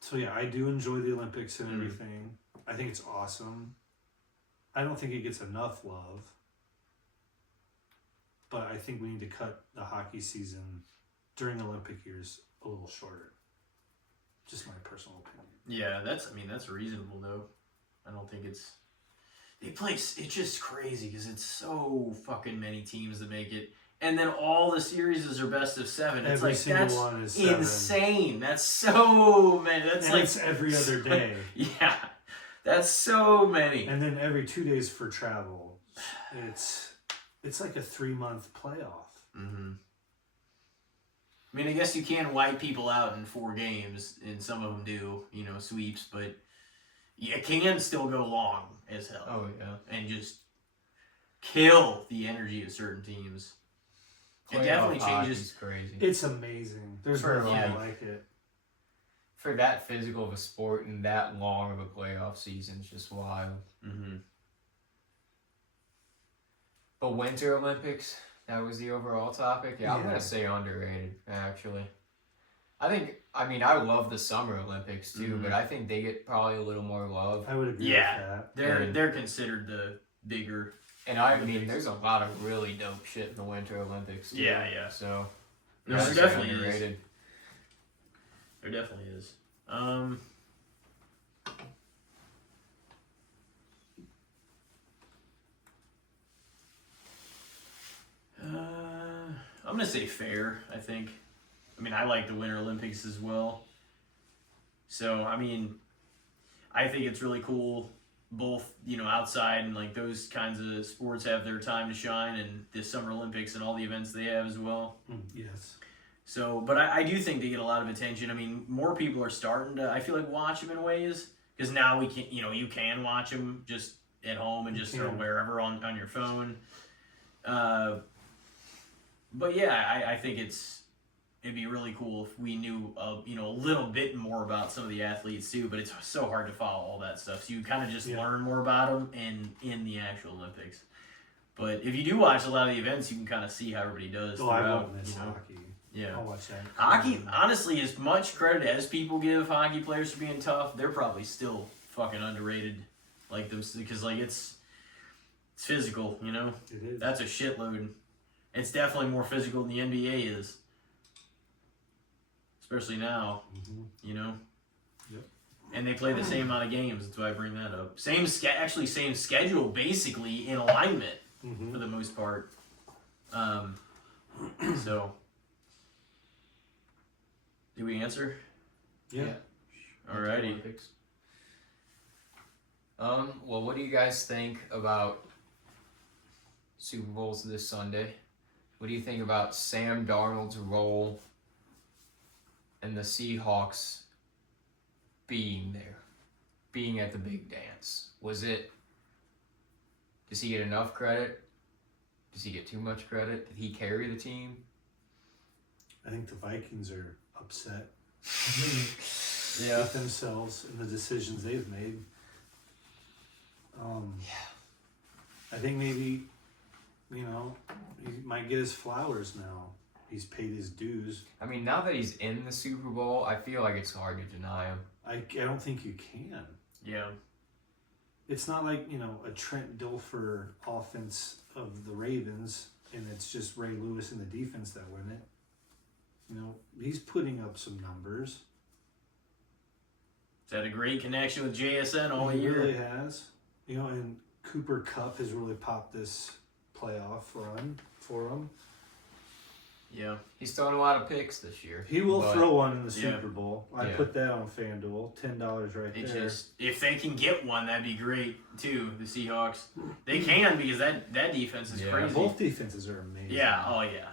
So, yeah, I do enjoy the Olympics and everything. I think it's awesome. I don't think it gets enough love. But I think we need to cut the hockey season during Olympic years a little shorter. Just my personal opinion. Yeah, that's reasonable though. I don't think it's just crazy because it's so fucking many teams that make it, and then all the series are best of 7. It's Every like single that's one is 7. insane. That's so many. That's And like it's every other day. Yeah, that's so many. And then every 2 days for travel. It's like a 3-month playoff. Mm-hmm. I mean, I guess you can wipe people out in 4 games, and some of them do, sweeps, but it can still go long as hell. Oh, yeah. And just kill the energy of certain teams. It definitely changes. Crazy. It's amazing. There's nothing like it. For that physical of a sport and that long of a playoff season, it's just wild. Mm-hmm. But Winter Olympics, that was the overall topic. Yeah, I'm going to say underrated, actually. I love the Summer Olympics, too, but I think they get probably a little more love. I would agree with that. They're considered the bigger. And there's a lot of really dope shit in the Winter Olympics, too. Yeah. So, No, there definitely is. There definitely is. I'm gonna say fair. I think. I like the Winter Olympics as well. So I think it's really cool. Both outside and like those kinds of sports have their time to shine, and the Summer Olympics and all the events they have as well. Yes. So, but I do think they get a lot of attention. More people are starting to, I feel like, watch them in ways, because now we can, you can watch them just at home and just wherever on your phone. But yeah, I think it'd be really cool if we knew, a little bit more about some of the athletes too. But it's so hard to follow all that stuff. So you kind of just learn more about them in the actual Olympics. But if you do watch a lot of the events, you can kind of see how everybody does. I won't miss hockey. Yeah. I'll watch that. Hockey, honestly, as much credit as people give hockey players for being tough, they're probably still fucking underrated, like them, because like it's physical, It is. That's a shitload. It's definitely more physical than the NBA is, especially now, Yep. And they play the same amount of games. That's why I bring that up. Same schedule, basically in alignment for the most part. So. Did we answer? Yeah. Alrighty. Olympics. Well, what do you guys think about Super Bowls this Sunday? What do you think about Sam Darnold's role and the Seahawks being there, being at the big dance? Does he get enough credit? Does he get too much credit? Did he carry the team? I think the Vikings are upset with themselves and the decisions they've made. I think maybe, he might get his flowers now. He's paid his dues. Now that he's in the Super Bowl, I feel like it's hard to deny him. I don't think you can. Yeah. It's not like, a Trent Dilfer offense of the Ravens, and it's just Ray Lewis in the defense that win it. He's putting up some numbers. He's had a great connection with JSN all He year. really has. And Cooper Kupp has really popped this playoff run for him. Yeah. He's throwing a lot of picks this year. He will but- throw one in the Yeah. Super Bowl. I Yeah. put that on FanDuel. $10 right It there. just if they can get one, that'd be great too. The Seahawks, they can because that defense is Yeah. crazy. Both defenses are amazing. Yeah. Oh yeah.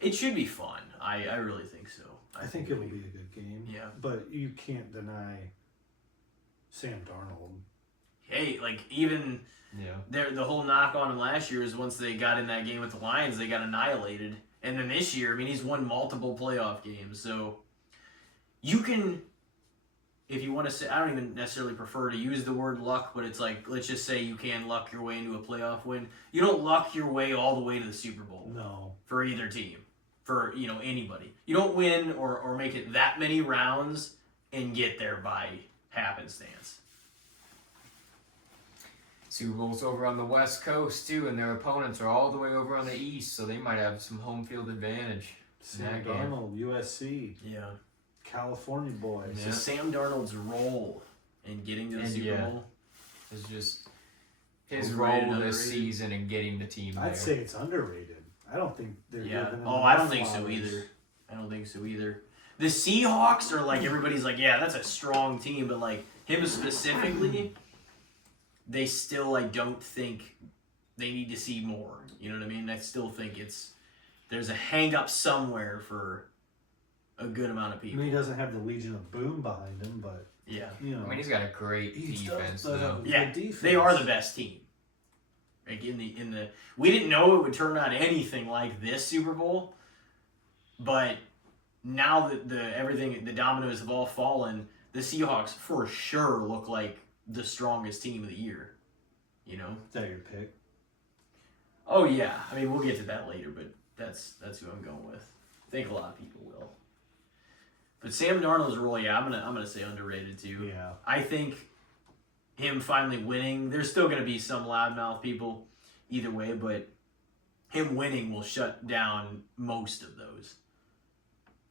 It should be fun. I really think so. I think it will be a good game. Yeah. But you can't deny Sam Darnold. Hey, like even Yeah. the whole knock on him last year is once they got in that game with the Lions, they got annihilated. And then this year, I mean, he's won multiple playoff games. So you can, if you want to say, I don't even necessarily prefer to use the word luck, but it's like, let's just say you can luck your way into a playoff win. You don't luck your way all the way to the Super Bowl No. for either team, for, anybody. You don't win or make it that many rounds and get there by happenstance. Super Bowl's over on the West Coast too, and their opponents are all the way over on the East, so they might have some home field advantage. Sam that game. Darnold, USC, Yeah. California boys. Yeah. So Sam Darnold's role in getting to the And Super yeah. Bowl. It's just his Overrated, role this underrated? season and getting the team there. I'd say it's underrated. I don't think they're Yeah. giving him Oh, I don't enough think so flowers. either. I don't think so either. The Seahawks are like everybody's like, yeah, that's a strong team, but like him specifically, they still like don't think they need to see more. You know what I mean? I still think there's a hang up somewhere for a good amount of I people. mean, he doesn't have the Legion of Boom behind him, but Yeah. you know, I mean, he's got a great he defense does though. have a Yeah, good defense. They are the best team. Like in the we didn't know it would turn out anything like this Super Bowl, but now that the dominoes have all fallen, the Seahawks for sure look like the strongest team of the year. You know? Is that your pick? Oh yeah. I mean, we'll get to that later, but that's who I'm going with. I think a lot of people will. But Sam Darnold's role, yeah, I'm gonna say underrated too. Yeah. I think him finally winning, there's still going to be some loudmouth people either way, but him winning will shut down most of those.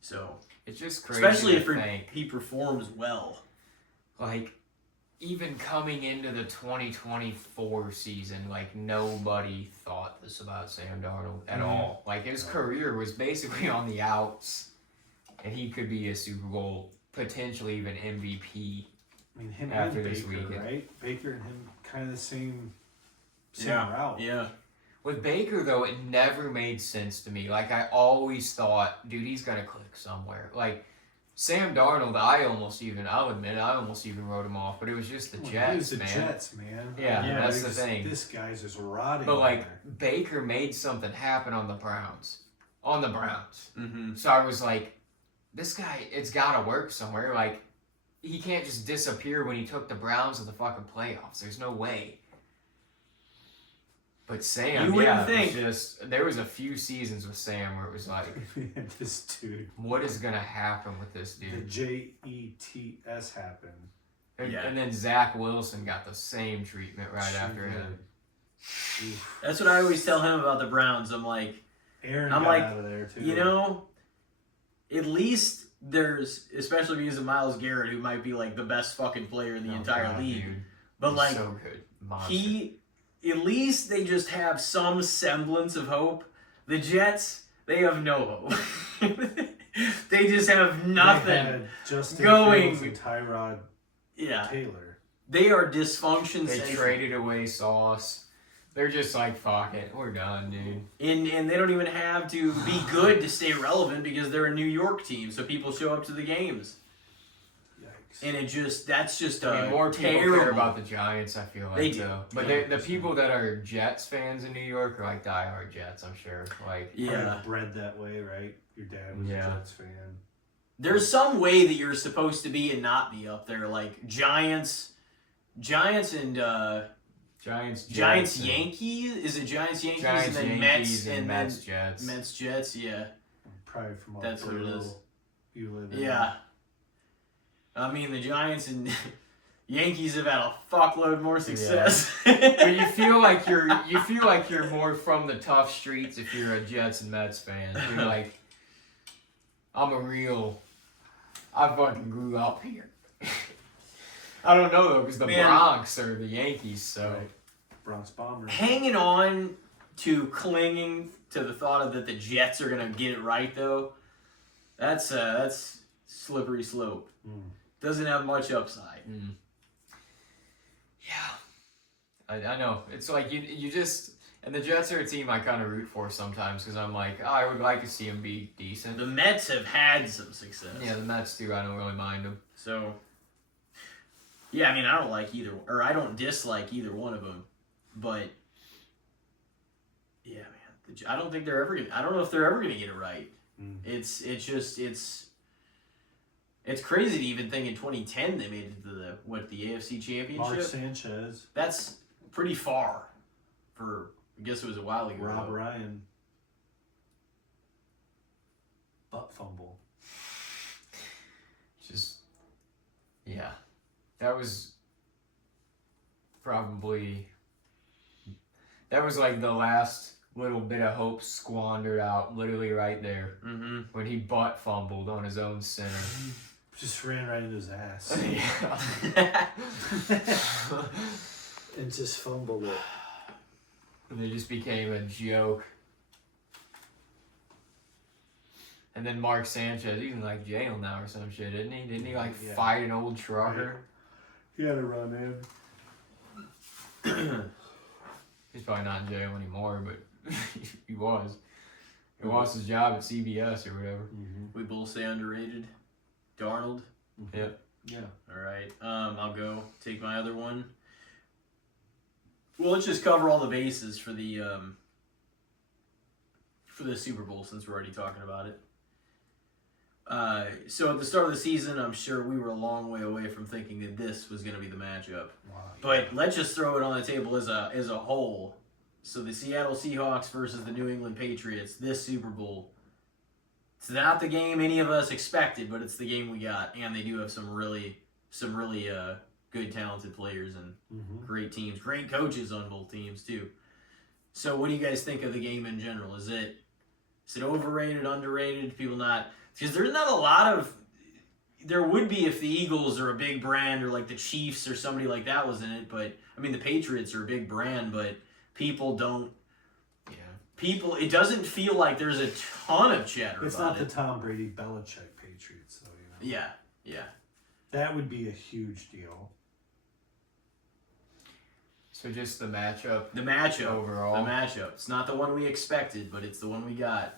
So, It's just crazy especially to if think, he performs well. like, even coming into the 2024 season, like, nobody thought this about Sam Darnold at all. Like, his career was basically on the outs, and he could be a Super Bowl, potentially even MVP. I mean, him After and this Baker, weekend. right? Baker and him kind of the same Yeah. route. Yeah. With Baker, though, it never made sense to me. Like, I always thought, dude, he's going to click somewhere. Like, Sam Darnold, I'll admit it, I almost even wrote him off, but it was just the Well, Jets, he was the man. Jets, man. Yeah, that's the thing. This guy's just rotting. But, like, there. Baker made something happen on the Browns. Mm-hmm. So I was like, this guy, it's got to work somewhere. Like, he can't just disappear when he took the Browns to the fucking playoffs. There's no way. But Sam, You wouldn't yeah, think. it was just, there was a few seasons with Sam where it was like, this dude, what is going to happen with this the dude? JETS happened. And, Yeah. and then Zach Wilson got the same treatment right after him. Oof. That's what I always tell him about the Browns. I'm like, Aaron I'm got like, out of there too. you know, at least there's, especially because of Myles Garrett, who might be like the best fucking player in the Oh, entire God, league. dude. But He's like, so good. Monster. at least they just have some semblance of hope. The Jets, they have no hope. They just have They nothing. had Justin going. Fields and Tyrod Yeah, Taylor. they are dysfunction They central. traded away Sauce. They're just like, fuck it, we're done, dude. And they don't even have to be good to stay relevant because they're a New York team, so people show up to the games. Yikes. And that's just I mean, more people terrible. care about the Giants, I feel like, They do. though. But the people that are Jets fans in New York are like diehard Jets, I'm sure. Like, Yeah, Probably bred that way, right? Your dad was Yeah. a Jets fan. there's some way that you're supposed to be and not be up there, like Giants and Giants, Jets, and- Yankees. Is it Giants Yankees Giants, and then Yankees, Mets and and Mets, then Jets. Mets Jets? Yeah, Probably from all That's what it is. you live in. yeah. I mean, the Giants and Yankees have had a fuckload more success. But you feel like you're more from the tough streets if you're a Jets and Mets fan. You're like, I fucking grew up here. I don't know though, because the Man. Bronx are the Yankees, so Right. Bronx Bombers. Hanging on to clinging to the thought of that the Jets are gonna get it right though, that's slippery slope. Doesn't have much upside. Yeah, I know. It's like you just, and the Jets are a team I kind of root for sometimes because I'm like, I would like to see them be decent. The Mets have had some success. Yeah, the Mets too. I don't really mind them. So, yeah, I mean, I don't like either, or I don't dislike either one of them, but yeah, man, I don't think they're ever gonna. I don't know if they're ever gonna get it right. It's crazy to even think in 2010 they made it to the AFC Championship. Mark Sanchez. That's pretty far for, I guess it was a while ago. Rob Ryan. Butt fumble. Just, yeah. That was probably, that was like the last little bit of hope squandered out, literally right there. When he butt fumbled on his own center. Just ran right into his ass. Yeah. And just fumbled it. And they just became a joke. And then Mark Sanchez, he's in like jail now or some shit, isn't he? Didn't he like fight an old trucker? He had to run in. He's probably not in jail anymore, but he was. He lost his job at CBS or whatever. We both say underrated. Darnold. Yep. Yeah. All right. I'll go take my other one. Well, let's just cover all the bases for the Super Bowl since we're already talking about it. So at the start of the season, I'm sure we were a long way away from thinking that this was going to be the matchup. Wow. But let's just throw it on the table as a whole. So the Seattle Seahawks versus the New England Patriots, this Super Bowl. It's not the game any of us expected, but it's the game we got, and they do have some really good, talented players and great teams, great coaches on both teams too. So, what do you guys think of the game in general? Is it overrated, underrated? People not, because there's not a lot of. There would be if the Eagles are a big brand or like the Chiefs or somebody like that was in it, but I mean the Patriots are a big brand, but people don't. People, it doesn't feel like there's a ton of chatter It's about not it. the Tom Brady Belichick Patriots, though. You know? Yeah. That would be a huge deal. So just the matchup. The matchup overall. The matchup. It's not the one we expected, but it's the one we got.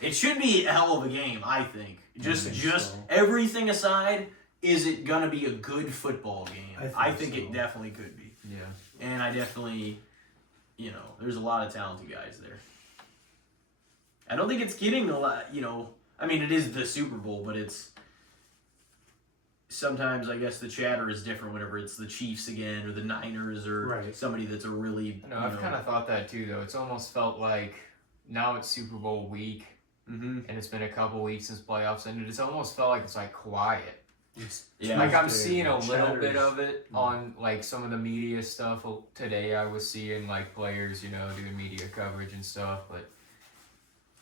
It should be a hell of a game, I think. Just so. Everything aside, is it gonna be a good football game? I think so. it definitely could be. Yeah. And I definitely, there's a lot of talented guys there. I don't think it's getting a lot, I mean, it is the Super Bowl, but it's sometimes, I guess, the chatter is different whenever it's the Chiefs again or the Niners or somebody that's a really, No, I've kind of thought that too, though. It's almost felt like now it's Super Bowl week, and it's been a couple weeks since playoffs ended. It's almost felt like it's like quiet. Like I'm seeing a little bit of it on like some of the media stuff today. I was seeing like players, doing media coverage and stuff, but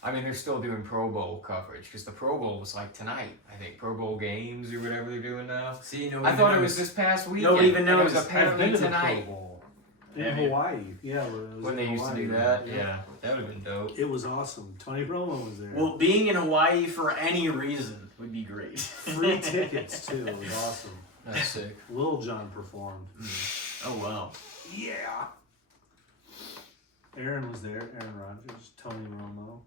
I mean they're still doing Pro Bowl coverage because the Pro Bowl was like tonight. I think Pro Bowl games or whatever they're doing now. See, I thought it was this past weekend. Nobody even knows. It was apparently tonight. Pro Bowl. In Hawaii, when they used to do that, that would have been dope. It was awesome. Tony Romo was there. Well, being in Hawaii for any reason would be great. Free tickets too. It was awesome. That's sick. Lil Jon performed. Oh wow. Yeah. Aaron was there. Aaron Rodgers, Tony Romo,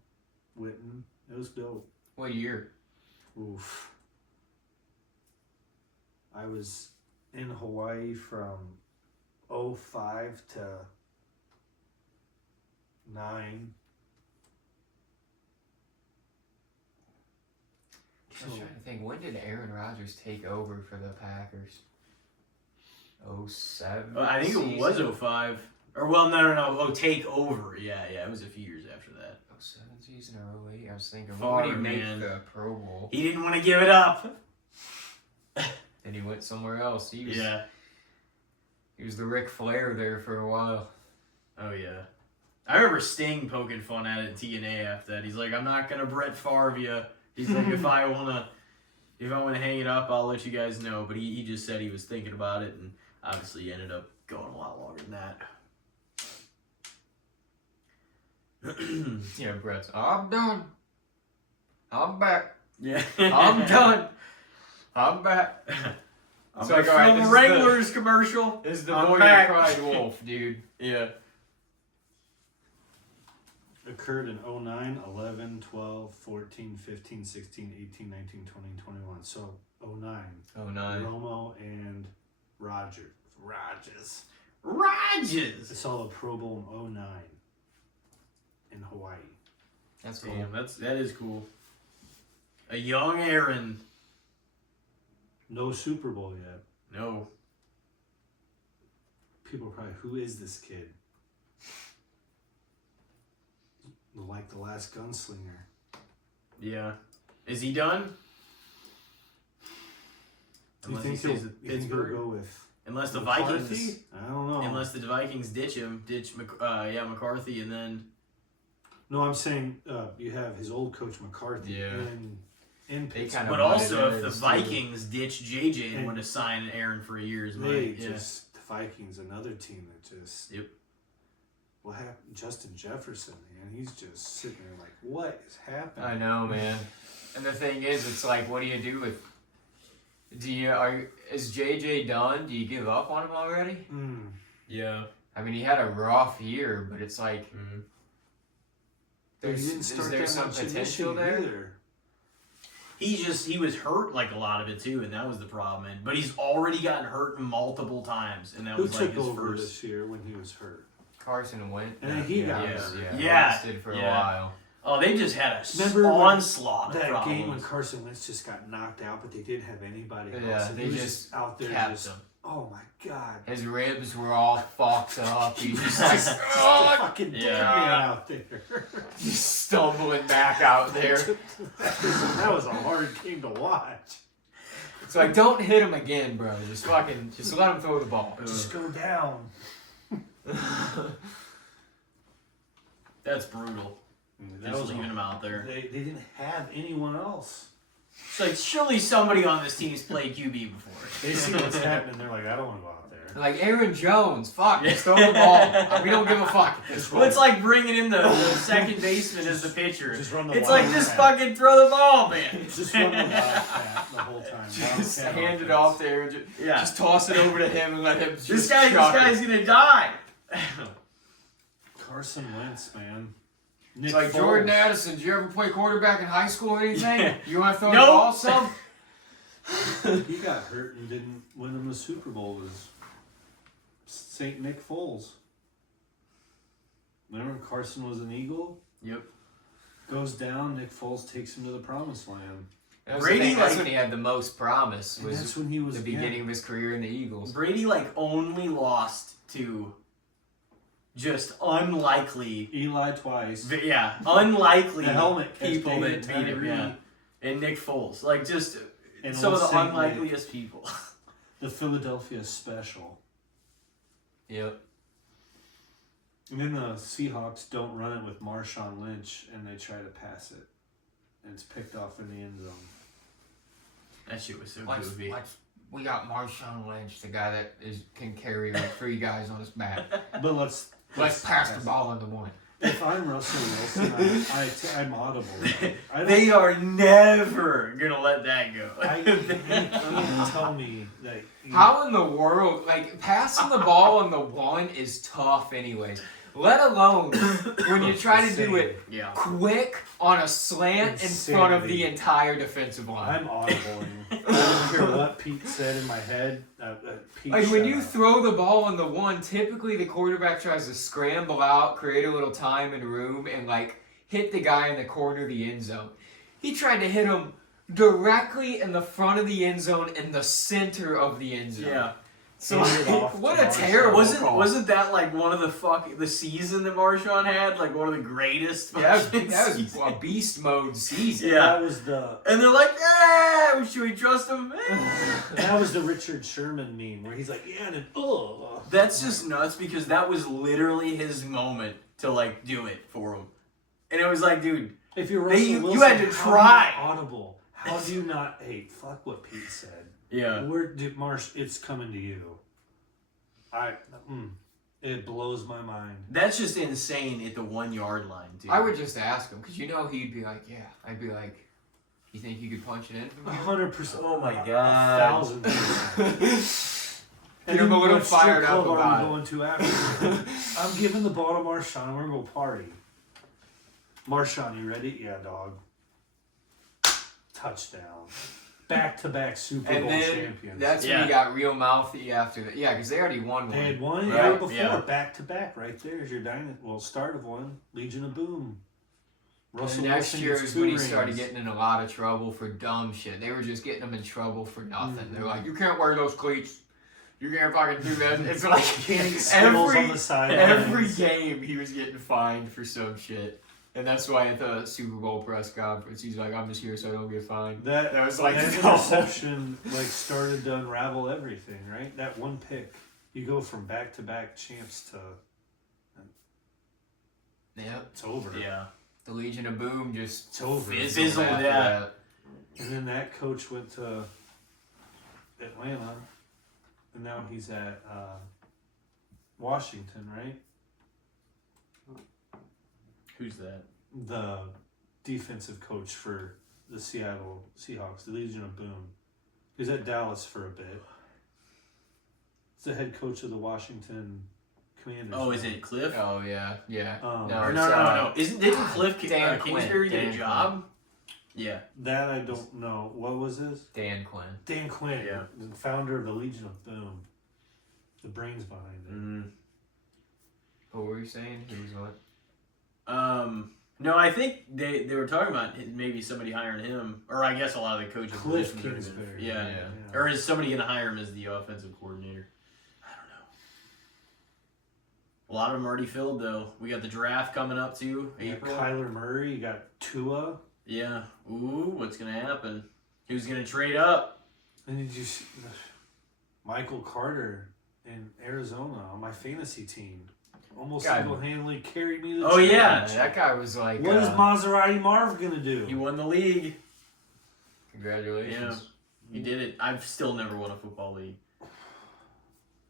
Witten. It was dope. What year? Oof. I was in Hawaii from 2005 to 2009. I was trying to think, when did Aaron Rodgers take over for the Packers? 07? I think it was 05. Or, well, no. Take over. Yeah, it was a few years after that. 07 season or 08? I was thinking, Far, what would he make man. the Pro Bowl? He didn't want to give it up. And he went somewhere else. He was the Ric Flair there for a while. Oh, yeah. I remember Sting poking fun at it in TNA after that. He's like, I'm not going to Brett Favre you. He's like, if I want to hang it up, I'll let you guys know. But he just said he was thinking about it, and obviously he ended up going a lot longer than that. Yeah, Brett's. I'm done. I'm back. Yeah. I'm done. I'm back. I'm So, like, all right, from this is Wranglers commercial. This is the I'm boy back. who cried wolf, dude. Yeah. Occurred in 09, 11, 12, 14, 15, 16, 18, 19, 20, 21. So 09. 09. Romo and Rogers. I saw the Pro Bowl in 09 in Hawaii. That's cool. Damn, that is cool. A young Aaron. No Super Bowl yet. No. People are probably, who is this kid? Like the last gunslinger. Yeah. Is he done? Do you Unless think he he'll, stays at you think he'll Pittsburgh? go with Unless the McCarthy? Vikings. I don't know. Unless the Vikings ditch McCarthy, and then. No, I'm saying you have his old coach McCarthy in They Pittsburgh. kind But of also, if the is, too. Vikings ditch JJ and And want to sign Aaron for a year's They money, just the Vikings, another team that just Yep. What happened? Justin Jefferson, man, he's just sitting there like, what is happening? I know, man. And the thing is, it's like, what do you do with? Is JJ done? Do you give up on him already? yeah. I mean, he had a rough year, but it's like, He didn't start is there that some much in potential Michigan there? either. He was hurt like a lot of it too, and that was the problem. But he's already gotten hurt multiple times, and that Who was like took his over first. this year when he was hurt? Carson went. And then he got hurt. Yeah. Rested for a while. Oh, they just had a Remember when onslaught of That problems. game when Carson Wentz just got knocked out, but they didn't have anybody else. Yeah, and they he was just out there capped just. him. Oh my god! His ribs were all fucked up. He just Just like, a fucking dead Yeah. man out there. just stumbling back out there. That was a hard game to watch. It's like, don't hit him again, bro. Just let him throw the ball. Just go down. That's brutal. That Just was leaving him out there. They didn't have anyone else. It's like, surely somebody on this team's played QB before. They see what's happening. They're like, I don't want to go out there. Like Aaron Jones, fuck, just throw the ball. We don't give a fuck at this Well, it's like bringing in the second baseman as the pitcher. Just run the It's like, wild just cat. fucking throw the ball, man. Just run the Wildcat the whole time. Just Wildcat hand it offense. off there. Just toss it over to him and let him just This chuck guy's it. gonna die. Carson Wentz, man. It's Nick like, Foles. Jordan Addison, did you ever play quarterback in high school or anything? Yeah. You want to throw Nope. the ball some? He got hurt and didn't win him the Super Bowl. Was Saint Nick Foles. Remember when Carson was an Eagle? Yep. Goes down, Nick Foles takes him to the promised land. That was Brady, the thing, that's like- when he had the most promise, And was that's when he was the beginning of his career in the Eagles. Brady only lost to just unlikely, Eli twice. unlikely The helmet catch people that David beat him. Tyree. Yeah, and Nick Foles, like just And some of old the Saint unlikeliest people. The Philadelphia Special. Yep. And then the Seahawks don't run it with Marshawn Lynch, and they try to pass it, and it's picked off in the end zone. That shit was so Let's, goofy. we got Marshawn Lynch, the guy that can carry like 3 guys on his back. But let's Pass the ball into one. If I'm Russell Wilson, I'm audible. They are never gonna let that go. You can't tell me that. How in the world, like, passing the ball on the one is tough anyways. Let alone when you try to do it Yeah. quick on a slant in front of the Insanity. entire defensive line. I'm audibling. I don't care what Pete said in my head. Pete, Like, when shut you up. throw the ball on the one, typically the quarterback tries to scramble out, create a little time and room, and, like, hit the guy in the corner of the end zone. He tried to hit him directly in the front of the end zone, in the center of the end zone. Yeah. So, Handed like, off what to a Marshawn. terrible call. Wasn't that like one of the season that Marshawn had? Like one of the greatest Yeah, fucking that was seasons. a beast mode season. Yeah. That was the And they're like, should we trust him? Richard Sherman meme where he's like, yeah, and then That's just nuts because that was literally his moment to like do it for him. And it was like, dude, If you're They- Russell you Wilson, had to how try. are you audible. How do you not? Hey, fuck what Pete said. yeah. Marsh, it's coming to you. It blows my mind. That's just insane at the 1 yard line, dude. I would just ask him because he'd be like, yeah. I'd be like, you think you could punch it in from here? 100%. Oh my God. 1,000%. Get him a little what fired strip up club about I'm it. going to after. I'm giving the ball to Marshawn. We're going to go party. Marshawn, you ready? Yeah, dog. Touchdown. Back-to-back Super And Bowl then champions. that's when Yeah. he got real mouthy after that. Yeah, because they already won one. They had one Right, year before. yeah. Back-to-back. Right there's your dynasty. Well, start of one. Legion of Boom. And next year gets is 2 when he rings. started getting in a lot of trouble for dumb shit. They were just getting him in trouble for nothing. Mm-hmm. They're like, you can't wear those cleats. You can't fucking do that. It's like Can't eat Skittles on the sidelines. every game he was getting fined for some shit. And that's why at the Super Bowl press conference, he's like, I'm just here so I don't get fined. That was like that no. interception started to unravel everything, right? That one pick. You go from back-to-back champs to Yep. it's over. Yeah. The Legion of Boom just It's over. fizzled after yeah. that. And then that coach went to Atlanta, and now he's at Washington, right? Who's that? The defensive coach for the Seattle Seahawks, the Legion of Boom. He was at Dallas for a bit. He's the head coach of the Washington Commanders. Oh, is it Cliff? Oh, yeah. Yeah. No, Or it's, no. Didn't Cliff Dan Kingsbury Quinn. get a Dan job? Yeah. That I don't know. What was his? Dan Quinn. Dan Quinn, Yeah. the founder of the Legion of Boom. The brains behind it. Mm. What were you saying? He was what? No, I think they were talking about maybe somebody hiring him, or I guess a lot of the coaching Cliff positions are Kingsbury. yeah. Yeah. Or is somebody going to hire him as the offensive coordinator? I don't know. A lot of them already filled though. We got the draft coming up too, You got April. Kyler Murray, you got Tua. Yeah. Ooh, what's going to happen? Who's going to trade up? And did you see Michael Carter in Arizona on my fantasy team? Almost God. single-handedly carried me to the Oh, yeah. challenge. That guy was like, What is Maserati Marv gonna do? He won the league. congratulations. He did it. I've still never won a football league.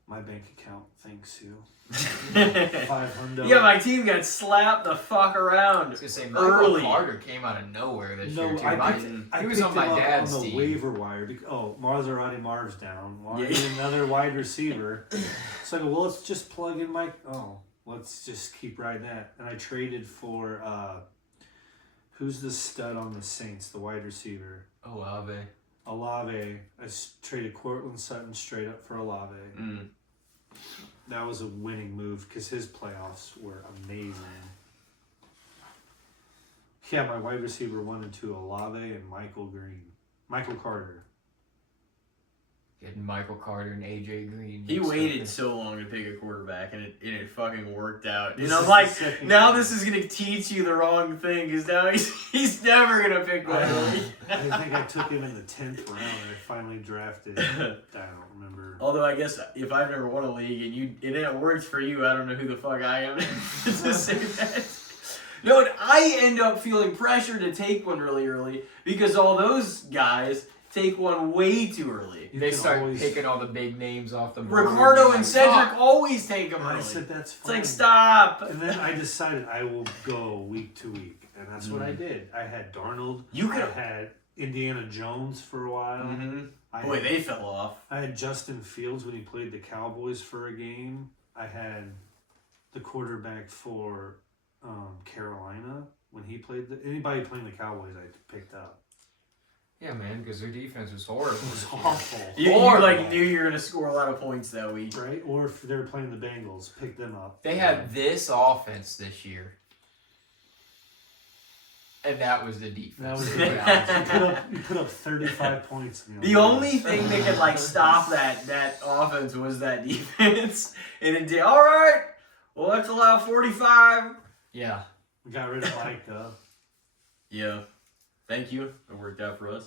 My bank account thanks you. Yeah, 500. my team got slapped the fuck I around. was gonna say Michael Early. Carter came out of nowhere this year No, too. I He was picked on my him up dad's on the team. waiver wire. Maserati Marv's down. Yeah. Need another wide receiver. So I go, well, let's just plug in let's just keep riding that. And I traded for who's the stud on the Saints, the wide receiver? Olave. Olave. I traded Cortland Sutton straight up for Olave. Mm. That was a winning move because his playoffs were amazing. Yeah, my wide receiver 1 and 2, Olave and Michael Carter. Getting Michael Carter and AJ Green. He mixed waited up. so long to pick a quarterback, and it fucking worked out. This And I'm is like, the second now year. this is gonna teach you the wrong thing, because now he's never gonna pick one. I think I took him in the 10th round and I finally drafted. I don't remember. Although I guess if I've never won a league and it works for you, I don't know who the fuck I am to say that. No, and I end up feeling pressure to take one really early because all those guys take one way too early. You They can start always- picking all the big names off the board. Ricardo Like, and Cedric fuck. always take them And I early. said that's It's fine. like, stop. And then I decided I will go week to week, and that's what I did. I had Darnold. You could I have. had Indiana Jones for a while. Mm-hmm. I Boy, had, they fell off. I had Justin Fields when he played the Cowboys for a game. I had the quarterback for Carolina when he played. Anybody playing the Cowboys, I picked up. Yeah, man, because their defense was horrible. It was awful. You Horrible. like knew you were gonna score a lot of points that week. Right? Or if they were playing the Bengals, pick them up. They had this offense this year. And that was the defense. That was they the put out. you put up 35 points. In The only thing that could like stop that offense was that defense, and it did. All right, well let's allow 45. Yeah. We got rid of Micah. Yeah, thank you. It worked out for us.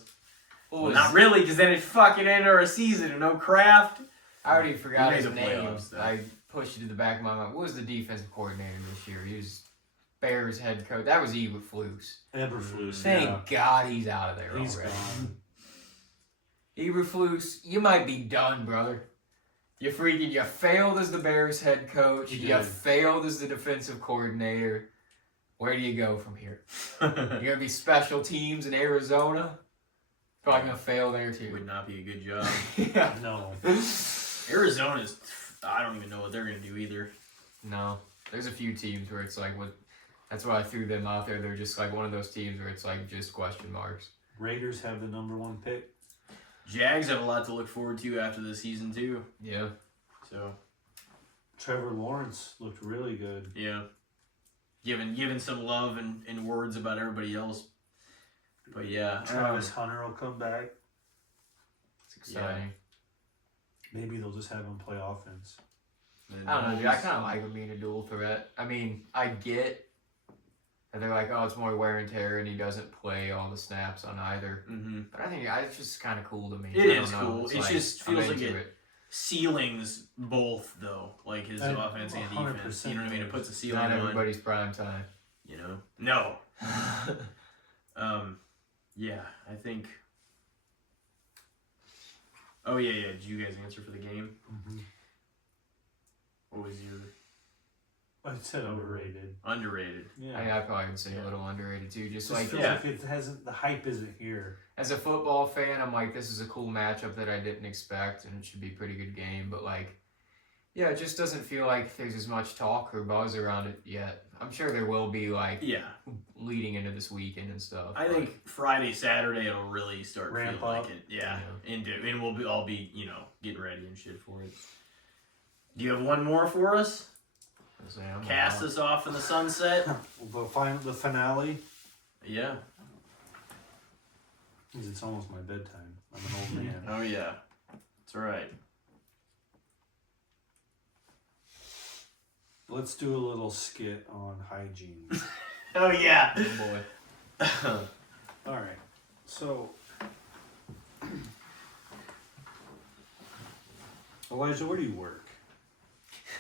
What Well, was- not really, because then it fucking ended our season and no Kraft. I already forgot We his made the name. playoffs, though. I pushed it to the back of my mind. What was the defensive coordinator this year? He was Bears head coach. That was Eberflus. Eberflus. Thank God he's out of there He's already. gone. Eberflus, you might be done, brother. You failed as the Bears head coach. You You did. failed as the defensive coordinator. Where do you go from here? You're going to be special teams in Arizona? Probably going to fail there too. Would not be a good job. Yeah. No. Arizona's, I don't even know what they're going to do either. No. There's a few teams where it's like, that's why I threw them out there. They're just like one of those teams where it's like just question marks. Raiders have the #1 pick. Jags have a lot to look forward to after the season, too. Yeah. So, Trevor Lawrence looked really good. yeah. Giving some love and words about everybody else. But, yeah. Travis Hunter will come back. It's exciting. Maybe they'll just have him play offense. I don't know, dude. I kind of like him being a dual threat. I mean, I get that they're like, oh, it's more wear and tear, and he doesn't play all the snaps on either. Mm-hmm. But I think it's just kind of cool to me. It I is don't know. cool. It like, just I'm feels like into it ceilings both, though. Like his And offense and defense. You know what I mean? It puts a It's ceiling not on. everybody's prime time. You know? No. Yeah, I think... Oh, yeah. Did you guys answer for the game? Mm-hmm. What was your... I said overrated. Underrated. Yeah. I probably would say a little underrated too. Just Just like feels like it hasn't. The hype isn't here. as a football fan, I'm like, this is a cool matchup that I didn't expect, and it should be a pretty good game. But like, yeah, it just doesn't feel like there's as much talk or buzz around it yet. I'm sure there will be like Yeah. leading into this weekend and stuff. I think Friday, Saturday, it'll really start Ramp feeling up. like it. Yeah. And we'll all be, getting ready and shit for it. Do you have one more for us? Cast us off in the sunset? The finale. Yeah. It's almost my bedtime. I'm an old man. Oh, yeah. That's right. Let's do a little skit on hygiene. Oh, yeah. Oh boy. All right. So, Elijah, where do you work?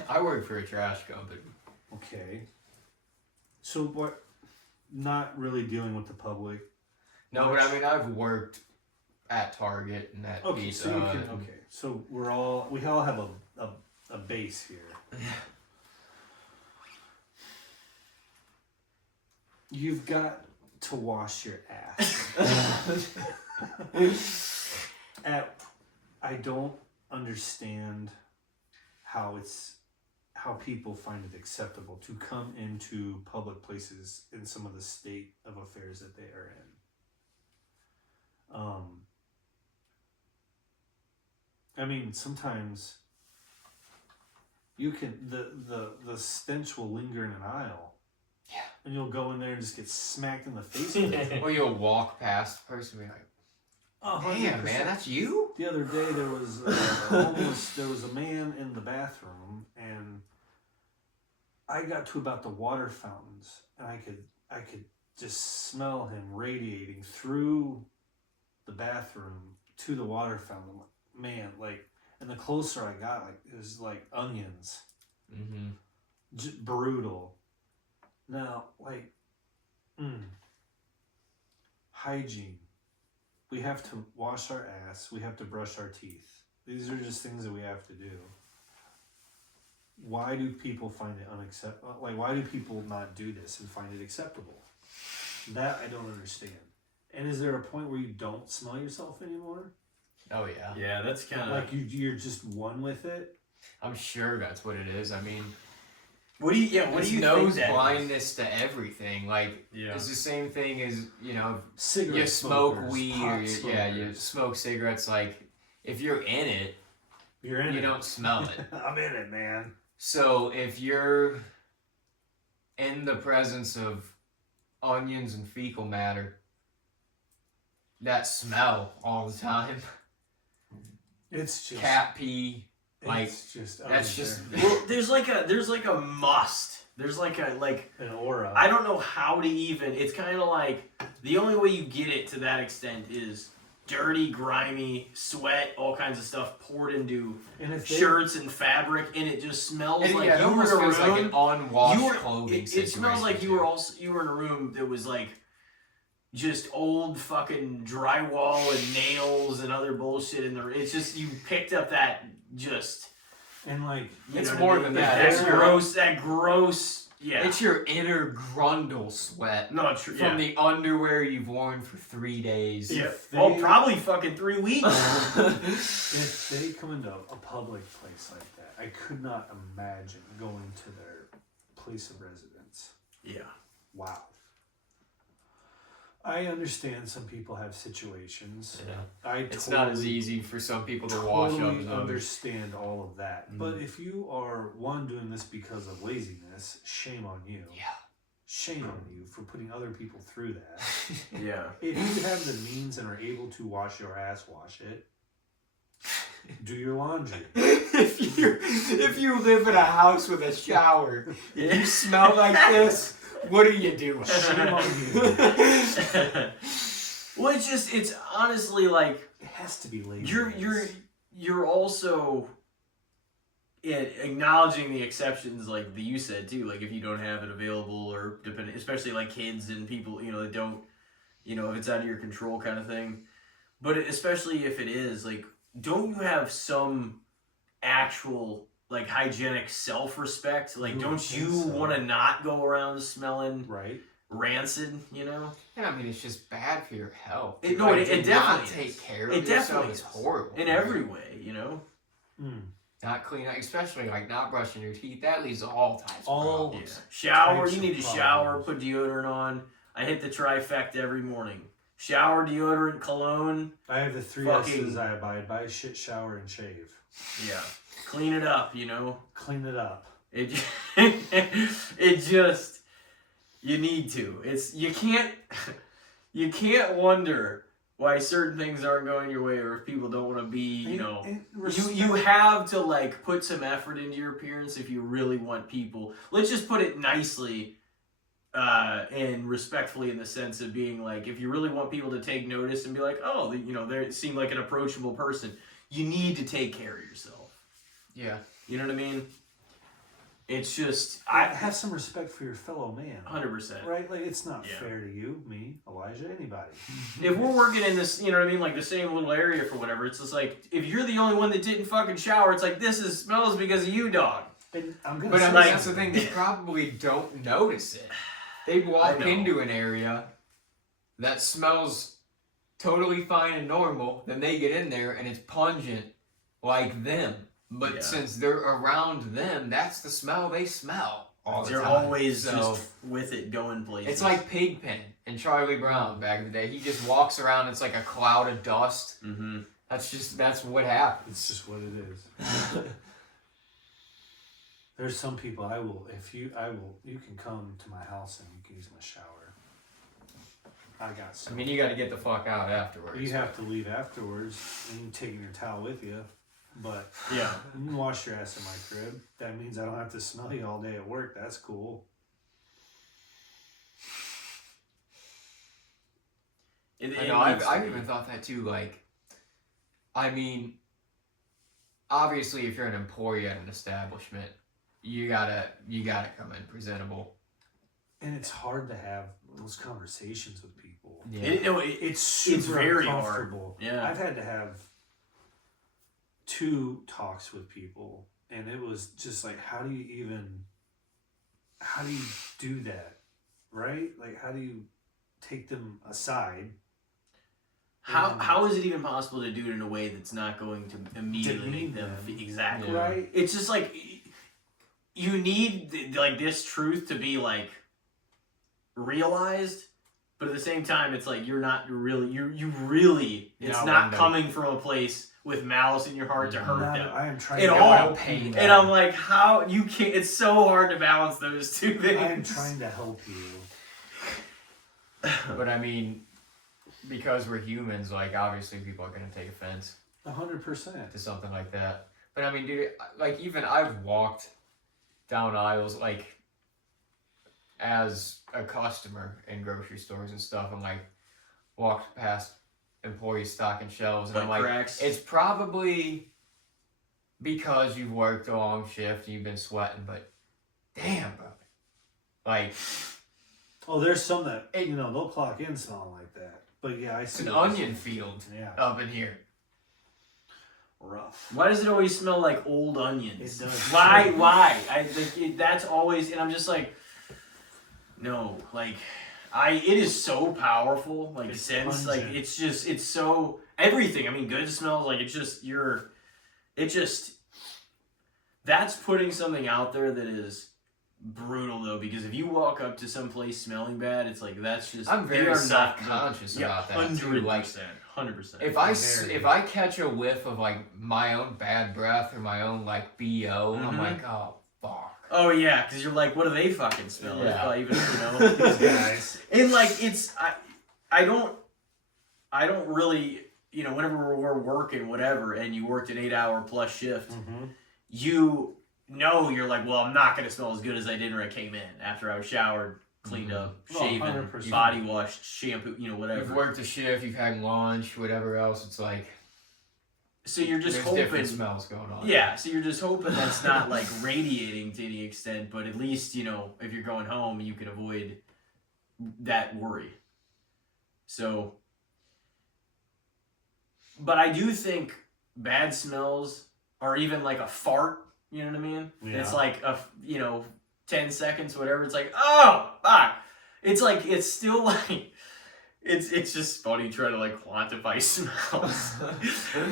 I work for a trash company. Okay. So what? Not really dealing with the public. No, but I mean, I've worked at Target and at Okay, Pizza so you Hut can. and- Okay, so we all have a base here. You've got to wash your ass. I don't understand how people find it acceptable to come into public places in some of the state of affairs that they are in. I mean, sometimes you can the stench will linger in an aisle. Yeah. And you'll go in there and just get smacked in the face with it. Or you'll walk past the person and be like, damn, 100%. man, that's you? The other day there was there was a man in the bathroom, and I got to about the water fountains, and I could just smell him radiating through the bathroom to the water fountain. I'm like, man, like, and the closer I got, like, it was like onions. Mm-hmm. Just brutal. Now, like, hygiene. We have to wash our ass. We have to brush our teeth. These are just things that we have to do. Why do people find it unacceptable? Like, why do people not do this and find it acceptable? That I don't understand. And is there a point where you don't smell yourself anymore? Oh, yeah. Yeah, that's kind of... Like, you're just one with it? I'm sure that's what it is. I mean, What do you nose think that is? blindness to everything. Like, Yeah. it's the same thing as, Cigarette you smoke smokers, weed pot or you smokers. smoke cigarettes. Like, if you're in it, You're in you it. don't smell it. I'm in it, man. So if you're in the presence of onions and fecal matter that smell all the time, It's just cat pee, like, it's just that's just Well, there's like a must. There's like an aura. I don't know how to even. It's kind of like the only way you get it to that extent is dirty, grimy, sweat, all kinds of stuff poured into And if they- shirts and fabric, and it just smells it, like yeah, it you were in almost a feels like an room. unwashed clothing It smells like situation, you were too. you were in a room that was like just old fucking drywall and nails and other bullshit in there. It's just you picked up that just And like, It's know more what I than mean? that. That It's gross. Yeah. It's your inner grundle sweat Not true. from the underwear you've worn for 3 days. Yeah. If they- Oh, probably fucking 3 weeks. if they come into a public place like that, I could not imagine going to their place of residence. Yeah. Wow. I understand some people have situations. Yeah. It's not as easy for some people to wash up totally as others. understand all of that. But if you are doing this because of laziness, shame on you. Yeah. Shame on you for putting other people through that. Yeah. If you have the means and are able to wash your ass, wash it. Do your laundry. if you live in a house with a shower, if you smell like this, what are you doing? Shame on you. Well, it's honestly like It has to be laziness. you're also acknowledging the exceptions, like you said too. Like if you don't have it available, or depending, especially like kids and people, that don't, if it's out of your control, kind of thing. But especially if it is, like, don't you have some actual like hygienic self-respect? Like, don't you want to not go around smelling rancid? Yeah, I mean, it's just bad for your health. It definitely not take care of it yourself definitely is horrible in every way. Not clean, especially like not brushing your teeth. That leads to all types of problems. Shower. Types You need of to shower. problems. Put deodorant on. I hit the trifecta every morning. Shower, deodorant, cologne. I have the 3 S's I abide by: shit, shower, and shave. Yeah. Clean it up, Clean it up. It just you need to. You can't wonder why certain things aren't going your way, or if people don't want to be, you have to like put some effort into your appearance if you really want people. Let's just put it nicely and respectfully, in the sense of being like, if you really want people to take notice and be like, oh, they seem like an approachable person, you need to take care of yourself. Yeah. You know what I mean? It's just have some respect for your fellow man. 100%. Right? Like, it's not fair to you, me, Elijah, anybody. If we're working in this, like the same little area for whatever, it's just like, if you're the only one that didn't fucking shower, it's like, this smells because of you, dog. And I mean, that's the thing, they probably don't notice it. They walk into an area that smells totally fine and normal, then they get in there and it's pungent like them. But since they're around them, that's the smell they smell all the time. They're always just with it going places. It's like Pigpen and Charlie Brown back in the day. He just walks around, it's like a cloud of dust. Mm-hmm. That's what happens. It's just what it is. There's some people you can come to my house and you can use my shower. I got some. I mean, you got to get the fuck out afterwards. You have to leave afterwards, and you taking your towel with you. But yeah, you can wash your ass in my crib. That means I don't have to smell you all day at work. That's cool. I know. I've even thought that too. Like, I mean, obviously, if you're an employee at an establishment, you gotta come in presentable. And it's hard to have those conversations with people. Yeah. It's super very uncomfortable. hard. Yeah, I've had to have 2 talks with people, and it was just like, how do you do that, right? Like, how do you take them aside? How is it even possible to do it in a way that's not going to immediately make them exactly right? It's just like, you need like this truth to be like realized, but at the same time, it's like you're not really it's not coming from a place with malice in your heart to hurt them. I am trying to help pain. you. And I'm like, how you can't? It's so hard to balance those two things. I am trying to help you. But I mean, because we're humans, like, obviously people are gonna take offense 100% to something like that. But I mean, dude, like, even I've walked down aisles, like, as a customer in grocery stores and stuff, and like walked past employees stocking shelves, and I'm like, cracks. It's probably because you've worked a long shift and you've been sweating, but damn, bro, like, there's some that they'll clock in smelling like that. But yeah, I it's see an onion field up in here. rough. Why does it always smell like old onions? It does. Why? I think that's always, and I'm just like, no, like, it is so powerful, like, It's scents, like, pungent. it's so, everything, I mean, good smells, like, that's putting something out there that is brutal, though, because if you walk up to some place smelling bad, it's like, that's just, I'm they very are not self-conscious about that too. 100%, Like, 100%. if I catch a whiff of like my own bad breath or my own like BO, I'm like, oh fuck. Oh yeah, because you're like, what do they fucking smell? Yeah. If I even, you know, These guys. and like I don't really, you know, whenever we're working whatever, and you worked an 8-hour plus shift, you know, you're like, well, I'm not gonna smell as good as I did when I came in after I was showered, cleaned up, shaven, 100%. body washed, shampoo, you know, whatever. You've worked a shift, you've had lunch, whatever else. It's like So you're just there's hoping different smells going on. Yeah, so you're just hoping that's not like radiating to any extent, but at least, you know, if you're going home, you can avoid that worry. So, but I do think bad smells are even like a fart, you know what I mean? Yeah. It's like 10 seconds, whatever. It's like, oh, fuck. It's like, it's still like, it's just funny trying to like quantify smells.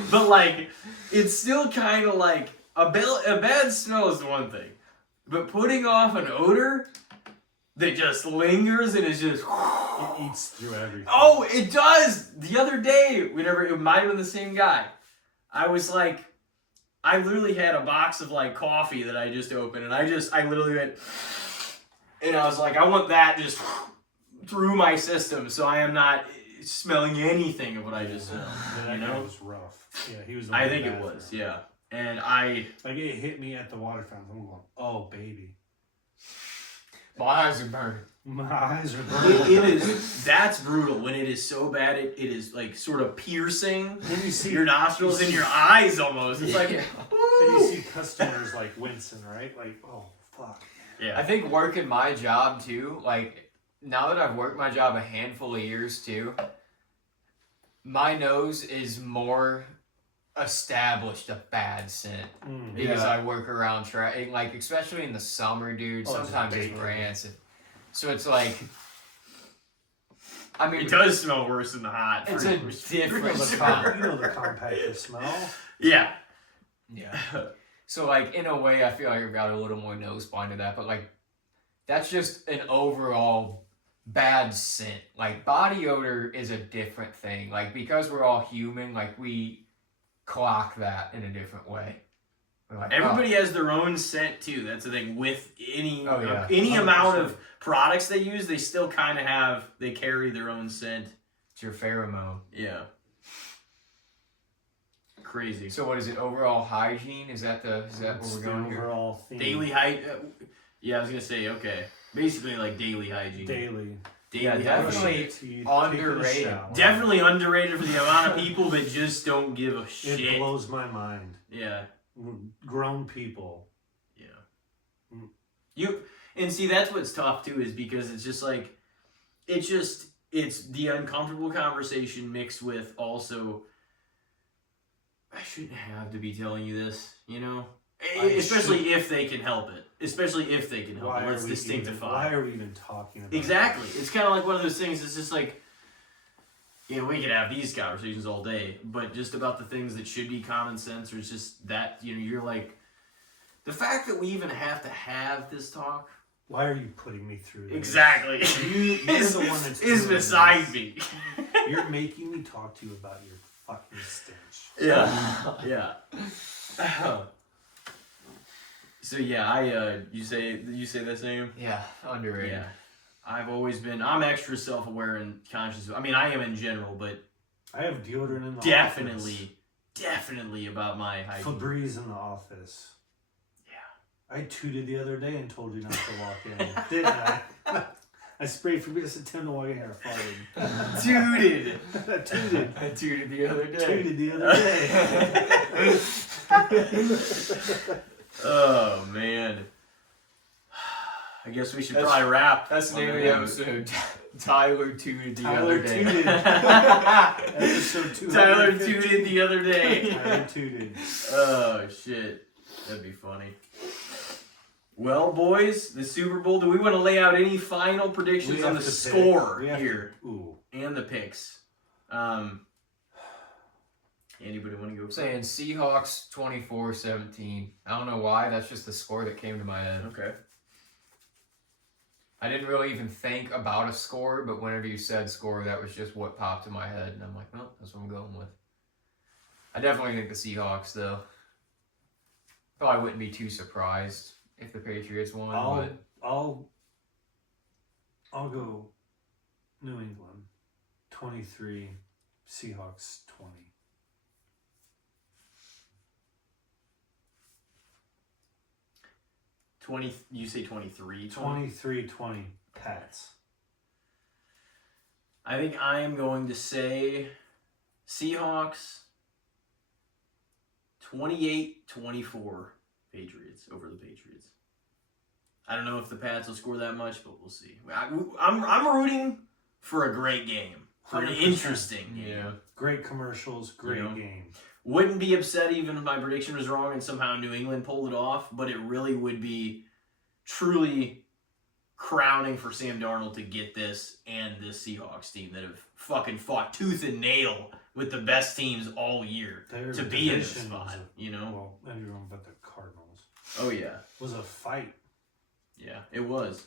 But like, it's still kind of like, a bad smell is one thing. But putting off an odor that just lingers and is just... It eats through everything. Oh, it does! The other day, whenever, it might have been the same guy. I was like, I literally had a box of like coffee that I just opened, and I literally went, and I was like, I want that just through my system, so I am not smelling anything of what I just smelled. Yeah, that you guy know? was rough. Yeah, he was. I think it was, yeah. And like it hit me at the water fountain. I'm going, oh baby, My eyes are burning. my eyes are burning. it is, that's brutal when it is so bad, it is like sort of piercing Then you see your nostrils and your eyes almost. It's like, Yeah. And you see customers like wincing, right? Like, oh fuck. yeah. I think working my job too, like now that I've worked my job a handful of years too, my nose is more established a bad scent because Yeah. I work around like especially in the summer, dude. Oh, it's Sometimes it's bacon. rancid. So it's like, I mean, It does smell worse than the hot. It's for a sure. different You smell. know the compacted smell. Yeah. Yeah. So like in a way, I feel like I've got a little more nose blind to that, but like that's just an overall bad scent. Like body odor is a different thing. Like because we're all human, like we clock that in a different way. We're like, Everybody has their own scent too. That's the thing. With any Oh, yeah. any amount 100%. of products they use, they still kind of they carry their own scent. it's your pheromone. Yeah. Crazy. So what is it? Overall hygiene? Is that where It's we're the going here? overall theme. Daily hygiene. Yeah, I was gonna say okay. Basically like daily hygiene. Daily. Daily Yeah, hygiene. definitely Teeth, taking underrated. a shower. Definitely underrated for the amount of people that just don't give a shit. It blows my mind. Yeah. Grown people. Yeah. Mm. And see, that's what's tough too, is because it's just like, it's the uncomfortable conversation mixed with also, I shouldn't have to be telling you this, you know? Especially if they can help it. Especially if they can help it. Let's distinctify. Why are we even talking about Exactly. It's kind of like one of those things, it's just like, you know, we could have these conversations all day, but just about the things that should be common sense, or it's just that, you know, you're like, the fact that we even have to have this talk. Why are you putting me through this? Exactly. You're the one that's is doing beside this. me. You're making me talk to you about your fucking stench. Yeah. Yeah. So yeah, you say the same? Yeah, underrated. Yeah. I'm extra self-aware and conscious. I mean, I am in general, but I have deodorant in the definitely about my office. hygiene. Febreze in the office. Yeah. I tooted the other day and told you not to walk in, didn't I? I sprayed Febreze at 10 to walk in here. I farted. Tooted. I tooted. I tooted the other day. Tooted the other day. Oh man. I guess we should probably wrap. That's the on name of that the note. episode. Tyler tooted the Tyler other day. tooted. Episode 250. Tyler tooted the other day. Tyler tooted. Oh, shit. That'd be funny. Well, boys, the Super Bowl, do we want to lay out any final predictions We on have the to score pick. here Ooh. and the picks? Anybody want to go? Saying Seahawks 24-17. I don't know why. That's just the score that came to my head. Okay. I didn't really even think about a score, but whenever you said score, that was just what popped in my head. And I'm like, well, that's what I'm going with. I definitely think the Seahawks, though. Probably wouldn't be too surprised if the Patriots won. I'll go New England 23, Seahawks 20. 20, you say 23? 23-20 Pats. I think I am going to say Seahawks 28-24 Patriots over the Patriots. I don't know if the Pats will score that much, but we'll see. I'm rooting for a great game, for an 100%. interesting game. Yeah. Great commercials, great You know? game. Wouldn't be upset even if my prediction was wrong and somehow New England pulled it off, but it really would be truly crowning for Sam Darnold to get this and this Seahawks team that have fucking fought tooth and nail with the best teams all year Their to be in this division spot, was you know? Well, everyone but the Cardinals. Oh, yeah. Was a fight. Yeah, it was.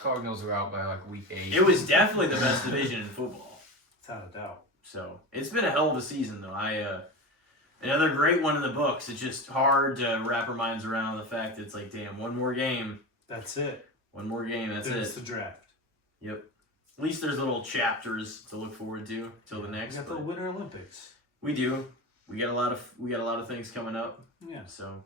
Cardinals are out by like week 8. It was definitely the best division in football. Without a doubt. So, it's been a hell of a season, though. Another great one in the books. It's just hard to wrap our minds around the fact that it's like, damn, one more game. That's it. One more game, that's then it. It's the draft. Yep. At least there's little chapters to look forward to till the next. We got the but Winter Olympics. we do. We got a lot of things coming up. Yeah. So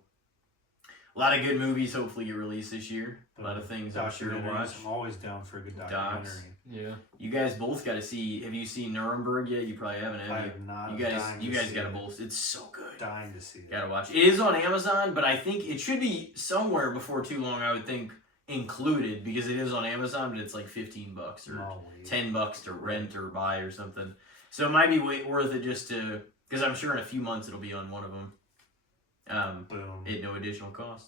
a lot of good movies hopefully get released this year. A lot of things I'm sure to Documentaries, watch. I'm always down for a good Docs. documentary. Yeah. You guys both got to see. Have you seen Nuremberg yet? You probably haven't. Have I you? have not. You guys got to both. It's so good. Dying to see it. Gotta watch. It is on Amazon, but I think it should be somewhere before too long. I would think included because it is on Amazon, but it's like $15 or No way. $10 to rent or buy or something. So it might be worth it just to because I'm sure in a few months it'll be on one of them. Boom. At no additional cost.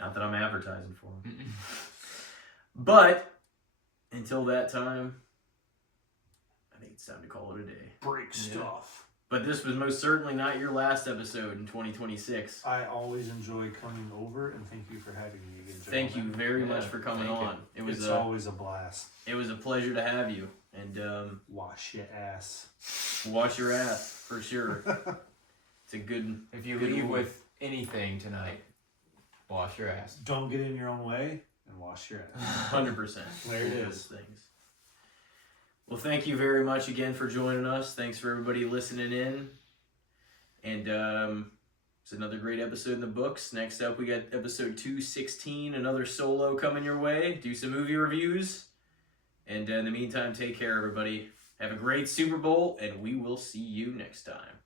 Not that I'm advertising for them. But until that time, I think it's time to call it a day. Break stuff. But this was most certainly not your last episode in 2026. I always enjoy coming over, and thank you for having me again, Thank you gentlemen. very much for coming thank you. on. It was It's always a blast. it was a pleasure to have you. And Wash your ass. wash your ass for sure. It's a good. If you Good leave rule. with anything tonight, wash your ass. Don't get in your own way, and wash your ass. 100%. There it Those is. things. Well, thank you very much again for joining us. Thanks for everybody listening in. And it's another great episode in the books. Next up, we got episode 216, another solo coming your way. Do some movie reviews. And in the meantime, take care, everybody. Have a great Super Bowl, and we will see you next time.